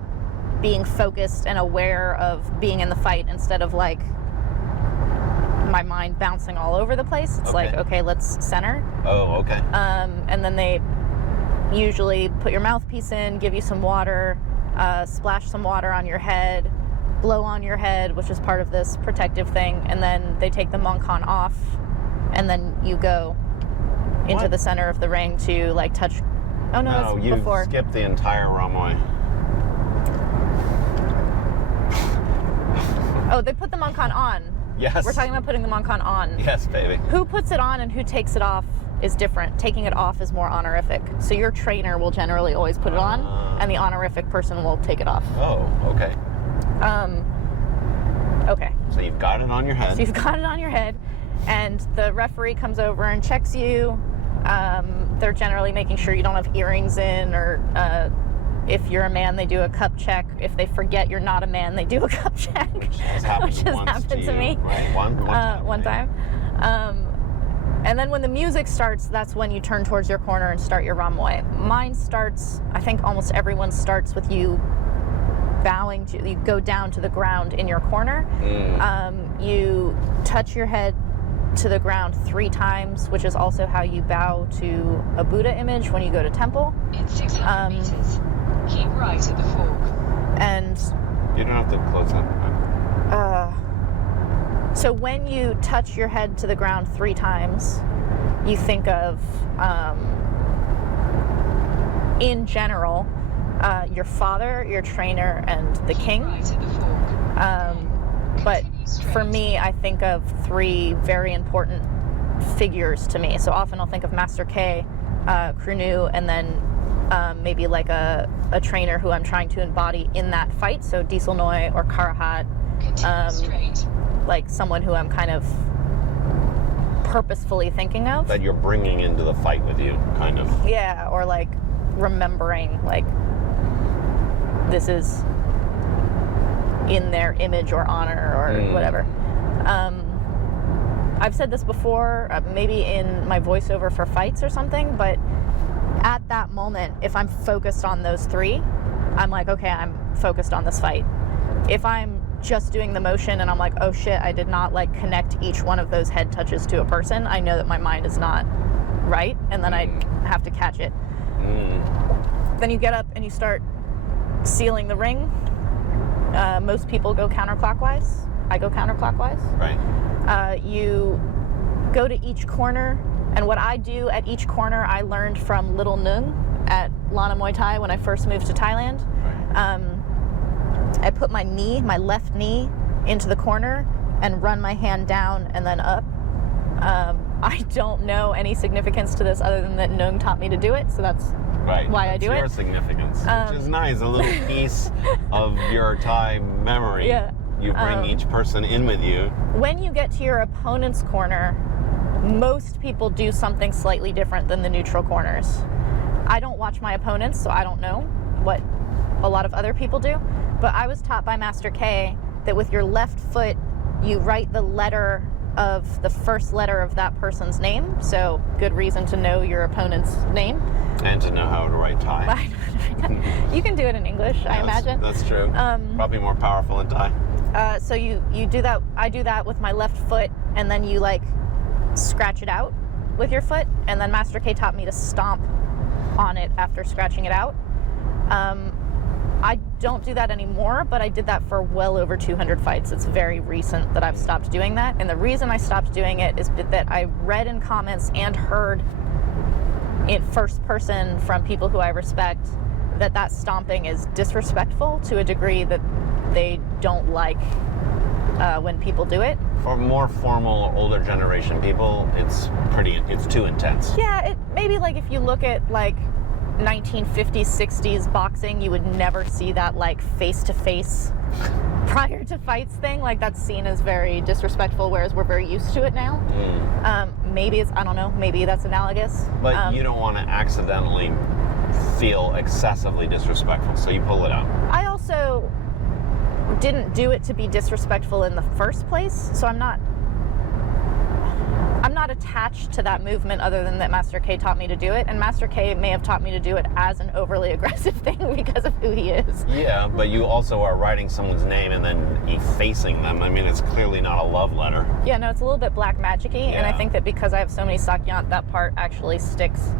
being focused and aware of being in the fight instead of like my mind bouncing all over the place. It's like, okay, let's center. Oh, okay. And then they usually put your mouthpiece in, give you some water, splash some water on your head, blow on your head, which is part of this protective thing, and then they take the Jomkwan off, and then you go into the center of the ring to like touch. Oh no, that's you before. Skipped the entire Muay. Oh, they put the Jomkwan on. Yes. We're talking about putting the Jomkwan on. Yes, baby. Who puts it on and who takes it off is different. Taking it off is more honorific. So your trainer will generally always put it on, and the honorific person will take it off. Oh, okay. Okay. So you've got it on your head. So you've got it on your head, and the referee comes over and checks you. They're generally making sure you don't have earrings in, or if you're a man, they do a cup check. If they forget you're not a man, they do a cup check. Which has happened, to me. Right? One time. And then when the music starts, that's when you turn towards your corner and start your Muay. Mine starts, I think almost everyone starts with you bowing to, you go down to the ground in your corner. You touch your head to the ground 3 times, which is also how you bow to a Buddha image when you go to temple. In 600 meters, keep right at the fork. And you don't have to close it. So when you touch your head to the ground 3 times, you think of, in general, your father, your trainer, and the king. Right at the fork. But for me, I think of 3 very important figures to me. So often I'll think of Master K, Krunu, and then maybe like a trainer who I'm trying to embody in that fight. So Diesel Noi or Karahat. Straight. Like someone who I'm kind of purposefully thinking of. That you're bringing into the fight with you, kind of. Yeah, or like remembering, like, this is in their image or honor or whatever. I've said this before, maybe in my voiceover for fights or something, but at that moment, if I'm focused on those 3, I'm like, okay, I'm focused on this fight. If I'm just doing the motion and I'm like, oh shit, I did not like connect each one of those head touches to a person, I know that my mind is not right, and then I have to catch it. Then you get up and you start sealing the ring. Most people go counterclockwise. I go counterclockwise. Right. You go to each corner, and what I do at each corner I learned from Little Nung at Lana Muay Thai when I first moved to Thailand. Right. I put my left knee into the corner and run my hand down and then up. I don't know any significance to this other than that Nung taught me to do it, so that's why I do it. Your significance, which is nice, a little piece of your Thai memory. Yeah. You bring each person in with you. When you get to your opponent's corner, most people do something slightly different than the neutral corners. I don't watch my opponents, so I don't know what a lot of other people do, but I was taught by Master K that with your left foot, you write the letter of the first letter of that person's name, so good reason to know your opponent's name. And to know how to write Thai. You can do it in English, I imagine. That's true. Probably more powerful in Thai. So you do that, I do that with my left foot, and then you like scratch it out with your foot, and then Master K taught me to stomp on it after scratching it out. I don't do that anymore, but I did that for well over 200 fights. It's very recent that I've stopped doing that, and the reason I stopped doing it is that I read in comments and heard in first person from people who I respect that stomping is disrespectful to a degree that they don't like when people do it. For more formal, older generation people, it's too intense. Yeah, maybe like if you look at like 1950s, 60s boxing, you would never see that like face-to-face prior to fights thing. Like that's seen as very disrespectful, whereas we're very used to it now. Maybe I don't know, maybe that's analogous. But you don't want to accidentally feel excessively disrespectful, so you pull it out. I also didn't do it to be disrespectful in the first place, so I'm not not attached to that movement other than that Master K taught me to do it, and Master K may have taught me to do it as an overly aggressive thing because of who he is. Yeah, but you also are writing someone's name and then effacing them. I mean, it's clearly not a love letter. Yeah, no, it's a little bit black magic-y, and I Yeah. think that because I have so many sakyant, that part actually sticks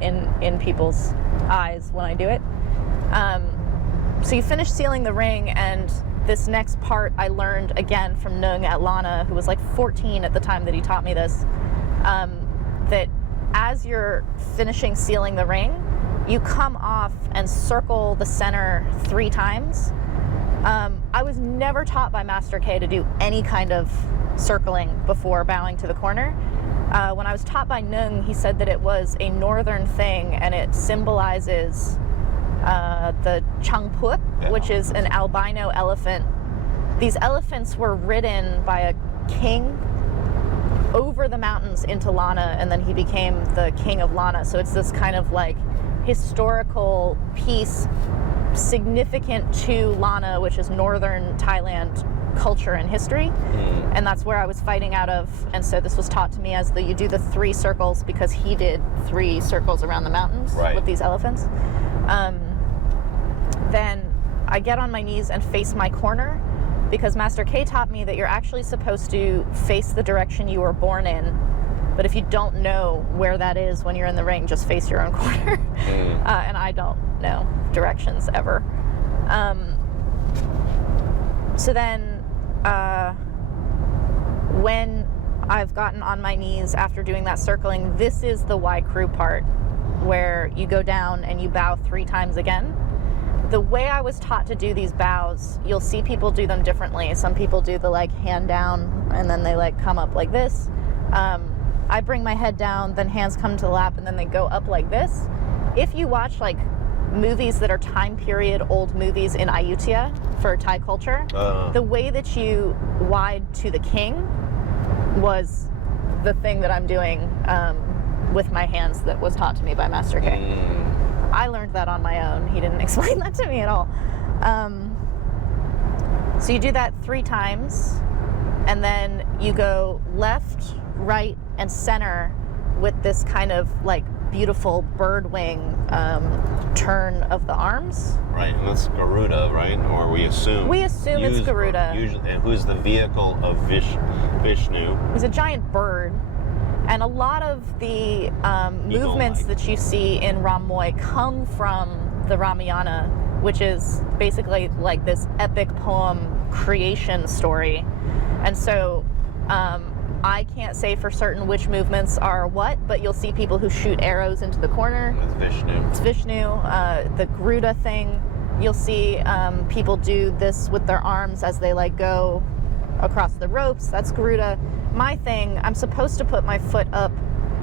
in people's eyes when I do it. So you finish sealing the ring, and this next part I learned again from Nung at Lana, who was like 14 at the time that he taught me this, that as you're finishing sealing the ring, you come off and circle the center 3 times. I was never taught by Master K to do any kind of circling before bowing to the corner. When I was taught by Nung, he said that it was a northern thing, and it symbolizes the Changput, which is an albino elephant. These elephants were ridden by a king over the mountains into Lana, and then he became the king of Lana. So it's this kind of like historical piece significant to Lana, which is northern Thailand culture and history. And that's where I was fighting out of. And so this was taught to me as you do the 3 circles, because he did 3 circles around the mountains with these elephants. Then I get on my knees and face my corner, because Master K taught me that you're actually supposed to face the direction you were born in. But if you don't know where that is when you're in the ring, just face your own corner. And I don't know directions ever. So then when I've gotten on my knees after doing that circling, this is the Y crew part, where you go down and you bow 3 times again. The way I was taught to do these bows, you'll see people do them differently. Some people do the like hand down and then they like come up like this. I bring my head down, then hands come to the lap, and then they go up like this. If you watch like movies that are time period old movies in Ayutthaya for Thai culture, the way that you wide to the king was the thing that I'm doing with my hands that was taught to me by Master K. I learned that on my own. He didn't explain that to me at all. So you do that 3 times, and then you go left, right, and center with this kind of like beautiful bird wing turn of the arms. Right, and that's Garuda, right? Or we assume. We assume it's Garuda. Usually, and who's the vehicle of Vishnu? He's a giant bird. And a lot of the movements that you see in Muay come from the Ramayana, which is basically like this epic poem creation story. And so I can't say for certain which movements are what, but you'll see people who shoot arrows into the corner. It's Vishnu. It's Vishnu. The Garuda thing, you'll see people do this with their arms as they like go across the ropes. That's Garuda. My thing, I'm supposed to put my foot up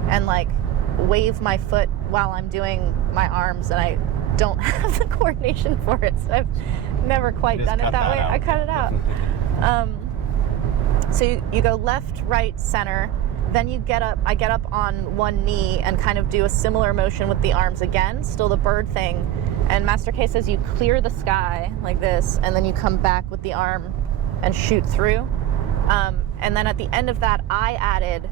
and like wave my foot while I'm doing my arms, and I don't have the coordination for it, so I've never quite done it that way. I cut it out. So you go left, right, center, then you get up. I get up on one knee and kind of do a similar motion with the arms again, still the bird thing. And Master K says you clear the sky like this, and then you come back with the arm and shoot through. And then at the end of that, I added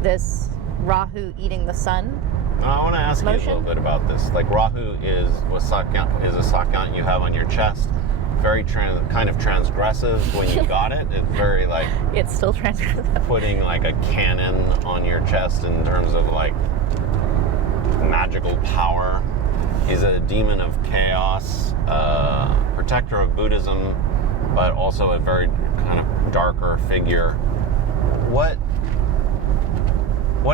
this Rahu eating the sun. I want to ask you a little bit about this. Like Rahu is a sakyant you have on your chest. Very kind of transgressive when you got it. It's very like it's still transgressive. Putting like a cannon on your chest in terms of like magical power. He's a demon of chaos, protector of Buddhism, but also a very kind of darker figure. What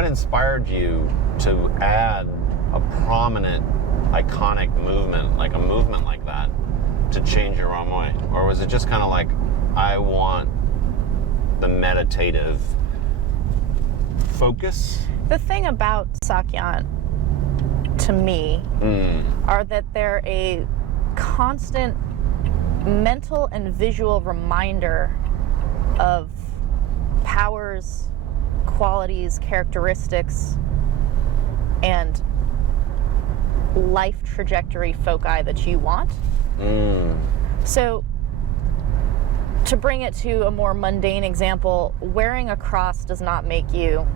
inspired you to add a prominent, iconic movement, like a movement like that, to change your Muay? Or was it just kind of like, I want the meditative focus? The thing about sakyant, to me, are that they're a constant mental and visual reminder of powers, qualities, characteristics, and life trajectory foci that you want. So to bring it to a more mundane example, wearing a cross does not make you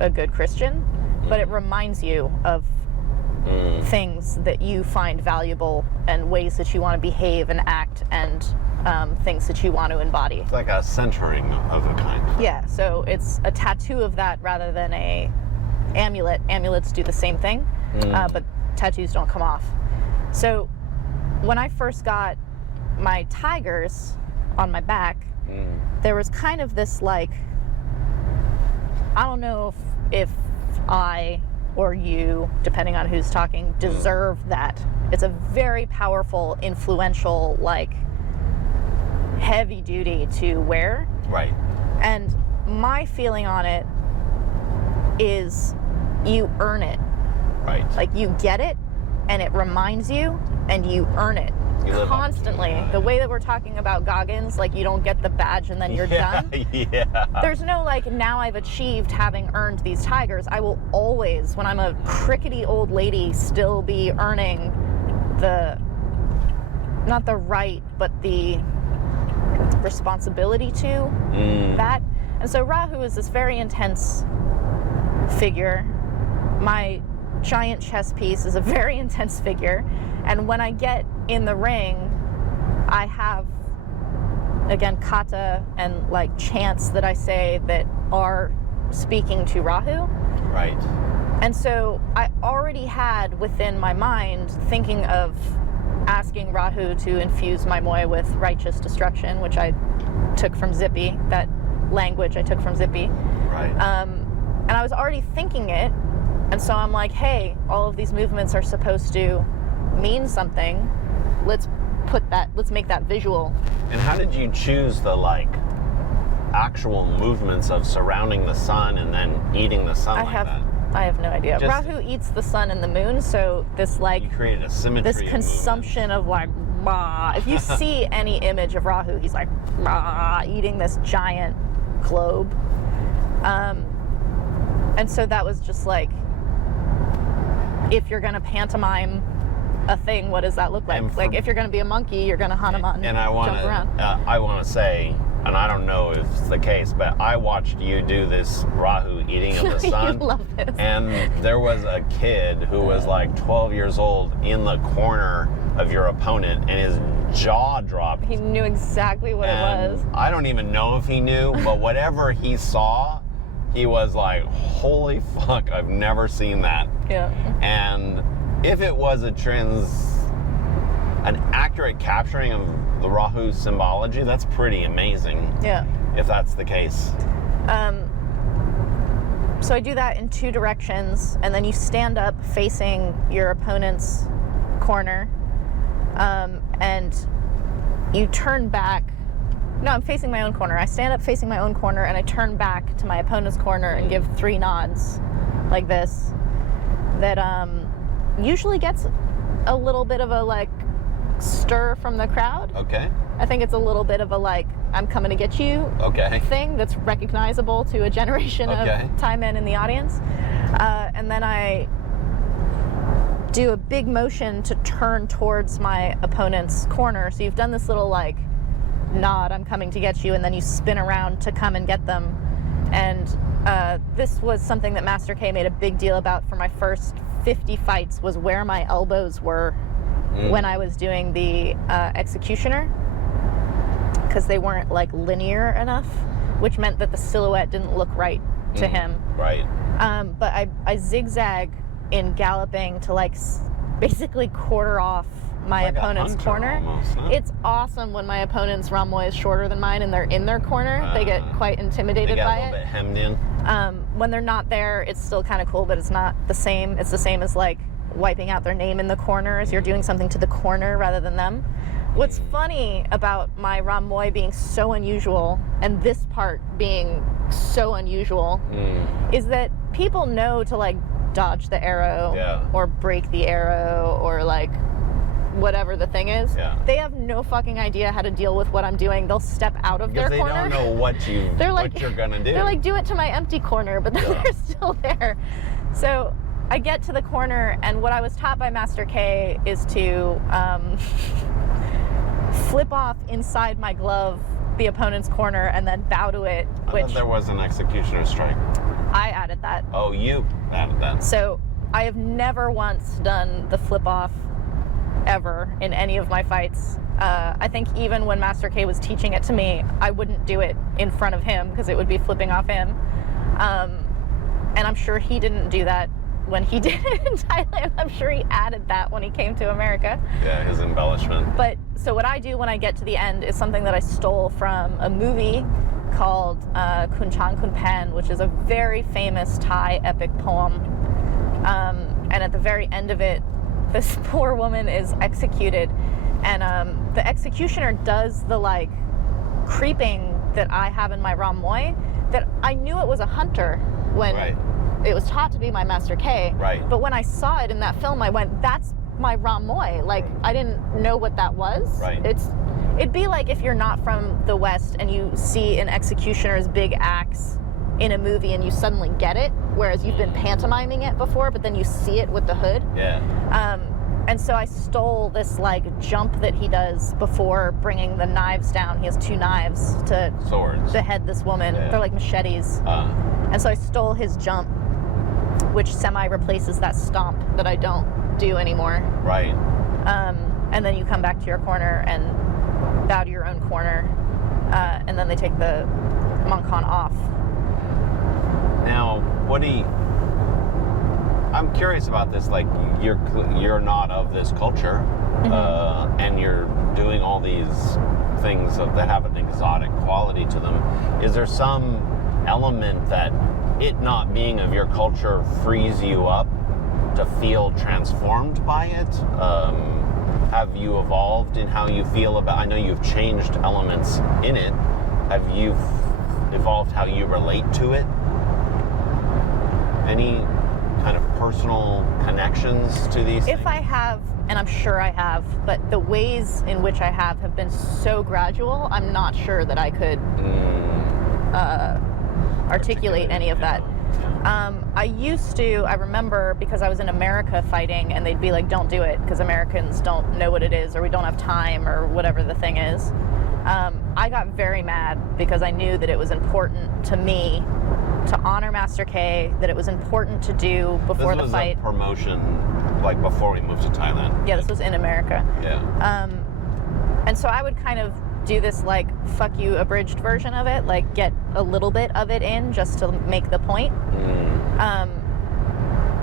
a good Christian, but it reminds you of things that you find valuable and ways that you want to behave and act and things that you want to embody. It's like a centering of a kind. Yeah, so it's a tattoo of that rather than a amulet. Amulets do the same thing, but tattoos don't come off. So when I first got my tigers on my back, there was kind of this like, I don't know if I or you, depending on who's talking, deserve that. It's a very powerful, influential, like heavy duty to wear. Right. And my feeling on it is you earn it. Right. Like you get it and it reminds you and you earn it. You live Constantly. The way that we're talking about Goggins, like you don't get the badge and then you're done. Yeah. There's no like, now I've achieved having earned these tigers. I will always, when I'm a crickety old lady, still be earning the, not the right, but the responsibility to that. And so Rahu is this very intense figure. My giant chess piece is a very intense figure. And when I get in the ring, I have, again, kata and like chants that I say that are speaking to Rahu. Right. And so I already had within my mind thinking of asking Rahu to infuse my Muay with righteous destruction, which I took from Zippy, that language I took from Zippy. Right. And I was already thinking it, and so I'm like, hey, all of these movements are supposed to mean something. Let's make that visual. And how did you choose the like actual movements of surrounding the sun and then eating the sun that? I have no idea. Rahu eats the sun and the moon, so this like you created a symmetry. This consumption of like, bah. If you see any image of Rahu, he's like, bah, eating this giant globe. And so that was just like, if you're gonna pantomime a thing, what does that look like? Like if you're gonna be a monkey, you're gonna Hanuman and I jump around. I want to say, and I don't know if it's the case, but I watched you do this Rahu eating of the sun. You love this. And there was a kid who was like 12 years old in the corner of your opponent, and his jaw dropped. He knew exactly what it was. I don't even know if he knew, but whatever he saw, he was like, holy fuck, I've never seen that. Yeah. And if it was an accurate capturing of the Rahu symbology, that's pretty amazing. Yeah. If that's the case. So I do that in two directions, and then you stand up facing your opponent's corner, and you turn back. No, I'm facing my own corner. I stand up facing my own corner, and I turn back to my opponent's corner and give 3 nods like this. That usually gets a little bit of a like stir from the crowd. Okay. I think it's a little bit of a like, I'm coming to get you thing that's recognizable to a generation of Thai men in the audience. And then I do a big motion to turn towards my opponent's corner. So you've done this little like nod, I'm coming to get you, and then you spin around to come and get them. And this was something that Master K made a big deal about for my first 50 fights, was where my elbows were when I was doing the executioner, because they weren't like linear enough, which meant that the silhouette didn't look right to him. Right. But I zigzag in galloping to like basically quarter off my like opponent's corner. Almost, huh? It's awesome when my opponent's Ramoi is shorter than mine and they're in their corner. They get quite intimidated by it. They get a little bit hemmed in. When they're not there, it's still kind of cool, but it's not the same. It's the same as like wiping out their name in the corner, as you're doing something to the corner rather than them. What's funny about my Ramoi being so unusual, and this part being so unusual, is that people know to like dodge the arrow or break the arrow or like whatever the thing is. They have no fucking idea how to deal with what I'm doing. They'll step out of their corner. They don't know what you're gonna do. They're like, do it to my empty corner, but then they're still there. So I get to the corner, and what I was taught by Master K is to flip off inside my glove the opponent's corner and then bow to it, I which thought there was an executioner strike. I added that. Oh, you added that. So I have never once done the flip off ever in any of my fights. I think even when Master K was teaching it to me, I wouldn't do it in front of him because it would be flipping off him. And I'm sure he didn't do that when he did it in Thailand. I'm sure he added that when he came to America. Yeah, his embellishment. But so what I do when I get to the end is something that I stole from a movie called Kun Chang Kun Pan, which is a very famous Thai epic poem. And at the very end of it, this poor woman is executed, and the executioner does the like creeping that I have in my Ram Muay, that I knew it was a hunter when Right. it was taught to be my Master K. Right. But when I saw it in that film, I went, that's my Ram Muay. Like, I didn't know what that was. Right. It'd be like if you're not from the West and you see an executioner's big axe in a movie and you suddenly get it, whereas you've been pantomiming it before, but then you see it with the hood. Yeah. And so I stole this like jump that he does before bringing the knives down. He has 2 knives to Swords. behead this woman. Yeah. They're like machetes. And so I stole his jump, which semi-replaces that stomp that I don't do anymore. Right. And then you come back to your corner and bow to your own corner, and then they take the Jomkwan off. Now, what do you... I'm curious about this. Like, you're not of this culture, and you're doing all these things that have an exotic quality to them. Is there some element that it not being of your culture frees you up to feel transformed by it? Have you evolved in how you feel about? I know you've changed elements in it. Have you evolved how you relate to it? Any kind of personal connections to these things? If I have, and I'm sure I have, but the ways in which I have been so gradual, I'm not sure that I could articulate any of that. I remember because I was in America fighting and they'd be like, don't do it because Americans don't know what it is or we don't have time or whatever the thing is. I got very mad because I knew that it was important to me to honor Master K, that it was important to do before the fight. This was a promotion, like before we moved to Thailand. Yeah, this was in America. Yeah. And so I would kind of do this like fuck you abridged version of it, like get a little bit of it in just to make the point.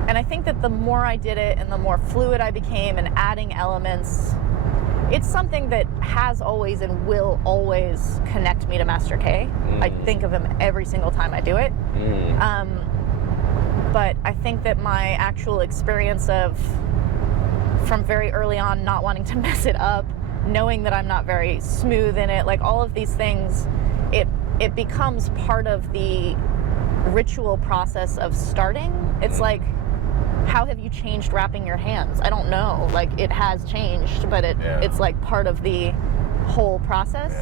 And I think that the more I did it and the more fluid I became and adding elements, it's something that has always and will always connect me to Master K. I think of him every single time I do it. But I think that my actual experience of, from very early on, not wanting to mess it up, knowing that I'm not very smooth in it, like all of these things, it becomes part of the ritual process of starting. It's like, how have you changed wrapping your hands? I don't know. Like, it has changed, but it's like part of the whole process.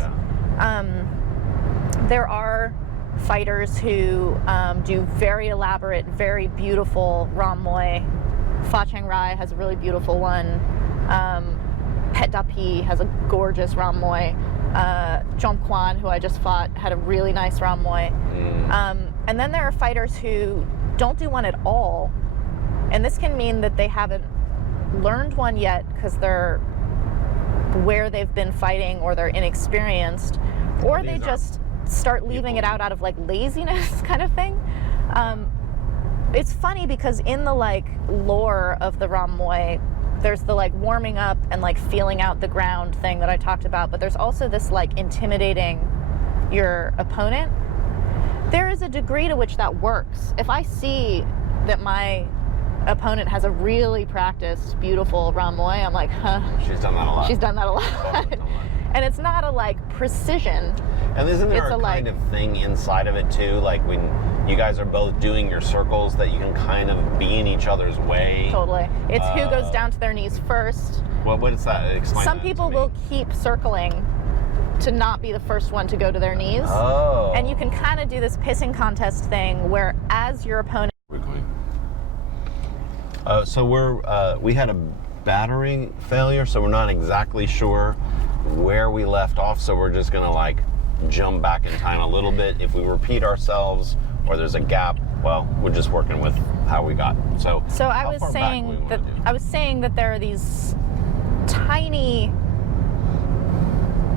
There are fighters who do very elaborate, very beautiful Ram Muay. Fa Chang Rai has a really beautiful one. Pet Dapi has a gorgeous Ram Muay. Jomkwan, who I just fought, had a really nice Ram Muay. And then there are fighters who don't do one at all. And this can mean that they haven't learned one yet because they're where they've been fighting or they're inexperienced, or they just start leaving it out of like laziness kind of thing. It's funny because in the like lore of the Ram Muay, there's the like warming up and like feeling out the ground thing that I talked about, but there's also this like intimidating your opponent. There is a degree to which that works. If I see that my opponent has a really practiced, beautiful Ram Muay, I'm like, huh. She's done that a lot. She's done that a lot. And it's not a like precision. And isn't there It's a a, kind like- of thing inside of it too? Like when you guys are both doing your circles that you can kind of be in each other's way. Totally. It's who goes down to their knees first. What is that? Explain Some that to people me. will keep circling to not be the first one to go to their knees. Oh. And you can kind of do this pissing contest thing where as your opponent... We're going. So we had a battery failure, so we're not exactly sure where we left off, so we're just gonna like jump back in time a little bit. If we repeat ourselves or there's a gap, well, we're just working with how we got. So I how was far back saying do we wanna that do? I was saying that there are these tiny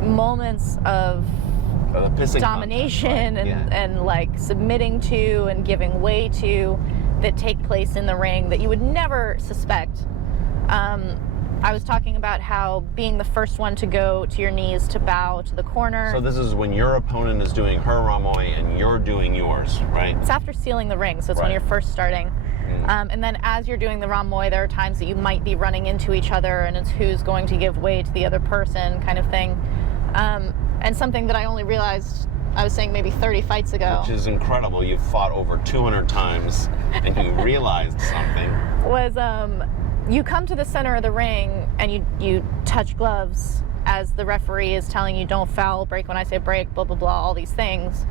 moments of The pissing domination contest, right? and like submitting to and giving way to that take place in the ring that you would never suspect. I was talking about how being the first one to go to your knees to bow to the corner. So this is when your opponent is doing her Ramoy and you're doing yours, right? It's after sealing the ring, so it's when Right. you're first starting. And then as you're doing the Ramoy, there are times that you might be running into each other and it's who's going to give way to the other person kind of thing. And something that I only realized, I was saying maybe 30 fights ago, Which is incredible. You've fought over 200 times and you realized something. was you come to the center of the ring and you touch gloves as the referee is telling you don't foul, break when I say break, blah, blah, blah, all these things.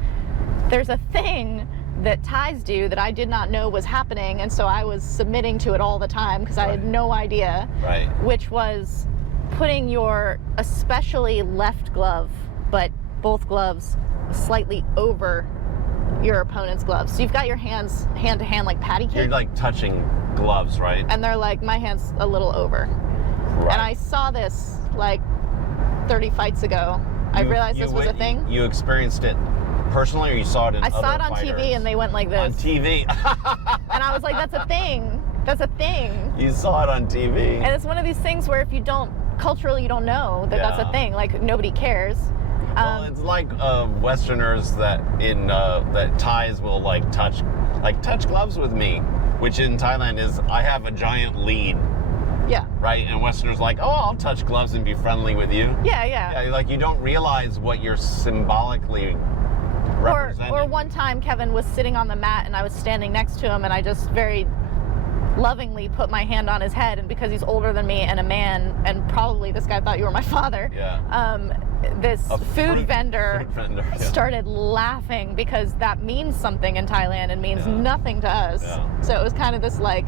There's a thing that Thais do that I did not know was happening, and so I was submitting to it all the time because I had Right. no idea, Right. which was putting your especially left glove, but both gloves slightly over your opponent's gloves. So you've got your hands hand to hand like patty You're cake, like touching gloves, right? and they're like, my hand's a little over. Right. And I saw this like 30 fights ago. I realized this was a thing. You experienced it personally, or you saw it in I other saw it on fighters? TV and they went like On this. TV. And I was like, that's a thing. That's a thing. You saw it on TV. And it's one of these things where if you don't, culturally you don't know that that's Yeah. a thing. Like nobody cares. Well, it's like Westerners that that Thais will like touch gloves with me, which in Thailand is I have a giant lead, Yeah. right? And Westerners like, oh, I'll touch gloves and be friendly with you. Yeah, yeah. Yeah, like you don't realize what you're symbolically representing. Or one time Kevin was sitting on the mat and I was standing next to him and I just very lovingly put my hand on his head, and because he's older than me and a man, and probably this guy thought you were my father, this A food vendor yeah. started laughing because that means something in Thailand and means Yeah. nothing to us. Yeah. So it was kind of this like,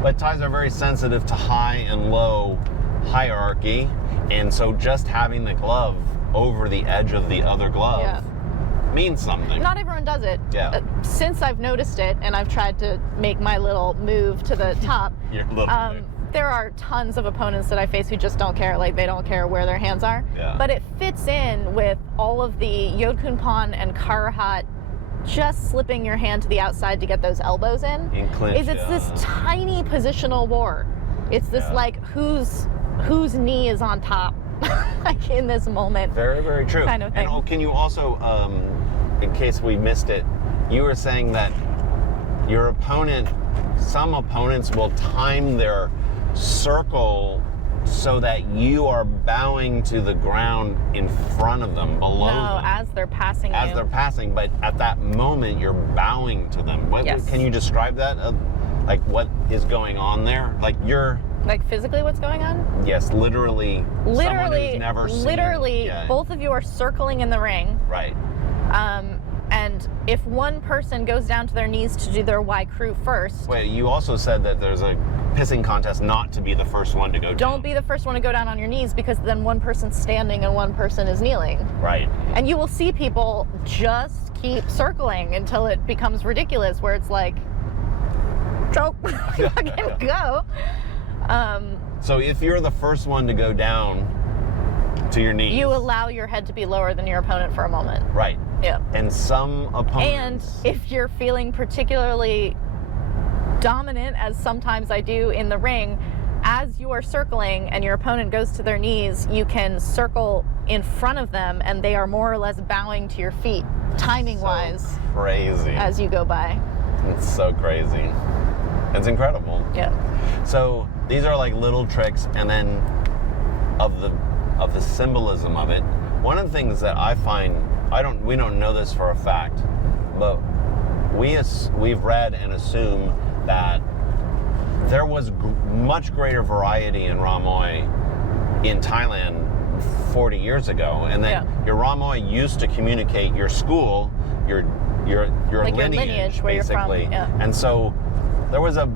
But Thais are very sensitive to high and low hierarchy, and so just having the glove over the edge of the other glove Yeah. means something. not everyone does it. Yeah. Since I've noticed it and I've tried to make my little move to the top, Your little thing. there are tons of opponents that I face who just don't care. Like they don't care where their hands are. Yeah. But it fits in with all of the Yodkunpan and Karahat just slipping your hand to the outside to get those elbows in. In clinch, It's yeah. this tiny positional war. It's this Yeah. like whose knee is on top like in this moment. Very, very true. kind of thing. And can you also, in case we missed it, you were saying that your opponent, some opponents will time their circle so that you are bowing to the ground in front of them, below No, them. as they're passing As you. they're passing, but at that moment you're bowing to them. Yes. Can you describe that? Like what is going on there? Like you're, Like physically what's going on? yes, literally someone who's never seen, yeah, both of you are circling in the ring. right. And if one person goes down to their knees to do their Y crew first, Wait, you also said that there's a pissing contest not to be the first one to go down. don't be the first one to go down on your knees because then one person's standing and one person is kneeling. Right. And you will see people just keep circling until it becomes ridiculous where it's like, choke, fucking go. So if you're the first one to go down to your knees. You allow your head to be lower than your opponent for a moment. Right. Yeah. And some And opponents. if you're feeling particularly dominant, as sometimes I do in the ring, as you are circling and your opponent goes to their knees, you can circle in front of them and they are more or less bowing to your feet, timing wise, Crazy. as you go by. It's so crazy. It's incredible. Yeah. So these are like little tricks, and then of the symbolism of it. One of the things that I find, we don't know this for a fact, but we've read and assume that there was much greater variety in Ramoy in Thailand 40 years ago, and that your Ramoy used to communicate your school, your Like your lineage, lineage, where you're from, basically. yeah. And so there was a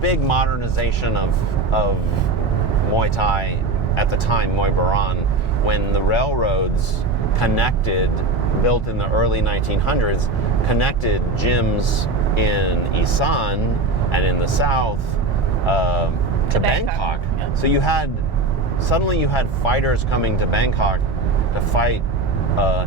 big modernization of Muay Thai at the time, Muay Baran, when the railroads built in the early 1900s, connected gyms in Isan and in the south to Bangkok. Yeah. So suddenly you had fighters coming to Bangkok to fight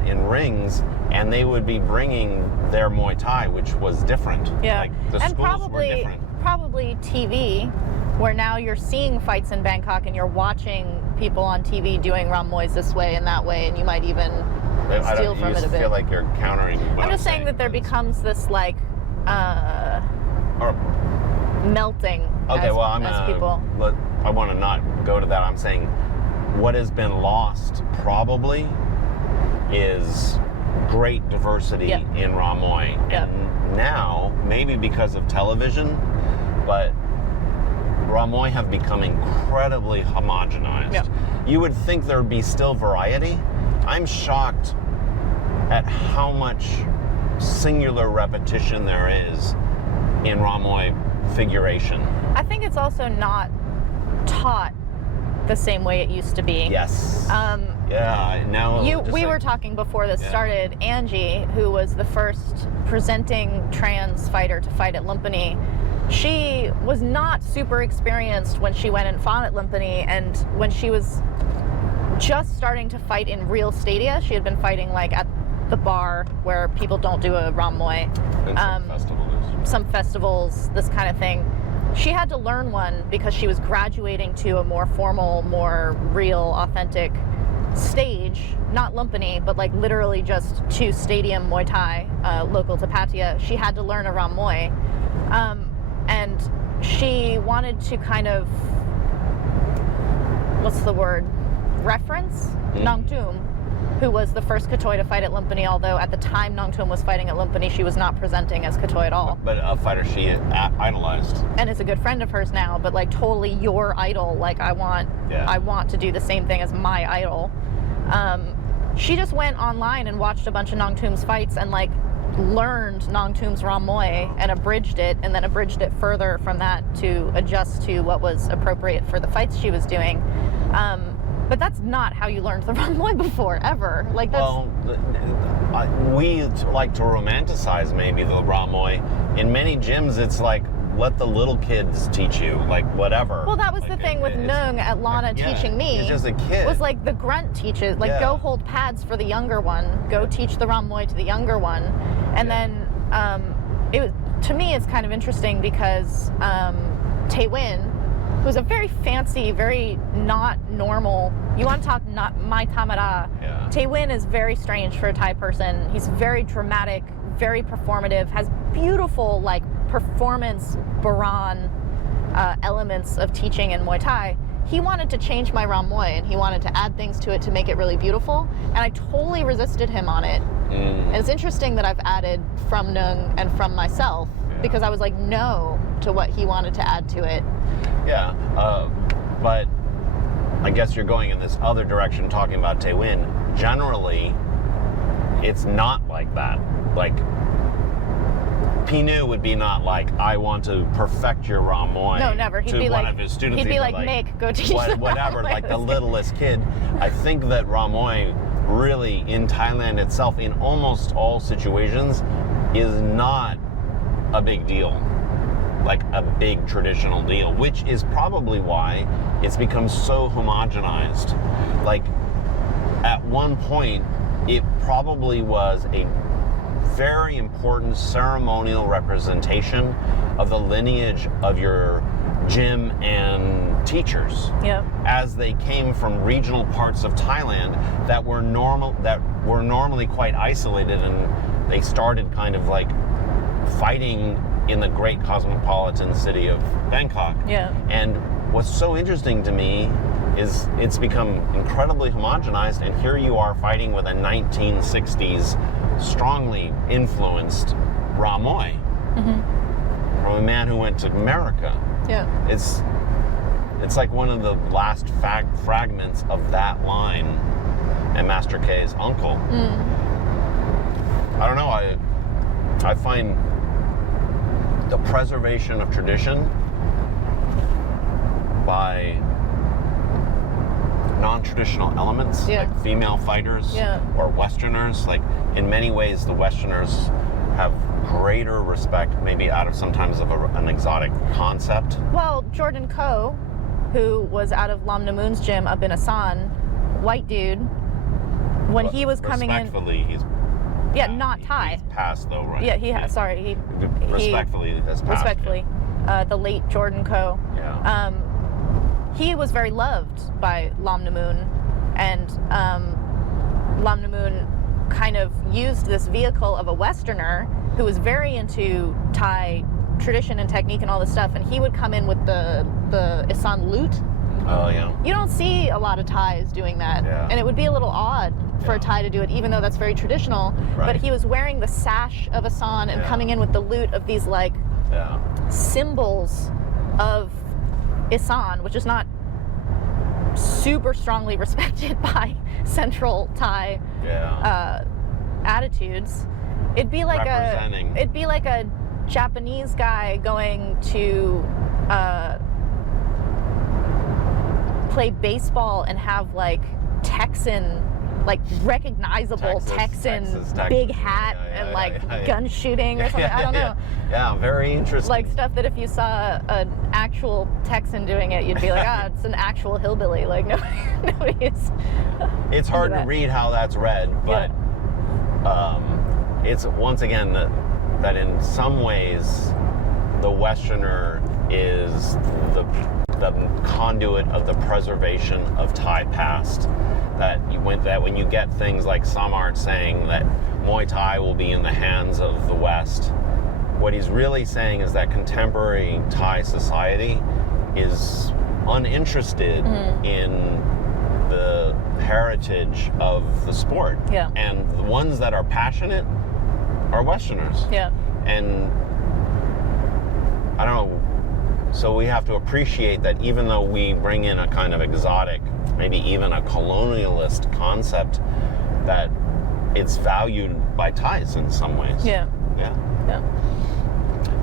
in rings, and they would be bringing their Muay Thai, which was different. Yeah, Like the and schools were different. probably TV, where now you're seeing fights in Bangkok and you're watching people on TV doing Ram Muays this way and that way, and you might even steal from it a You bit. feel like you're countering what I'm just saying that there becomes this like Or, melting okay, as, well, as people. I want to not go to that. I'm saying what has been lost probably is great diversity in Ram Muay. And now, maybe because of television, but Ram Muay have become incredibly homogenized. Yeah. You would think there would be still variety. I'm shocked at how much singular repetition there is in Ram Muay figuration. I think it's also not taught the same way it used to be. Yes. Now we were talking before this started. Angie, who was the first presenting trans fighter to fight at Lumpini, she was not super experienced when she went and fought at Lumpini, and when she was just starting to fight in real stadia, she had been fighting like at the bar where people don't do a Ram Muay. And some festivals, this kind of thing. She had to learn one because she was graduating to a more formal, more real, authentic stage, not Lumpini, but like literally just to stadium Muay Thai, local to Pattaya. She had to learn a Ram Muay. And she wanted to kind of, what's the word, reference Nong Tum, who was the first Katoi to fight at Lumpini, although at the time Nong Tum was fighting at Lumpini, she was not presenting as Katoi at all. But a fighter she idolized. And is a good friend of hers now, but like totally your idol. Like I want to do the same thing as my idol. She just went online and watched a bunch of Nong Tum's fights and like learned Nong Tum's Ram Muay and abridged it, and then abridged it further from that to adjust to what was appropriate for the fights she was doing. But that's not how you learned the Ram Muay before, ever. Like that's... Well, we like to romanticize maybe the Ram Muay. In many gyms, it's like, let the little kids teach you, like whatever. Well, that was like, the thing with Nung at Lana teaching me. He's just a kid. Was like the grunt teaches, like go hold pads for the younger one, go teach the Ram Muay to the younger one. And then it was, to me, it's kind of interesting because Tae Win, who's a very fancy, very not normal, you want to talk not my Tamara. Yeah. Tae Win is very strange for a Thai person. He's very dramatic, very performative, has beautiful like performance Baran elements of teaching in Muay Thai. He wanted to change my Ram Muay and he wanted to add things to it to make it really beautiful, and I totally resisted him on it. And it's interesting that I've added from Nung and from myself because I was like no to what he wanted to add to it. Yeah, but I guess you're going in this other direction talking about Tae Win. Generally, it's not like that. Like, Pinu would be not like, I want to perfect your Ram Muay. No, never. He'd to be one like, of his students. He'd be like, Nick, go teach them whatever, like the littlest kid. I think that Ram Muay really, in Thailand itself, in almost all situations, is not a big deal. Like a big traditional deal, which is probably why it's become so homogenized. Like, at one point, it probably was a very important ceremonial representation of the lineage of your gym and teachers. Yeah. As they came from regional parts of Thailand that were normally quite isolated, and they started kind of like fighting in the great cosmopolitan city of Bangkok. Yeah. And what's so interesting to me is it's become incredibly homogenized, and here you are fighting with a 1960s strongly influenced Ram Muay from a man who went to America. Yeah. It's like one of the last fragments of that line and Master K's uncle. I don't know, I find the preservation of tradition by non-traditional elements, Yeah. like female fighters Yeah. or Westerners. Like in many ways, the Westerners have greater respect, maybe out of sometimes of an exotic concept. Well, Jordan Khao, who was out of Lam Namoon's gym up in Asan, white dude, when he was coming in, Respectfully, he's not Thai. He's passed though, right? Yeah, he has. Sorry, he Respectfully, has passed. respectfully, the late Jordan Khao. Yeah. He was very loved by Lam Namoon, and Lam Namoon kind of used this vehicle of a Westerner who was very into Thai tradition and technique and all this stuff, and he would come in with the Isan lute. Oh yeah. You don't see a lot of Thais doing that, Yeah. and it would be a little odd for a Thai to do it, even though that's very traditional. Right. But he was wearing the sash of Asan and Yeah. coming in with the lute of these like Yeah. symbols of Isan, which is not super strongly respected by Central Thai Yeah. attitudes. It'd be like Representing. it'd be like a Japanese guy going to play baseball and have like Texan, like recognizable Texas, big hat and like gun shooting or something. I don't know. Yeah, very interesting. Like stuff that if you saw an actual Texan doing it, you'd be like, it's an actual hillbilly. Like nobody is. It's hard to that. read how that's read, but it's once again that in some ways the Westerner is the conduit of the preservation of Thai past. That when you get things like Samart saying that Muay Thai will be in the hands of the West, what he's really saying is that contemporary Thai society is uninterested in the heritage of the sport. Yeah. And the ones that are passionate are Westerners. Yeah. And I don't know, so we have to appreciate that even though we bring in a kind of exotic, maybe even a colonialist concept, that it's valued by Thais in some ways. Yeah. Yeah. Yeah.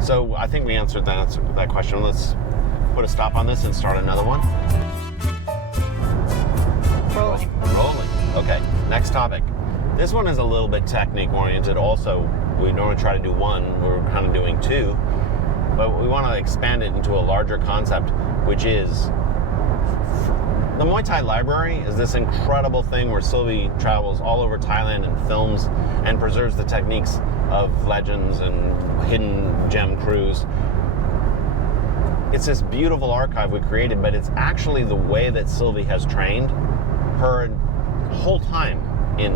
So I think we answered that question. Let's put a stop on this and start another one. Rolling. Rolling. Okay, next topic. This one is a little bit technique oriented. Also, we normally try to do one. We're kind of doing two. But we want to expand it into a larger concept, which is the Muay Thai library is this incredible thing where Sylvie travels all over Thailand and films and preserves the techniques of legends and hidden gem crews. It's this beautiful archive we created, but it's actually the way that Sylvie has trained her whole time in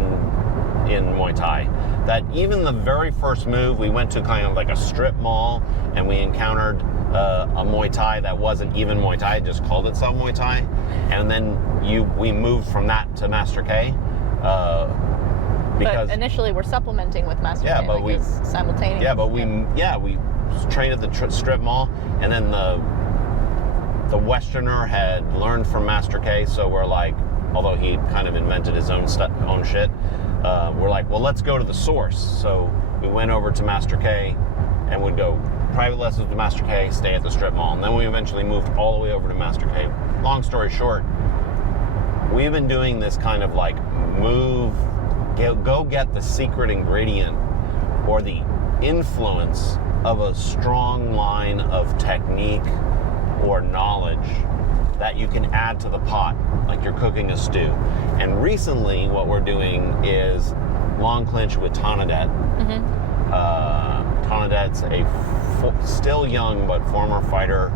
Muay Thai. That even the very first move, we went to kind of like a strip mall and we encountered a Muay Thai that wasn't even Muay Thai, it just called itself Muay Thai. And then we moved from that to Master K. Because But initially we're supplementing with Master K, but like it's simultaneous. Yeah, but we trained at the strip mall, and then the Westerner had learned from Master K, so we're like, although he kind of invented his own shit, we're like, well, let's go to the source. So we went over to Master K and would go private lessons with Master K, stay at the strip mall. And then we eventually moved all the way over to Master K. Long story short, we've been doing this kind of like go get the secret ingredient or the influence of a strong line of technique or knowledge that you can add to the pot, like you're cooking a stew. And recently what we're doing is long clinch with Tanadet. Tanadet's a still young but former fighter,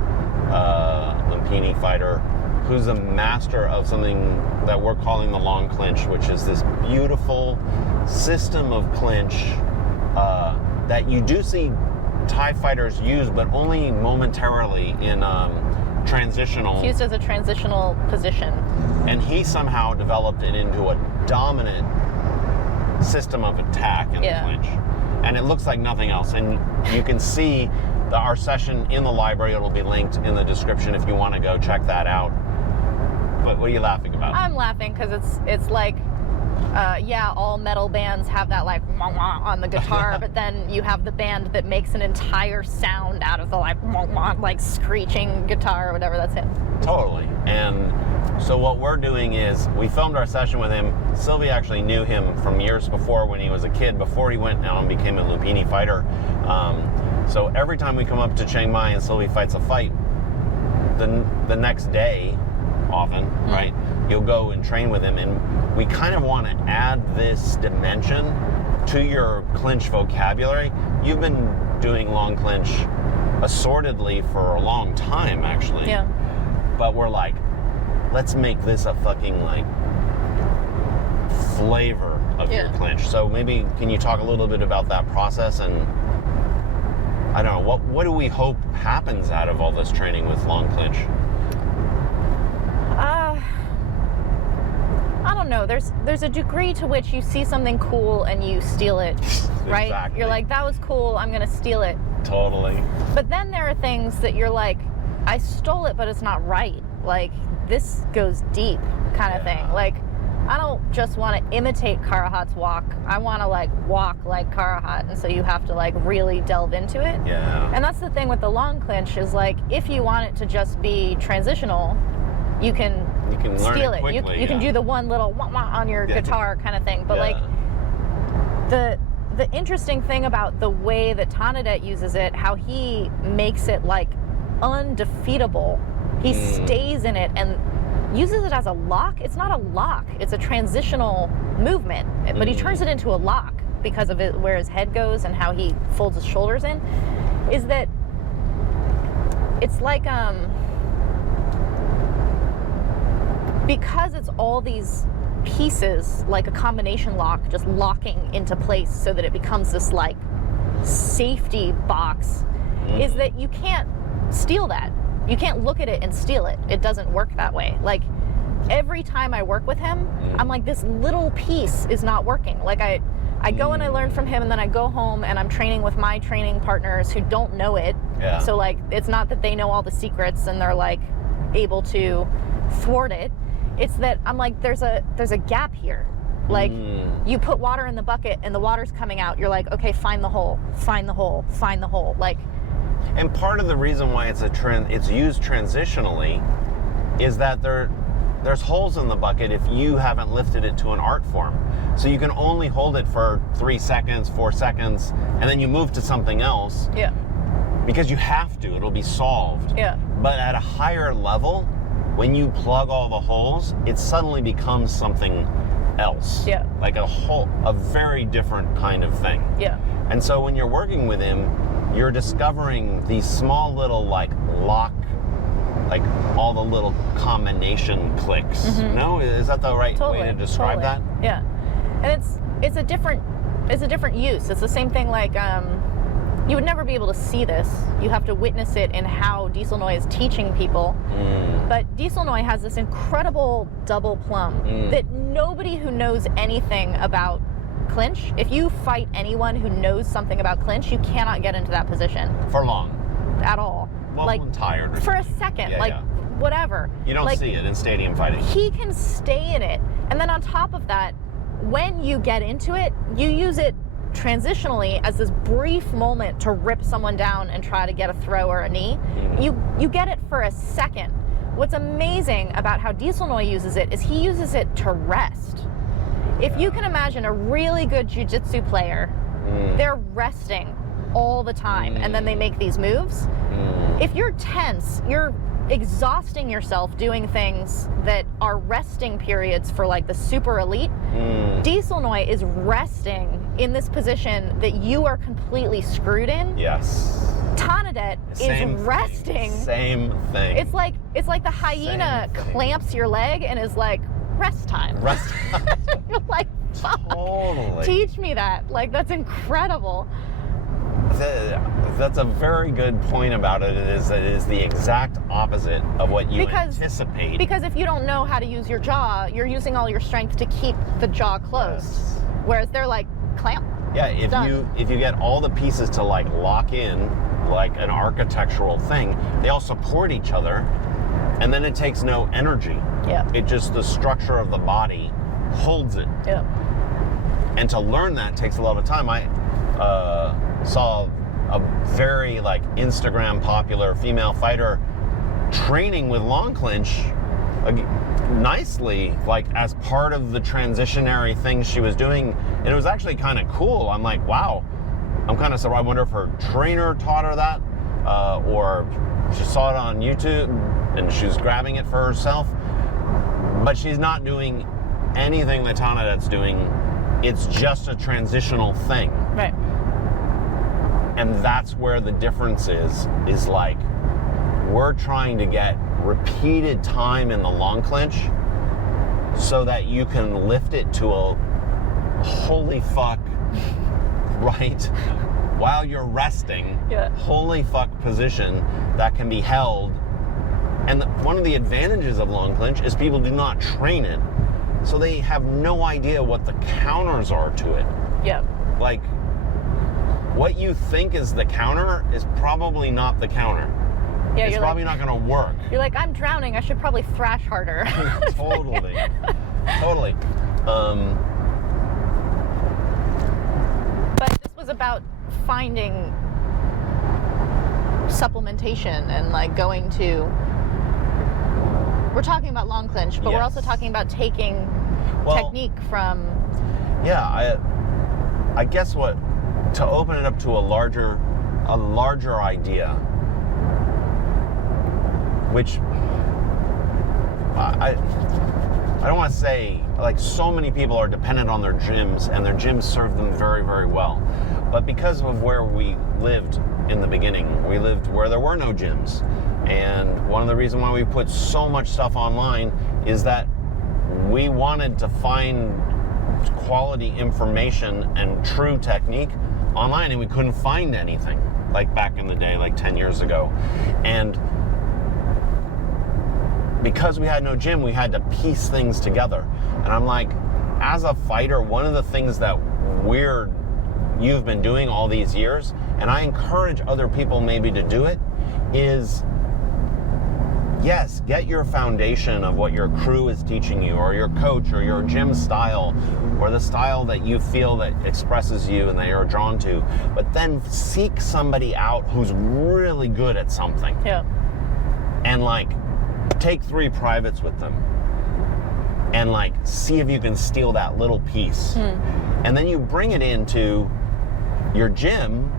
Lumpini fighter, who's a master of something that we're calling the long clinch, which is this beautiful system of clinch that you do see Thai fighters use, but only momentarily in transitional. It's used as a transitional position. And he somehow developed it into a dominant system of attack in the clinch. And it looks like nothing else. And you can see our session in the library. It'll be linked in the description if you want to go check that out. But what are you laughing about? I'm laughing because it's like all metal bands have that like wah wah on the guitar, but then you have the band that makes an entire sound out of the like wah wah, like screeching guitar or whatever. That's him. Totally. And so what we're doing is we filmed our session with him. Sylvie actually knew him from years before when he was a kid, before he went out and became a Lumpini fighter. So every time we come up to Chiang Mai and Sylvie fights a fight, the next day, often, right, you'll go and train with him, and we kind of want to add this dimension to your clinch vocabulary. You've been doing long clinch assortedly for a long time, actually. Yeah. But we're like, let's make this a fucking like flavor of your clinch. So maybe can you talk a little bit about that process, and I don't know, what do we hope happens out of all this training with long clinch? I don't know. There's a degree to which you see something cool and you steal it, right? Exactly. You're like, that was cool, I'm gonna steal it. Totally. But then there are things that you're like, I stole it, but it's not right. Like, this goes deep kind of thing. Like, I don't just want to imitate Karahat's walk. I want to like walk like Karahat, and so you have to like really delve into it. Yeah. And that's the thing with the long clinch is like, if you want it to just be transitional, you can steal it. Quickly, You can do the one little wah wah on your guitar kind of thing. But like the interesting thing about the way that Tanadet uses it, how he makes it like undefeatable. He stays in it and uses it as a lock. It's not a lock. It's a transitional movement, but he turns it into a lock because of it, where his head goes and how he folds his shoulders in. Is that it's like because it's all these pieces, like a combination lock, just locking into place so that it becomes this like safety box, is that you can't steal that. You can't look at it and steal it. It doesn't work that way. Like, every time I work with him, I'm like, this little piece is not working. Like, I go and I learn from him, and then I go home and I'm training with my training partners who don't know it. Yeah. So like, it's not that they know all the secrets and they're like able to thwart it. It's that I'm like, there's a gap here. Like, you put water in the bucket and the water's coming out. You're like, okay, find the hole, find the hole, find the hole. Like, and part of the reason why it's used transitionally is that there's holes in the bucket if you haven't lifted it to an art form. So you can only hold it for 3 seconds, 4 seconds, and then you move to something else. yeah, Because you have to, it'll be solved. yeah, But at a higher level, when you plug all the holes, it suddenly becomes something else. Yeah. Like a very different kind of thing. yeah, And so when you're working with him, you're discovering these small little like lock, like all the little combination clicks. No, is that the right way to describe that? Yeah, and it's a different use. It's the same thing like you would never be able to see this. You have to witness it in how Diesel Noi is teaching people. But Diesel Noi has this incredible double plumb that nobody who knows anything about clinch, if you fight anyone who knows something about clinch, you cannot get into that position. For long. At all. Well, like, I'm tired. Or for a something. second, Yeah, like, yeah. whatever. You don't like, see it in stadium fighting. He can stay in it. And then on top of that, when you get into it, you use it transitionally as this brief moment to rip someone down and try to get a throw or a knee. You get it for a second. What's amazing about how Diesel Noi uses it is he uses it to rest. If you can imagine a really good jiu-jitsu player, they're resting all the time, and then they make these moves. If you're tense, you're exhausting yourself doing things that are resting periods for like the super elite. Diesel Noi is resting in this position that you are completely screwed in. Yes. Tanadet is resting. Same thing. It's like the hyena clamps your leg and is like, rest time. Rest time. You're like, fuck. Totally. Teach me that. Like, that's incredible. That's a very good point about it. It is the exact opposite of what you anticipate. Because if you don't know how to use your jaw, you're using all your strength to keep the jaw closed. Yes. Whereas they're like, clamp. Yeah, if you get all the pieces to like lock in like an architectural thing, they all support each other, and then it takes no energy. Yeah. It just, the structure of the body holds it. Yeah. And to learn that takes a lot of time. I saw a very like Instagram popular female fighter training with long clinch nicely, like as part of the transitionary things she was doing, and it was actually kind of cool. I'm like, wow, I'm kind of surprised. I wonder if her trainer taught her that, or she saw it on YouTube and she was grabbing it for herself. But she's not doing anything that Tanadet's doing. It's just a transitional thing. Right. And that's where the difference is like, we're trying to get repeated time in the long clinch so that you can lift it to a holy fuck, right, while you're resting, holy fuck position that can be held. And one of the advantages of long clinch is people do not train it, so they have no idea what the counters are to it. Yeah. Like, what you think is the counter is probably not the counter. Yeah, it's probably not going to work. You're like, I'm drowning. I should probably thrash harder. Totally. Totally. But this was about finding supplementation and like going to. We're talking about long clinch, but we're also talking about taking technique from. Yeah, I guess to open it up to a larger idea, which I don't want to say, like, so many people are dependent on their gyms and their gyms serve them very, very well. But because of where we lived in the beginning, we lived where there were no gyms. And one of the reasons why we put so much stuff online is that we wanted to find quality information and true technique online, and we couldn't find anything like back in the day, like 10 years ago. And because we had no gym, we had to piece things together. And I'm like, as a fighter, one of the things that you've been doing all these years, and I encourage other people maybe to do it, is yes, get your foundation of what your crew is teaching you, or your coach, or your gym style, or the style that you feel that expresses you and that you're drawn to. But then seek somebody out who's really good at something. Yeah. And like, take 3 privates with them. And like, see if you can steal that little piece. And then you bring it into your gym.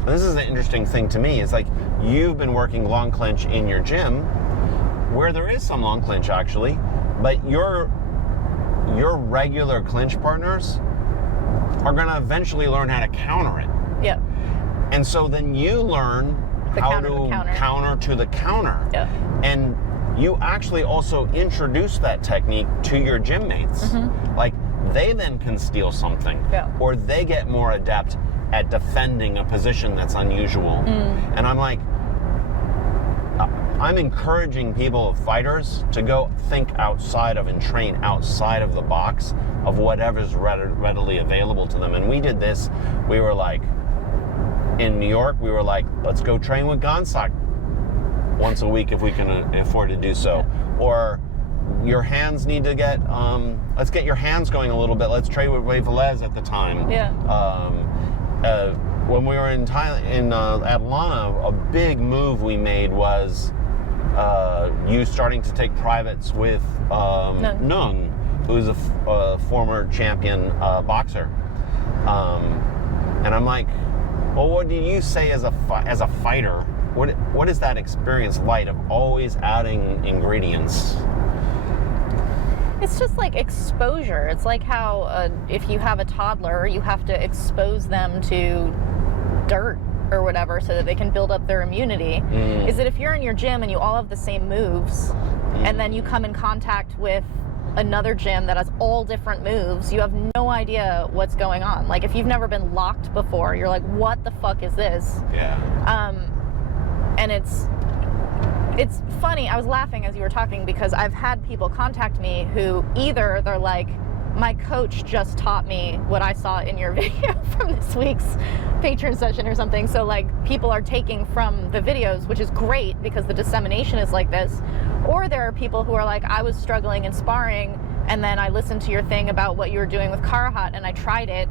And this is an interesting thing to me. It's like, you've been working long clinch in your gym, where there is some long clinch actually, but your regular clinch partners are going to eventually learn how to counter it. Yeah. And so then you learn how to counter to the counter. Yeah. And you actually also introduce that technique to your gym mates. Like, they then can steal something, or they get more adept at defending a position that's unusual. And I'm like, I'm encouraging people, fighters, to go think outside of and train outside of the box of whatever's readily available to them. And we did this. We were like, in New York, we were like, let's go train with Khao once a week if we can afford to do so. Or your hands need to get, let's get your hands going a little bit. Let's train with Ray Velez at the time. When we were in Thailand, in Atlanta, a big move we made was you starting to take privates with Nung, who's a former champion boxer. And I'm like, well, what do you say as a fighter? What is that experience like of always adding ingredients? It's just like exposure. It's like how if you have a toddler, you have to expose them to dirt or whatever so that they can build up their immunity. Is that if you're in your gym and you all have the same moves, and then you come in contact with another gym that has all different moves, you have no idea what's going on. Like, if you've never been locked before, you're like, what the fuck is this? And it's funny, I was laughing as you were talking because I've had people contact me who either they're like, my coach just taught me what I saw in your video from this week's patron session or something. So like, people are taking from the videos, which is great because the dissemination is like this. Or there are people who are like, I was struggling in sparring and then I listened to your thing about what you were doing with Karahat, and I tried it,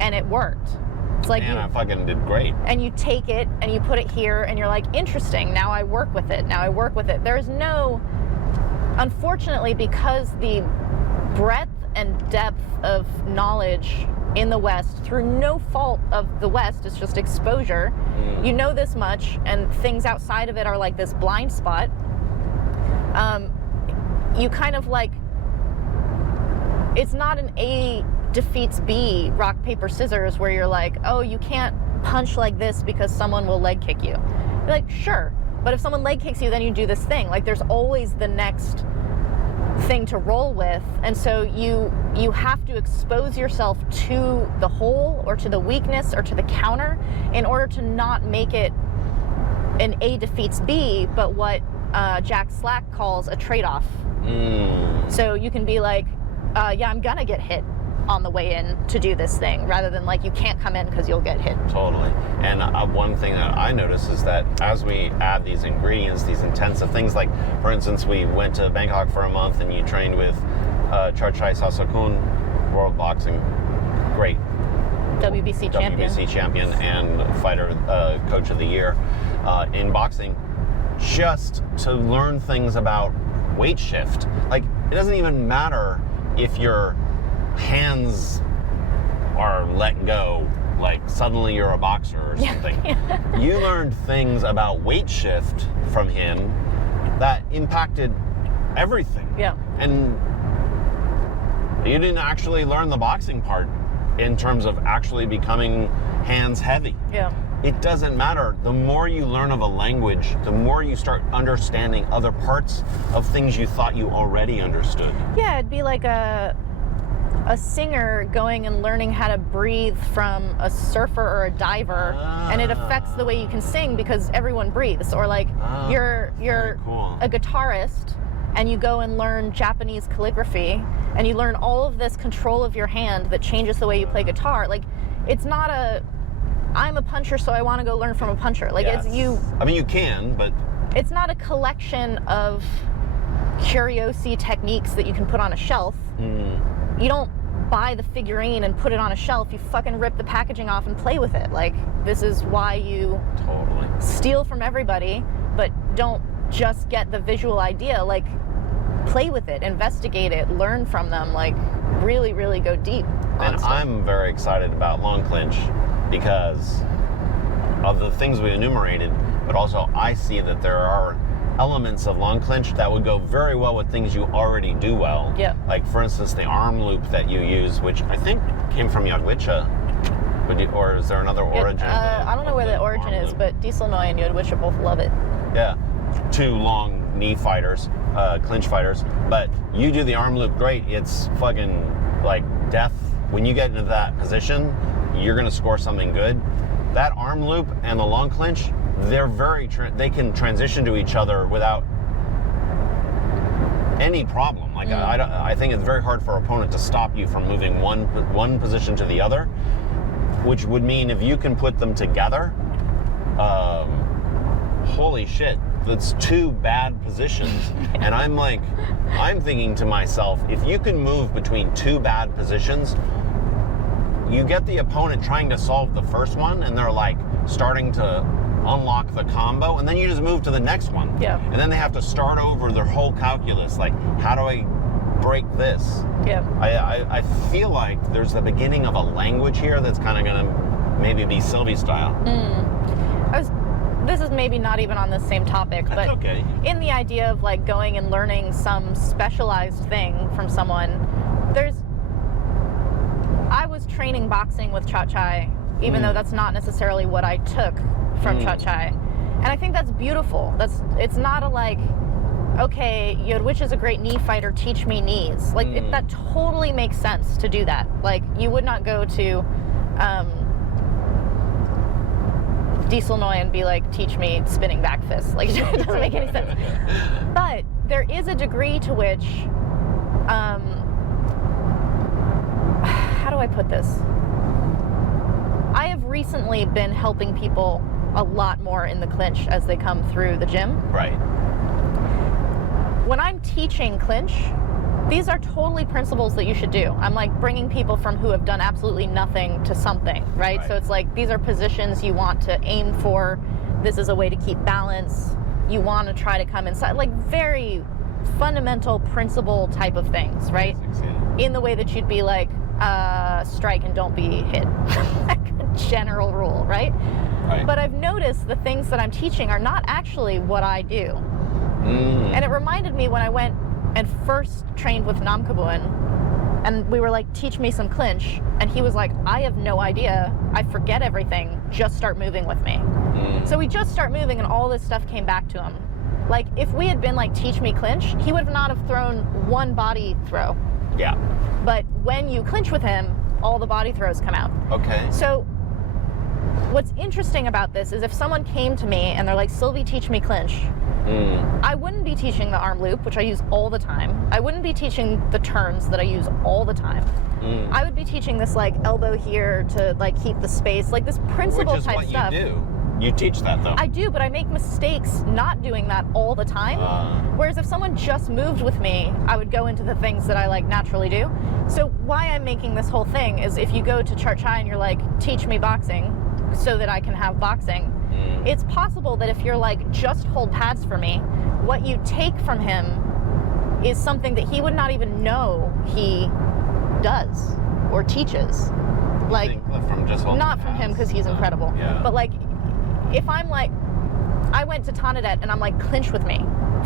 and it worked. It's like Man, I fucking did great. and you take it and you put it here, and you're like, interesting. Now I work with it. There's no, unfortunately, because the breadth and depth of knowledge in the West, through no fault of the West, it's just exposure. You know this much, and things outside of it are like this blind spot. You kind of like, it's not an A defeats B, rock, paper, scissors, where you're like, oh, you can't punch like this because someone will leg kick you. You're like, sure, but if someone leg kicks you, then you do this thing. Like, there's always the next thing to roll with, and so you have to expose yourself to the hole or to the weakness or to the counter in order to not make it an A defeats B, but what Jack Slack calls a trade-off. So you can be like, yeah, I'm gonna get hit on the way in to do this thing, rather than like, you can't come in because you'll get hit. Totally. And one thing that I notice is that as we add these ingredients, these intensive things, like for instance, we went to Bangkok for a month and you trained with Charchai Sasakun, world boxing, great WBC champion and fighter coach of the year in boxing, just to learn things about weight shift. Like, it doesn't even matter if your hands are let go, like suddenly you're a boxer or something. You learned things about weight shift from him that impacted everything. Yeah. And you didn't actually learn the boxing part in terms of actually becoming hands heavy. Yeah. It doesn't matter. The more you learn of a language, the more you start understanding other parts of things you thought you already understood. Yeah, it'd be like a singer going and learning how to breathe from a surfer or a diver, and it affects the way you can sing because everyone breathes. Or like, you're cool. a guitarist and you go and learn Japanese calligraphy and you learn all of this control of your hand that changes the way you play guitar. Like, it's not I'm a puncher, so I want to go learn from a puncher. Like, Yes. it's you. I mean, you can, but It's not a collection of curiosity techniques that you can put on a shelf. You don't buy the figurine and put it on a shelf. You fucking rip the packaging off and play with it. Like, this is why you totally. steal from everybody, but don't just get the visual idea. Like, play with it, investigate it, learn from them. Like, really, really go deep on And stuff. I'm very excited about long clinch because of the things we enumerated, but also I see that there are elements of long clinch that would go very well with things you already do well. Yeah. Like, for instance, the arm loop that you use, which I think came from Yodwicha. Or is there another origin? I don't know where the origin is, but Dieselnoy and Yodwicha both love it. Yeah. Two long knee fighters, clinch fighters. But you do the arm loop great. It's fucking like death. When you get into that position, you're going to score something good. That arm loop and the long clinch, they're they can transition to each other without any problem. Like, I think it's very hard for an opponent to stop you from moving one position to the other, which would mean if you can put them together, holy shit, that's two bad positions. And I'm thinking to myself, if you can move between two bad positions, you get the opponent trying to solve the first one, and they're like starting to unlock the combo, and then you just move to the next one. Yeah. And then they have to start over their whole calculus. Like, how do I break this? Yeah. I feel like there's the beginning of a language here that's kind of going to maybe be Sylvie style. This is maybe not even on the same topic, but okay. In the idea of like going and learning some specialized thing from someone, I was training boxing with Chachai, even though that's not necessarily what I took from Chachai. And I think that's beautiful. It's not a like, okay, Yodwich is a great knee fighter, teach me knees. Like, that totally makes sense to do that. Like, you would not go to Dieselnoy and be like, teach me spinning back fists. Like, it doesn't make any sense. But there is a degree to which, how do I put this? I have recently been helping people a lot more in the clinch as they come through the gym. Right. When I'm teaching clinch, these are totally principles that you should do. I'm like bringing people from who have done absolutely nothing to something, right? Right. So it's like these are positions you want to aim for. This is a way to keep balance. You want to try to come inside, like very fundamental principle type of things, right? In the way that you'd be like, strike and don't be hit. Like a general rule, right? Right. But I've noticed the things that I'm teaching are not actually what I do. And it reminded me when I went and first trained with Nam Kabuan, and we were like, teach me some clinch, and he was like, I have no idea, I forget everything, just start moving with me. So we just start moving and all this stuff came back to him. Like if we had been like, teach me clinch, he would not have thrown one body throw. Yeah. But when you clinch with him, all the body throws come out. Okay. So what's interesting about this is if someone came to me and they're like, Sylvie, teach me clinch, I wouldn't be teaching the arm loop, which I use all the time. I wouldn't be teaching the turns that I use all the time. I would be teaching this like elbow here to like keep the space, like this principle type Which is what stuff. you do. You teach that though. I do, but I make mistakes not doing that all the time. Whereas if someone just moved with me, I would go into the things that I like naturally do. So why I'm making this whole thing is if you go to Chart Chai and you're like, teach me boxing so that I can have boxing, it's possible that if you're like, just hold pads for me, what you take from him is something that he would not even know he does or teaches. Like, from just holding not from him because he's incredible, but like, if I'm like, I went to Tonadet and I'm like, clinch with me.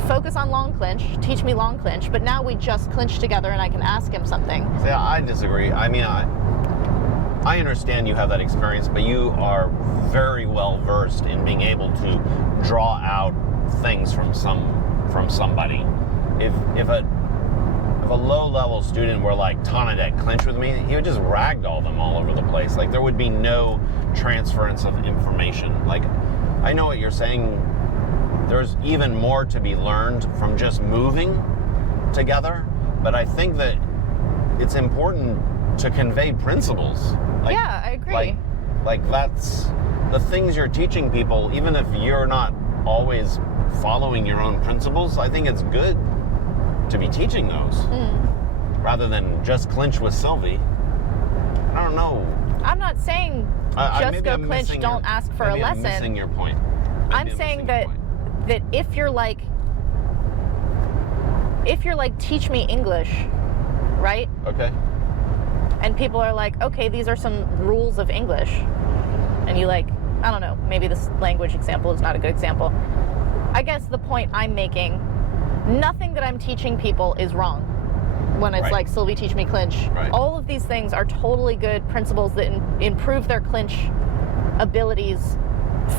Focus on long clinch, teach me long clinch, but now we just clinch together and I can ask him something. See, I disagree. I mean, I understand you have that experience, but you are very well versed in being able to draw out things from somebody. If a low-level student were like, Tonadet, clinch with me, he would just ragdoll them all over the place. Like, there would be no transference of information. Like, I know what you're saying. There's even more to be learned from just moving together, but I think that it's important to convey principles. Like, yeah, I agree. Like that's the things you're teaching people, even if you're not always following your own principles, I think it's good to be teaching those rather than just clinch with Sylvie. I don't know. I'm not saying just go clinch, don't ask for a lesson. I'm missing your point. I'm saying that if you're like teach me English, right? Okay. And people are like, okay, these are some rules of English. And you like, I don't know, maybe this language example is not a good example. I guess the point I'm making, nothing that I'm teaching people is wrong. When it's like, Sylvie, teach me clinch. Right. All of these things are totally good principles that improve their clinch abilities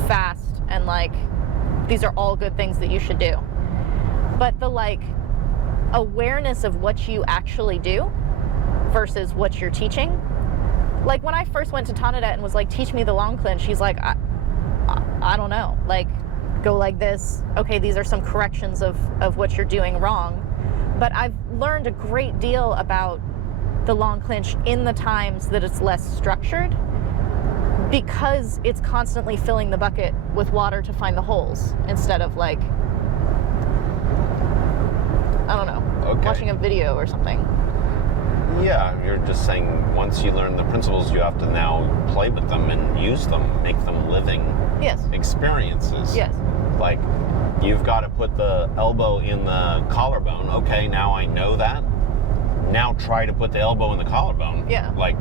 fast. And like, these are all good things that you should do. But the like awareness of what you actually do versus what you're teaching. Like when I first went to Tonadet and was like, teach me the long clinch, he's like, I don't know. Like, go like this. Okay, these are some corrections of what you're doing wrong. But I've learned a great deal about the long clinch in the times that it's less structured because it's constantly filling the bucket with water to find the holes instead of like, I don't know, watching a video or something. Yeah, you're just saying once you learn the principles, you have to now play with them and use them, make them living experiences. Yes. Like, you've got to put the elbow in the collarbone. Okay, now I know that. Now try to put the elbow in the collarbone. Yeah. Like,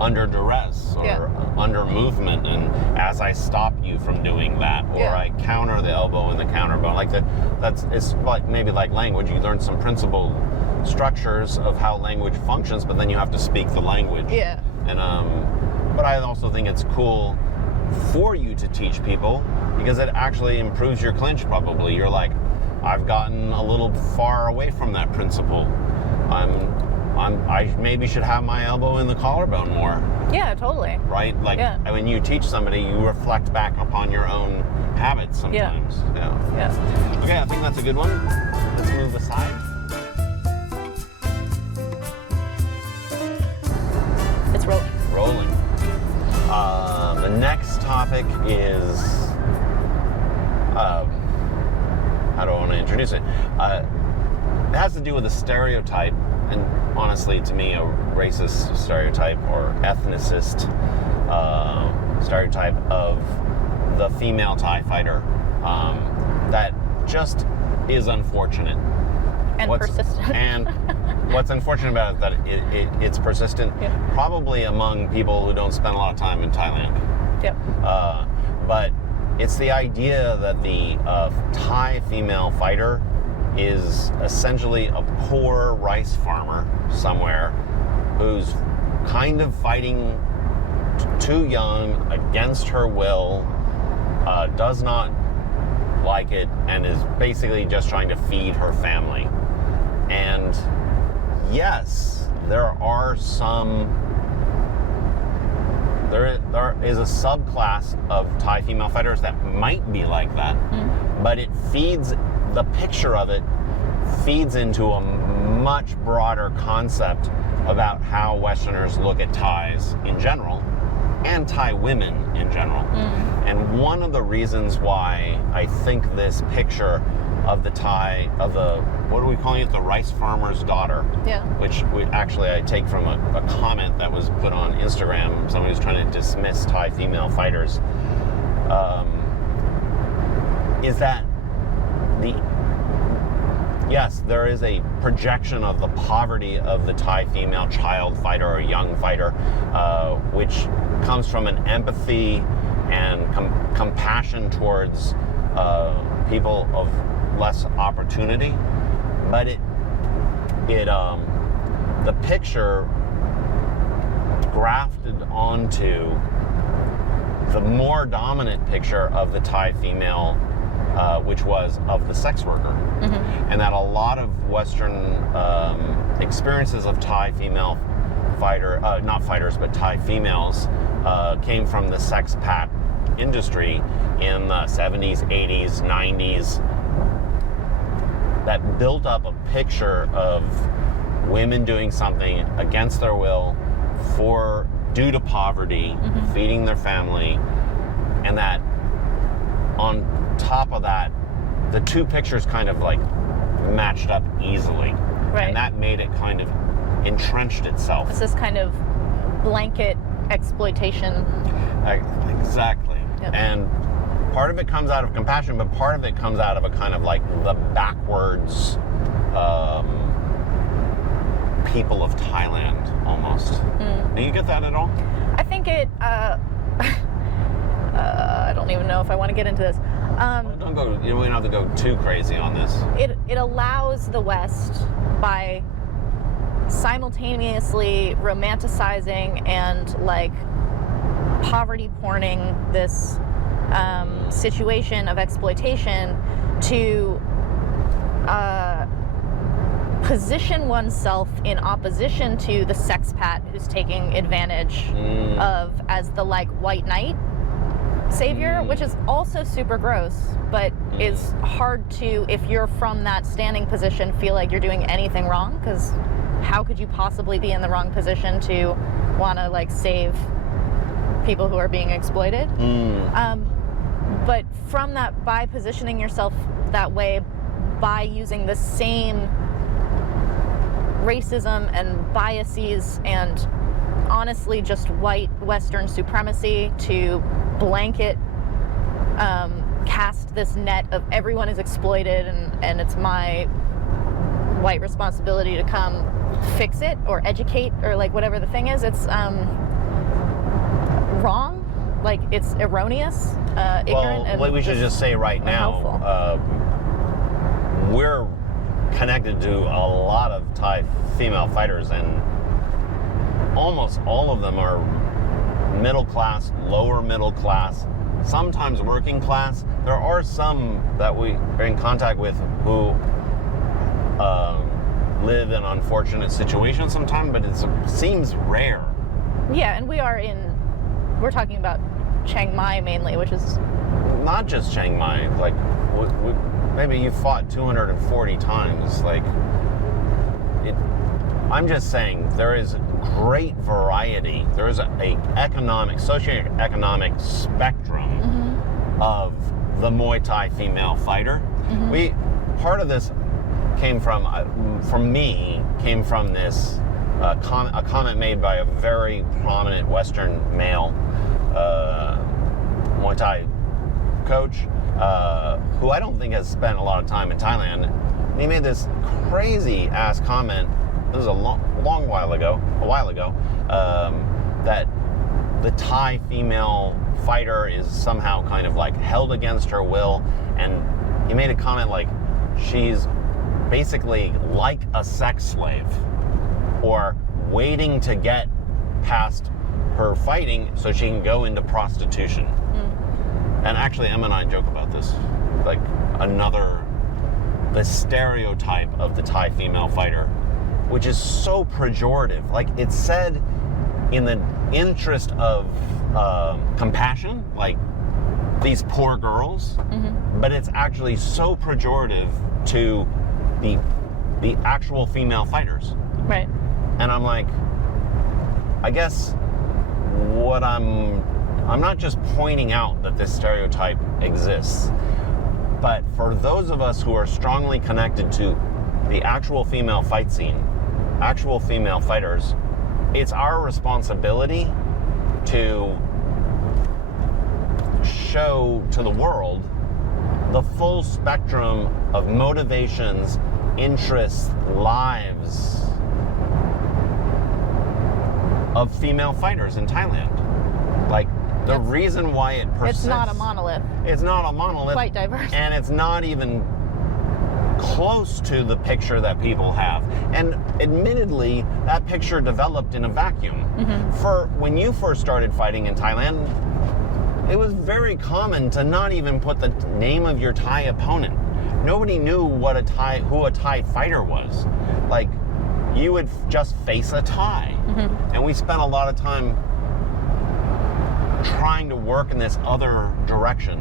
under duress or under movement, and as I stop you from doing that, or I counter the elbow in the counterbone. Like it's like maybe like language. You learn some principle structures of how language functions, but then you have to speak the language. Yeah. And but I also think it's cool for you to teach people because it actually improves your clinch. Probably you're like, I've gotten a little far away from that principle. I maybe should have my elbow in the collarbone more. Yeah, totally. Right? Like when you teach somebody, you reflect back upon your own habits sometimes. Yeah. Okay, I think that's a good one. Let's move aside. It's rolling. Rolling. The next topic is, how do I want to introduce it? has to do with a stereotype, and honestly, to me, a racist stereotype or ethnicist stereotype of the female Thai fighter that just is unfortunate. And persistent. And what's unfortunate about it is that it's persistent, probably among people who don't spend a lot of time in Thailand. Yep. But it's the idea that the Thai female fighter is essentially a poor rice farmer somewhere who's kind of fighting too young, against her will, does not like it, and is basically just trying to feed her family. And yes, there is a subclass of Thai female fighters that might be like that, but the picture of it feeds into a much broader concept about how Westerners look at Thais in general and Thai women in general. And one of the reasons why I think this picture of what are we calling it? The rice farmer's daughter. Yeah. Which I take from a comment that was put on Instagram. Somebody was trying to dismiss Thai female fighters. Is that yes, there is a projection of the poverty of the Thai female child fighter or young fighter, which comes from an empathy and compassion towards people of less opportunity. But the picture grafted onto the more dominant picture of the Thai female, which was of the sex worker. And that a lot of Western experiences of Thai female not fighters, but Thai females, came from the sex-pat industry in the 70s, 80s, 90s, that built up a picture of women doing something against their will due to poverty, feeding their family, and that on top of that, the two pictures kind of like matched up easily. Right. And that made it kind of entrenched itself. It's this kind of blanket exploitation. Exactly. Yep. And part of it comes out of compassion, but part of it comes out of a kind of like the backwards people of Thailand, almost. Do you get that at all? I think it, I don't even know if I want to get into this. We don't have to go too crazy on this. It allows the West, by simultaneously romanticizing and like poverty porning this situation of exploitation, to position oneself in opposition to the sexpat who's taking advantage of as the like white knight savior, which is also super gross, but is hard to, if you're from that standing position, feel like you're doing anything wrong, because how could you possibly be in the wrong position to want to like save people who are being exploited? But from that, by positioning yourself that way, by using the same racism and biases and honestly just white Western supremacy to blanket cast this net of everyone is exploited and it's my white responsibility to come fix it or educate or like whatever the thing is, it's wrong, like it's erroneous, ignorant, and we should just say right now, we're connected to a lot of Thai female fighters, and almost all of them are middle class, lower middle class, sometimes working class. There are some that we are in contact with who live in unfortunate situations sometimes, but it seems rare. Yeah, and we're talking about Chiang Mai mainly, which is... Not just Chiang Mai, like, maybe you fought 240 times, like, I'm just saying, there is great variety. There is a socioeconomic spectrum of the Muay Thai female fighter. Part of this came from this a comment made by a very prominent Western male Muay Thai coach who I don't think has spent a lot of time in Thailand. And he made this crazy ass comment. This was a while ago, that the Thai female fighter is somehow kind of like held against her will, and he made a comment like she's basically like a sex slave, or waiting to get past her fighting so she can go into prostitution. And actually, Emma and I joke about this, like the stereotype of the Thai female fighter, which is so pejorative. Like, it's said in the interest of compassion, like these poor girls, but it's actually so pejorative to the actual female fighters. Right. And I'm like, I guess what I'm not just pointing out that this stereotype exists, but for those of us who are strongly connected to the actual female fight scene, actual female fighters, it's our responsibility to show to the world the full spectrum of motivations, interests, lives of female fighters in Thailand. Like, the reason why it persists... It's not a monolith. It's not a monolith. Quite diverse. And it's not even close to the picture that people have. And admittedly, that picture developed in a vacuum. For when you first started fighting in Thailand, it was very common to not even put the name of your Thai opponent. Nobody knew who a Thai fighter was. Like, you would just face a Thai. And we spent a lot of time trying to work in this other direction,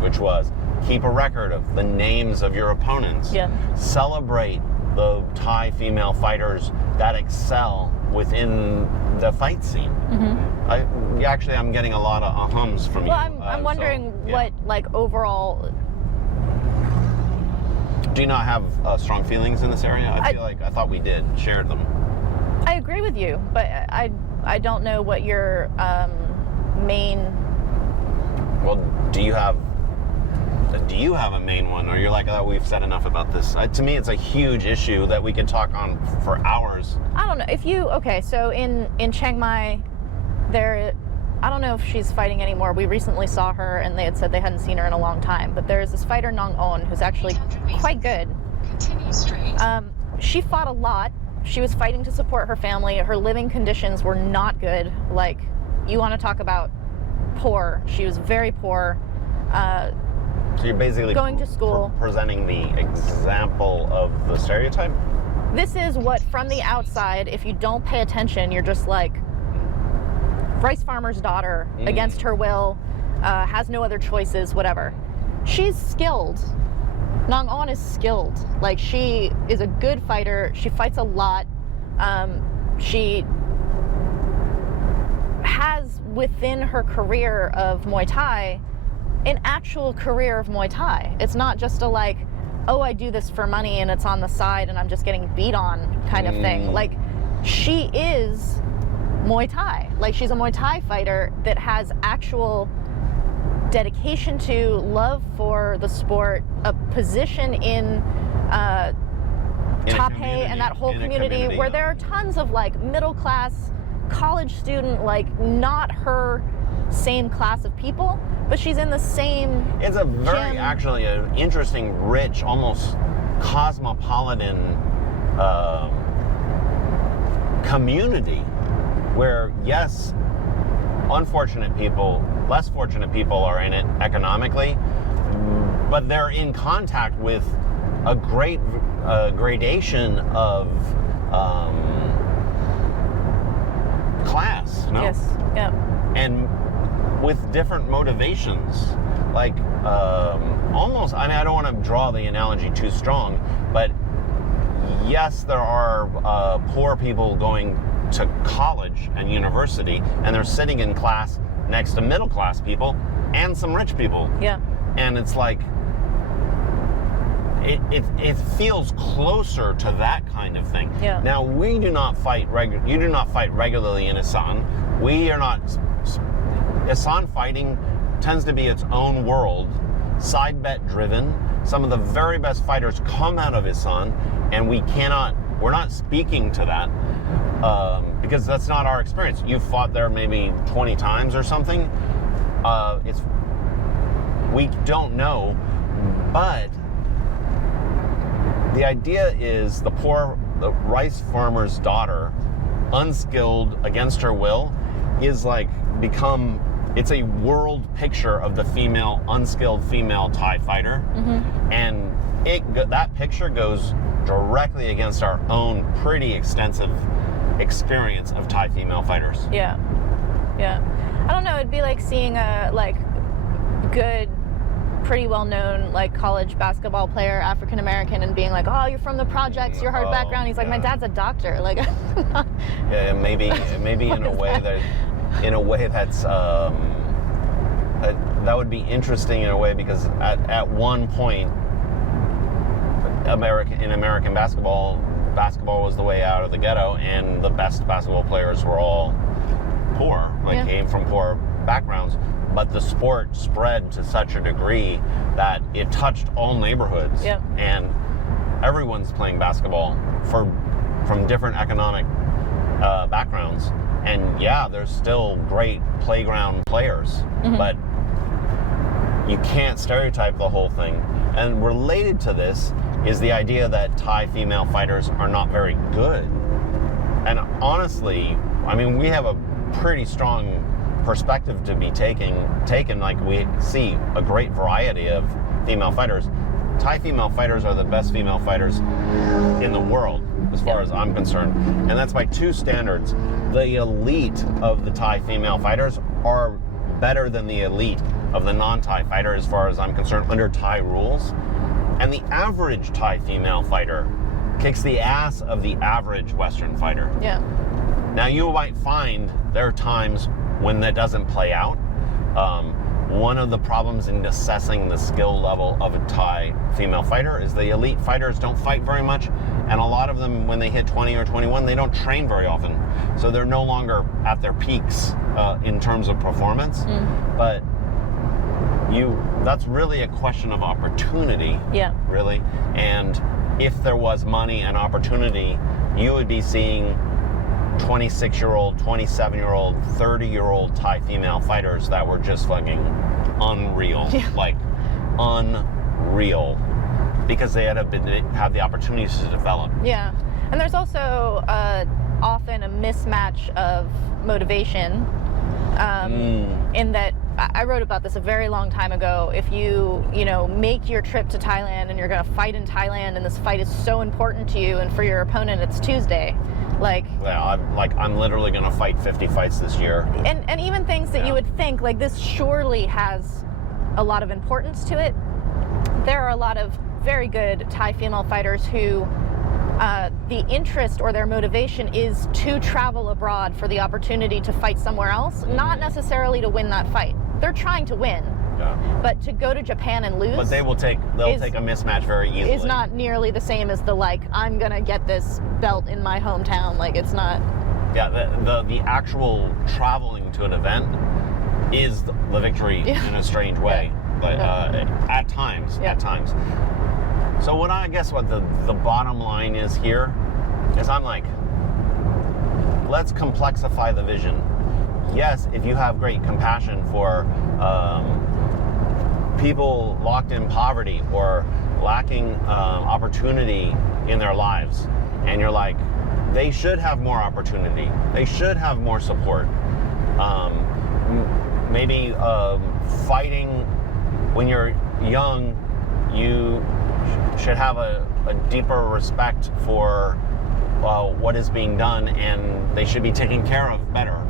which was keep a record of the names of your opponents. Yeah. Celebrate the Thai female fighters that excel within the fight scene. I'm getting a lot of ahums from you. Well, I'm wondering what, like, overall... Do you not have strong feelings in this area? I thought we shared them. I agree with you, but I don't know what your main... Well, do you have a main one, or you're like, oh, we've said enough about this? To me, it's a huge issue that we could talk on for hours. I don't know. So in Chiang Mai, I don't know if she's fighting anymore. We recently saw her, and they had said they hadn't seen her in a long time. But there's this fighter, Nong On, who's actually quite good. Continue straight. She fought a lot. She was fighting to support her family. Her living conditions were not good. Like, you want to talk about poor. She was very poor. So you're basically going to school, presenting the example of the stereotype? This is what, from the outside, if you don't pay attention, you're just like, rice farmer's daughter, against her will, has no other choices, whatever. She's skilled. Nong On is skilled. Like, she is a good fighter. She fights a lot. She has within her career of Muay Thai an actual career of Muay Thai. It's not just a like, oh, I do this for money and it's on the side and I'm just getting beat on kind of thing. Like, she is Muay Thai. Like, she's a Muay Thai fighter that has actual dedication to, love for the sport, a position in Taipei and that whole community where there are tons of like middle class college student, like not her same class of people, but she's in the same It's a very gym. Actually an interesting, rich, almost cosmopolitan community where, yes, unfortunate people, less fortunate people are in it economically, but they're in contact with a great gradation of class, no? Yes, yeah. And with different motivations, like almost, I mean, I don't want to draw the analogy too strong, but yes, there are poor people going to college and university, and they're sitting in class next to middle class people and some rich people. Yeah. And it's like, it feels closer to that kind of thing. Yeah. Now we do not fight you do not fight regularly in Isan. We are not. Isan fighting tends to be its own world, side bet driven. Some of the very best fighters come out of Isan, and we're not speaking to that because that's not our experience. You've fought there maybe 20 times or something. We don't know, but the idea is the rice farmer's daughter, unskilled against her will, is like it's a world picture of the unskilled female Thai fighter. Mm-hmm. And that picture goes directly against our own pretty extensive experience of Thai female fighters. Yeah. I don't know, it'd be like seeing a good, pretty well-known college basketball player, African American, and being like, oh, you're from the projects, your hard background. He's like, my dad's a doctor. Yeah, maybe in a way that's that would be interesting in a way, because at one point in American basketball was the way out of the ghetto, and the best basketball players were all poor, came from poor backgrounds. But the sport spread to such a degree that it touched all neighborhoods. Yep. And everyone's playing basketball from different economic backgrounds. And yeah, there's still great playground players, mm-hmm. but you can't stereotype the whole thing. And related to this is the idea that Thai female fighters are not very good. And honestly, I mean, we have a pretty strong perspective to be taken. Like, we see a great variety of female fighters. Thai female fighters are the best female fighters in the world, as far as I'm concerned. And that's by two standards. The elite of the Thai female fighters are better than the elite of the non-Thai fighter, as far as I'm concerned, under Thai rules. And the average Thai female fighter kicks the ass of the average Western fighter. Yeah. Now, you might find there are times when that doesn't play out. One of the problems in assessing the skill level of a Thai female fighter is the elite fighters don't fight very much, and a lot of them, when they hit 20 or 21, they don't train very often. So they're no longer at their peaks in terms of performance. But that's really a question of opportunity. Yeah. Really. And if there was money and opportunity, you would be seeing 26-year-old, 27-year-old, 30-year-old Thai female fighters that were just fucking unreal. Yeah. Like, unreal. Because they had the opportunities to develop. Yeah. And there's also often a mismatch of motivation in that I wrote about this a very long time ago. If you make your trip to Thailand and you're going to fight in Thailand, and this fight is so important to you, and for your opponent it's Tuesday, I'm literally going to fight 50 fights this year. And even things that you would think, like, this surely has a lot of importance to it. There are a lot of very good Thai female fighters who the interest or their motivation is to travel abroad for the opportunity to fight somewhere else, not necessarily to win that fight. They're trying to win. Yeah. But to go to Japan and lose, but they'll take a mismatch very easily. Is not nearly the same as the I'm gonna get this belt in my hometown. It's not. Yeah, the actual traveling to an event is the victory in a strange way. Yeah. But at times. So what the bottom line is here is I'm like, let's complexify the vision. Yes, if you have great compassion for people locked in poverty or lacking opportunity in their lives, and you're like, they should have more opportunity, they should have more support. Maybe fighting when you're young, you should have a deeper respect for what is being done, and they should be taken care of better.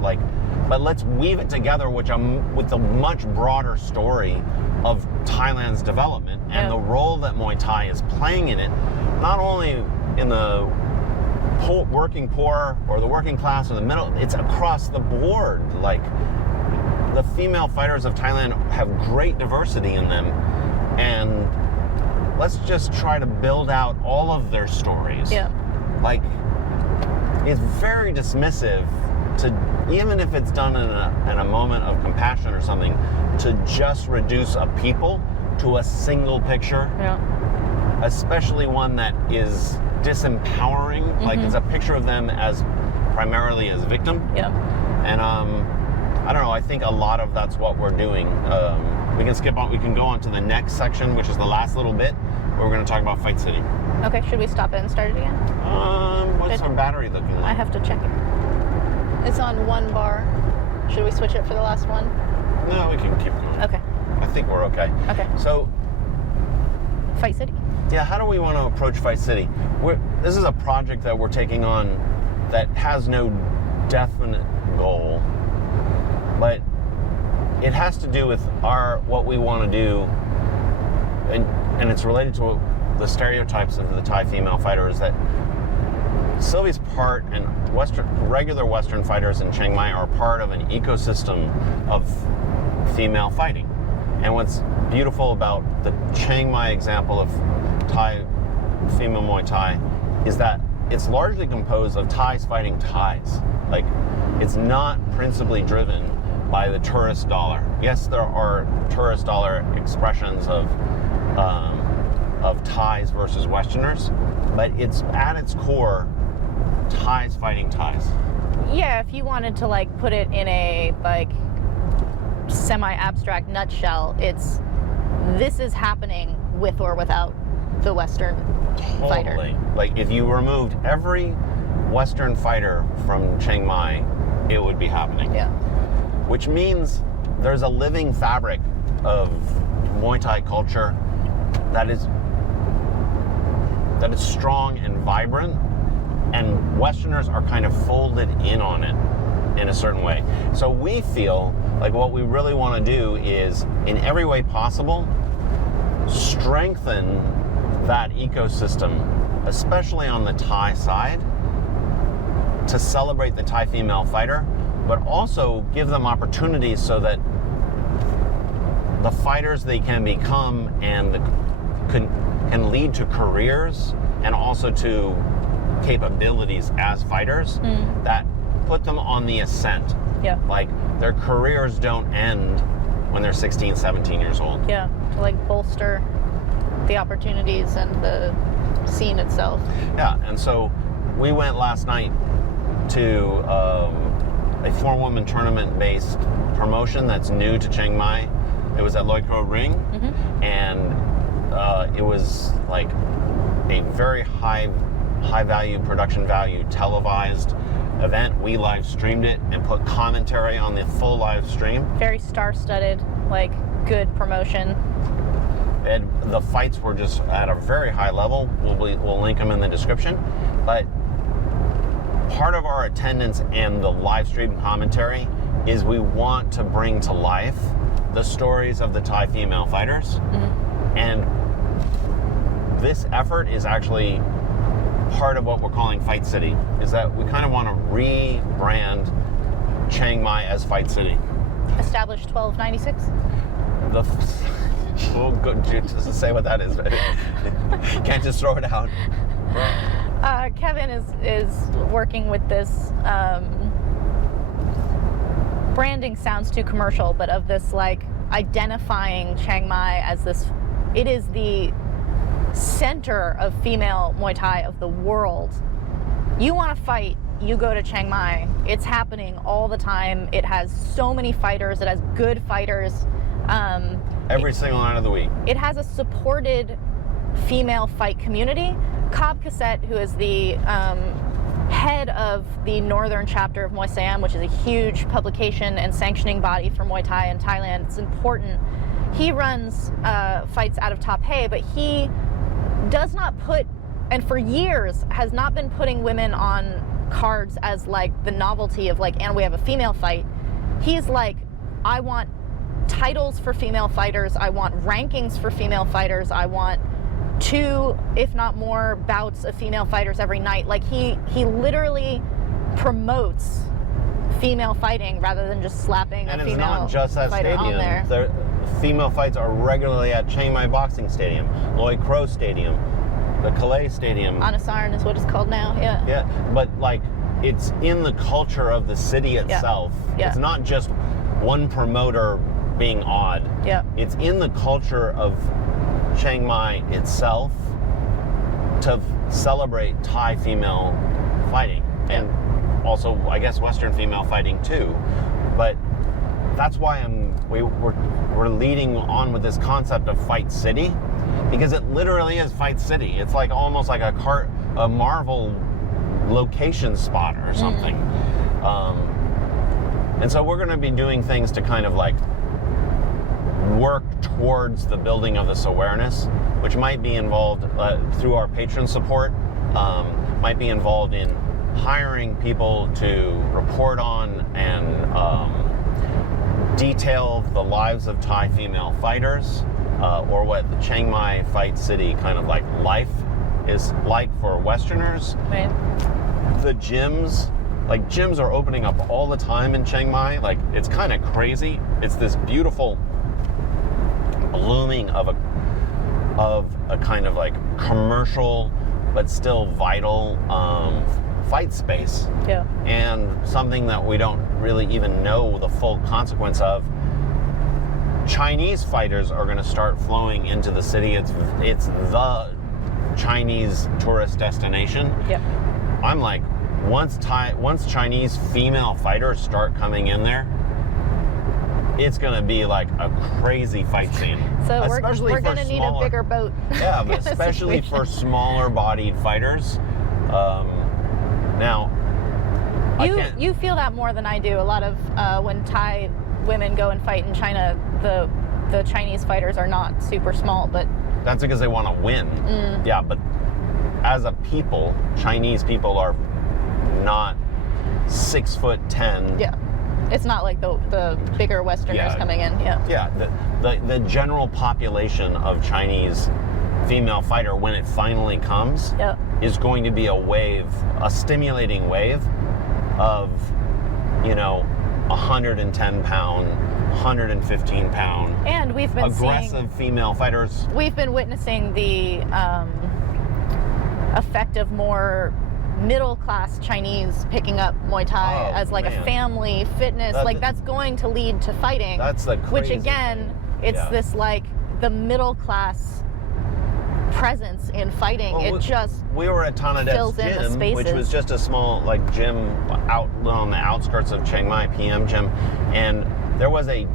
But let's weave it together with the much broader story of Thailand's development and the role that Muay Thai is playing in it, not only in the working poor or the working class or the middle, it's across the board. The female fighters of Thailand have great diversity in them, and let's just try to build out all of their stories. Yeah. Like, it's very dismissive to, even if it's done in a moment of compassion or something, to just reduce a people to a single picture. Yeah. Especially one that is disempowering. Like, it's a picture of them as primarily as victim. Yeah. And I don't know, I think a lot of that's what we're doing. We can skip on, we can go on to the next section, which is the last little bit, where we're going to talk about Fight City. Okay, should we stop it and start it again? What's our battery looking like? I have to check it. It's on 1 bar. Should we switch it for the last one? No, we can keep going. Okay. I think we're okay. Okay. So, Fight City. yeah, how do we want to approach Fight City? This is a project that we're taking on that has no definite goal, but it has to do with what we want to do, and it's related to the stereotypes of the Thai female fighters that Sylvie's part, and regular Western fighters in Chiang Mai are part of an ecosystem of female fighting. And what's beautiful about the Chiang Mai example of Thai female Muay Thai is that it's largely composed of Thais fighting Thais. Like, it's not principally driven by the tourist dollar. Yes, there are tourist dollar expressions of Thais versus Westerners, but it's at its core Thais fighting Thais. Yeah, if you wanted to like put it in a like semi-abstract nutshell, this is happening with or without the Western fighter. Totally. Like, if you removed every Western fighter from Chiang Mai, it would be happening. Yeah. Which means there's a living fabric of Muay Thai culture that is strong and vibrant, and Westerners are kind of folded in on it in a certain way. So we feel like what we really want to do is, in every way possible, strengthen that ecosystem, especially on the Thai side, to celebrate the Thai female fighter, but also give them opportunities so that the fighters they can become and can lead to careers and also to capabilities as fighters that put them on the ascent. Yeah. Like, their careers don't end when they're 16, 17 years old. Yeah. To like bolster the opportunities and the scene itself. Yeah, and so we went last night to a 4-woman tournament-based promotion that's new to Chiang Mai. It was at Loi Kro Ring, and it was like a very high value, production value, televised event. We live streamed it and put commentary on the full live stream. Very star-studded, like good promotion. And the fights were just at a very high level. We'll link them in the description. But part of our attendance and the live stream commentary is we want to bring to life the stories of the Thai female fighters. And this effort is actually part of what we're calling Fight City, is that we kind of want to rebrand Chiang Mai as Fight City. Established 1296. Well, good, just to say what that is. Can't just throw it out. Kevin is working with this. Branding sounds too commercial, but of this like identifying Chiang Mai as this. It is the center of female Muay Thai of the world. You want to fight, you go to Chiang Mai. It's happening all the time. It has so many fighters. It has good fighters. Every single night of the week. It has a supported female fight community. Khao Cassette, who is the head of the northern chapter of Muay Siam, which is a huge publication and sanctioning body for Muay Thai in Thailand. It's important. He runs fights out of Top Hay, but he does not put, and for years has not been putting women on cards as like the novelty of like, and we have a female fight. He's like, I want titles for female fighters. I want rankings for female fighters. I want 2, if not more, bouts of female fighters every night. Like he literally promotes female fighting rather than just slapping And a it's female not just that fighter stadium. on there. female fights are regularly at Chiang Mai Boxing Stadium, Loy Crow Stadium, the Calais Stadium. Anasaran is what it's called now. Yeah. Yeah, but like it's in the culture of the city itself. Yeah. It's not just one promoter being odd. Yeah. It's in the culture of Chiang Mai itself to celebrate Thai female fighting, and also I guess Western female fighting too. But that's why we're leading on with this concept of Fight City, because it literally is Fight City. It's like almost like a Marvel location spot or something. And so we're going to be doing things to kind of like work towards the building of this awareness, which might be involved through our patron support, might be involved in hiring people to report on and detail the lives of Thai female fighters, or what the Chiang Mai Fight City kind of like life is like for Westerners. Right. The gyms are opening up all the time in Chiang Mai. Like, it's kind of crazy. It's this beautiful blooming of a kind of like commercial but still vital fight space. Yeah. And something that we don't really even know the full consequence of. Chinese fighters are going to start flowing into the city. It's the Chinese tourist destination. Yep. I'm like, once Chinese female fighters start coming in there, it's going to be like a crazy fight scene. So especially we're going to need a bigger boat. Yeah, but especially for smaller bodied fighters. Now, you feel that more than I do. A lot of when Thai women go and fight in China, the Chinese fighters are not super small, but that's because they want to win. Yeah, but as a people, Chinese people are not 6'10". Yeah, it's not like the bigger Westerners coming in. Yeah. Yeah, the general population of Chinese female fighter, when it finally comes, is going to be a stimulating wave of, 110 pound, 115 pound, and we've been aggressive female fighters. We've been witnessing the effect of more middle-class Chinese picking up Muay Thai as like a family fitness. That's going to lead to fighting. That's the crazy which again, thing. It's this like the middle-class presence in fighting. We were at Tanadet's gym, which was just a small like gym out on the outskirts of Chiang Mai, PM gym, and there was a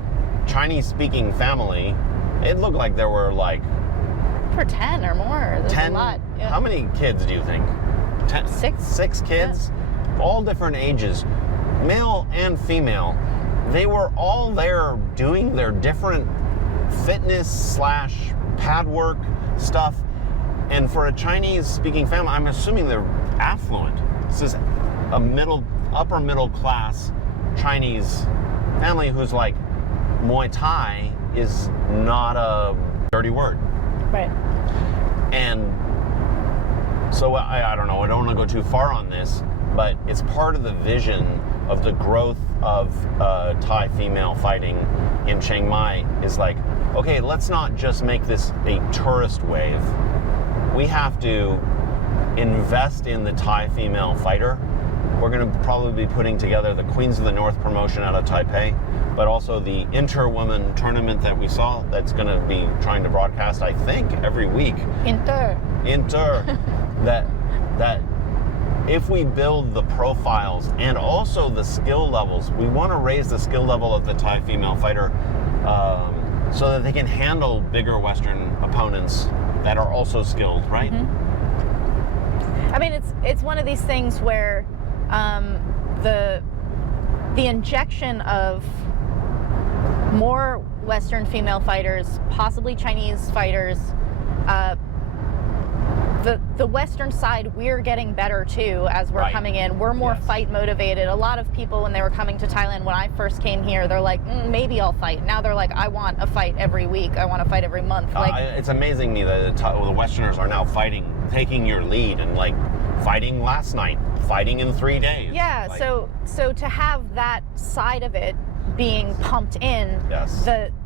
Chinese-speaking family. It looked like there were like for 10 or more. There's 10. A lot. Yeah. How many kids do you think? 10, six kids, all different ages, male and female. They were all there doing their different fitness / pad work stuff. And for a Chinese-speaking family, I'm assuming they're affluent. This is a upper middle class Chinese family who's like, Muay Thai is not a dirty word. Right. And so I don't know, I don't want to go too far on this, but it's part of the vision of the growth of Thai female fighting in Chiang Mai is like, okay, let's not just make this a tourist wave. We have to invest in the Thai female fighter. We're going to probably be putting together the Queens of the North promotion out of Taipei, but also the Inter-Woman tournament that we saw that's going to be trying to broadcast, I think, every week. Inter. That if we build the profiles and also the skill levels, we want to raise the skill level of the Thai female fighter so that they can handle bigger Western opponents that are also skilled, right? I mean, it's one of these things where the injection of more Western female fighters, possibly Chinese fighters, the Western side, we're getting better too as we're coming in. We're more fight motivated. A lot of people, when they were coming to Thailand, when I first came here, they're like, maybe I'll fight. Now they're like, I want a fight every week. I want to fight every month. It's amazing to me that the Westerners are now fighting, taking your lead and like fighting last night, fighting in 3 days. Yeah, so to have that side of it being pumped in,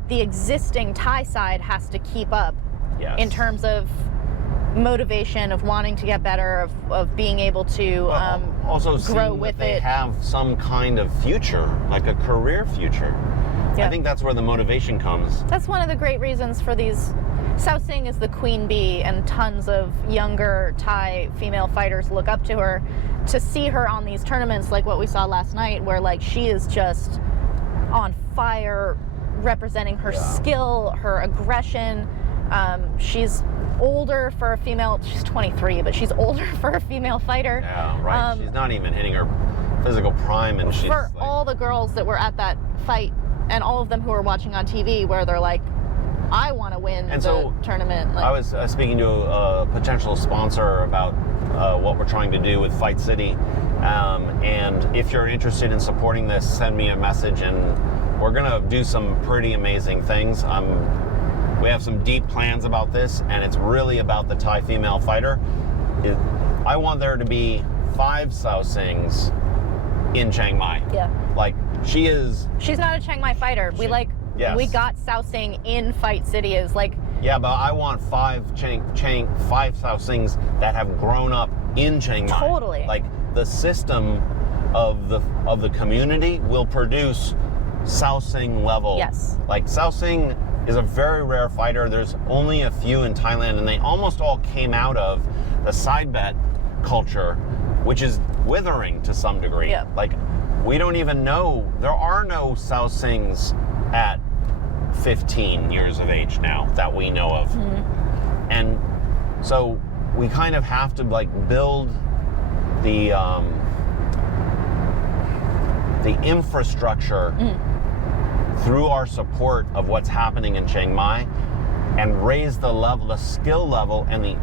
the existing Thai side has to keep up Yes. in terms of motivation, of wanting to get better, of being able to also grow seeing with that they it. have some kind of future, like a career future. Yeah. I think that's where the motivation comes. That's one of the great reasons for these. Sao Sing is the queen bee, and tons of younger Thai female fighters look up to her. To see her on these tournaments, like what we saw last night, where like she is just on fire, representing her skill, her aggression. She's older for a female. She's 23, but she's older for a female fighter. Yeah, right. She's not even hitting her physical prime, and she's For like, all the girls that were at that fight, and all of them who are watching on TV, where they're like, I want to win And the so, tournament. Like, I was speaking to a potential sponsor about what we're trying to do with Fight City, and if you're interested in supporting this, send me a message, and we're gonna do some pretty amazing things. We have some deep plans about this, and it's really about the Thai female fighter. I want there to be 5 Sao Sings in Chiang Mai. yeah. Like, she's not a Chiang Mai fighter. Yes. We got Sao Sing in Fight City as like, yeah, but I want 5 5 Sao Sings that have grown up in Chiang Mai. Totally. Like, the system of the community will produce Sao Sing level. Yes. Like, Sao Sing is a very rare fighter. There's only a few in Thailand, and they almost all came out of the side bet culture, which is withering to some degree. Yeah. Like, we don't even know. There are no Sao Sings at 15 years of age now that we know of. Mm-hmm. And so we kind of have to like build the infrastructure through our support of what's happening in Chiang Mai, and raise the level, the skill level, and the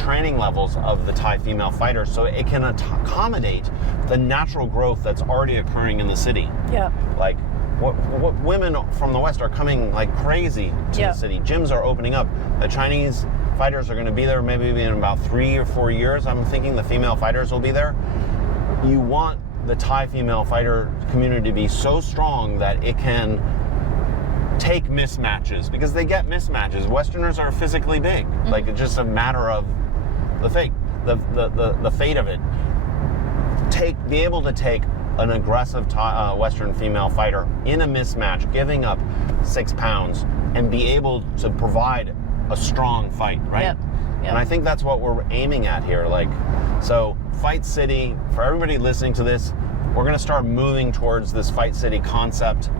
training levels of the Thai female fighters, so it can accommodate the natural growth that's already occurring in the city. yeah. Like, what women from the West are coming like crazy to Yeah. the city. Gyms are opening up. The Chinese fighters are going to be there maybe in about 3 or 4 years. I'm thinking the female fighters will be there. You want the Thai female fighter community to be so strong that it can take mismatches, because they get mismatches. Westerners are physically big. Like, it's just a matter of the fate of it. Be able to take an aggressive Western female fighter in a mismatch, giving up 6 pounds, and be able to provide a strong fight, right? Yep. Yep. And I think that's what we're aiming at here. Like, so Fight City, for everybody listening to this, we're going to start moving towards this Fight City concept.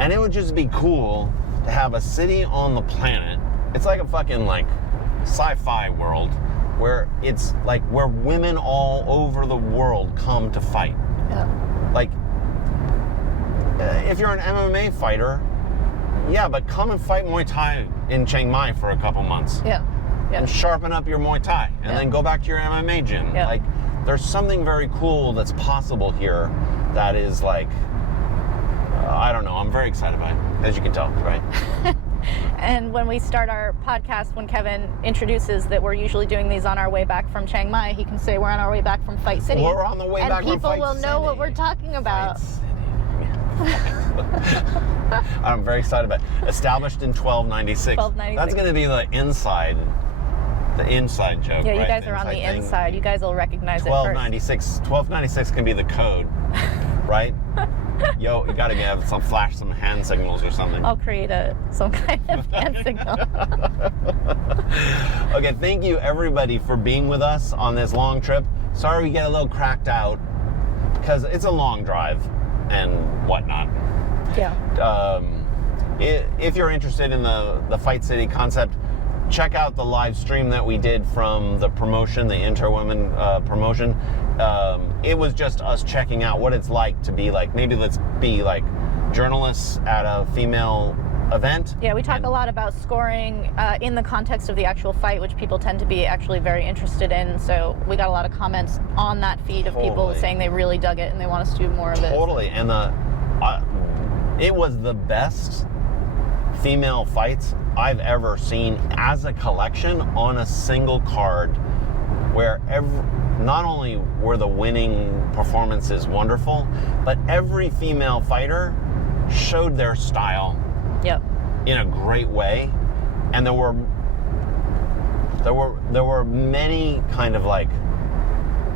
And it would just be cool to have a city on the planet. It's like a fucking like sci-fi world where it's like where women all over the world come to fight. Yeah. Like, if you're an MMA fighter, yeah, but come and fight Muay Thai in Chiang Mai for a couple months. Yeah. Yeah. And sharpen up your Muay Thai, and Yeah. then go back to your MMA gym. Yeah. Like, there's something very cool that's possible here that is like, I don't know, I'm very excited by it, as you can tell, right? And when we start our podcast, when Kevin introduces that we're usually doing these on our way back from Chiang Mai, he can say we're on our way back from Fight City. We're on the way back from And people Fight will know what City. we're talking about. I'm very excited about it. Established in 1296. 1296. That's going to be the inside joke, Yeah, you right? guys are on the thing. inside. You guys will recognize it first. 1296 can be the code, right? Yo, you got to flash some hand signals or something. I'll create some kind of hand signal. Okay, thank you everybody for being with us on this long trip. Sorry we get a little cracked out because it's a long drive and whatnot. Yeah. If you're interested in the Fight City concept, check out the live stream that we did from the promotion, the Interwomen promotion. It was just us checking out what it's like to be like, maybe let's be like journalists at a female event. Yeah, we talk a lot about scoring in the context of the actual fight, which people tend to be actually very interested in. So we got a lot of comments on that feed of people Totally. saying they really dug it and they want us to do more of it. Totally, and it was the best female fights I've ever seen as a collection on a single card, where not only were the winning performances wonderful, but every female fighter showed their style Yep. in a great way, and there were many kind of like,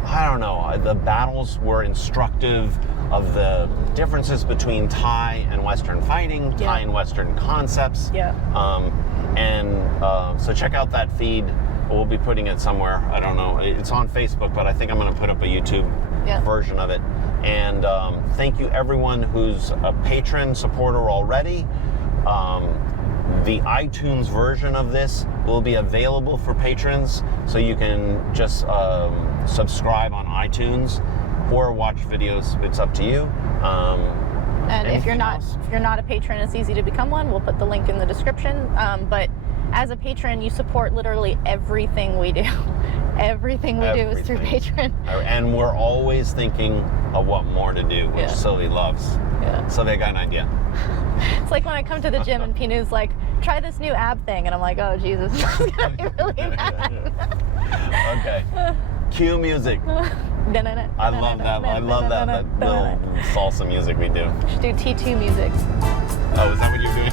I don't know, the battles were instructive of the differences between Thai and Western fighting, Yeah. Thai and Western concepts. Yeah. So check out that feed. We'll be putting it somewhere. I don't know. It's on Facebook, but I think I'm going to put up a YouTube Yeah. version of it. And thank you everyone who's a patron supporter already. The iTunes version of this will be available for patrons, so you can just subscribe on iTunes or watch videos. It's up to you. And if you're Anything not else? if you're not a patron, it's easy to become one. We'll put the link in the description. But as a patron, you support literally everything we do. Everything we do is through Everything. patron. And we're always thinking of what more to do, which Yeah. Sylvie loves. Yeah. Sylvie, I got an idea. It's like when I come to the gym and Pinu's like, try this new ab thing, and I'm like, oh Jesus, this is gonna be really bad. Okay. Cue music. I love that. I love that little salsa music we do. We should do T2 music. Oh, is that what you're doing?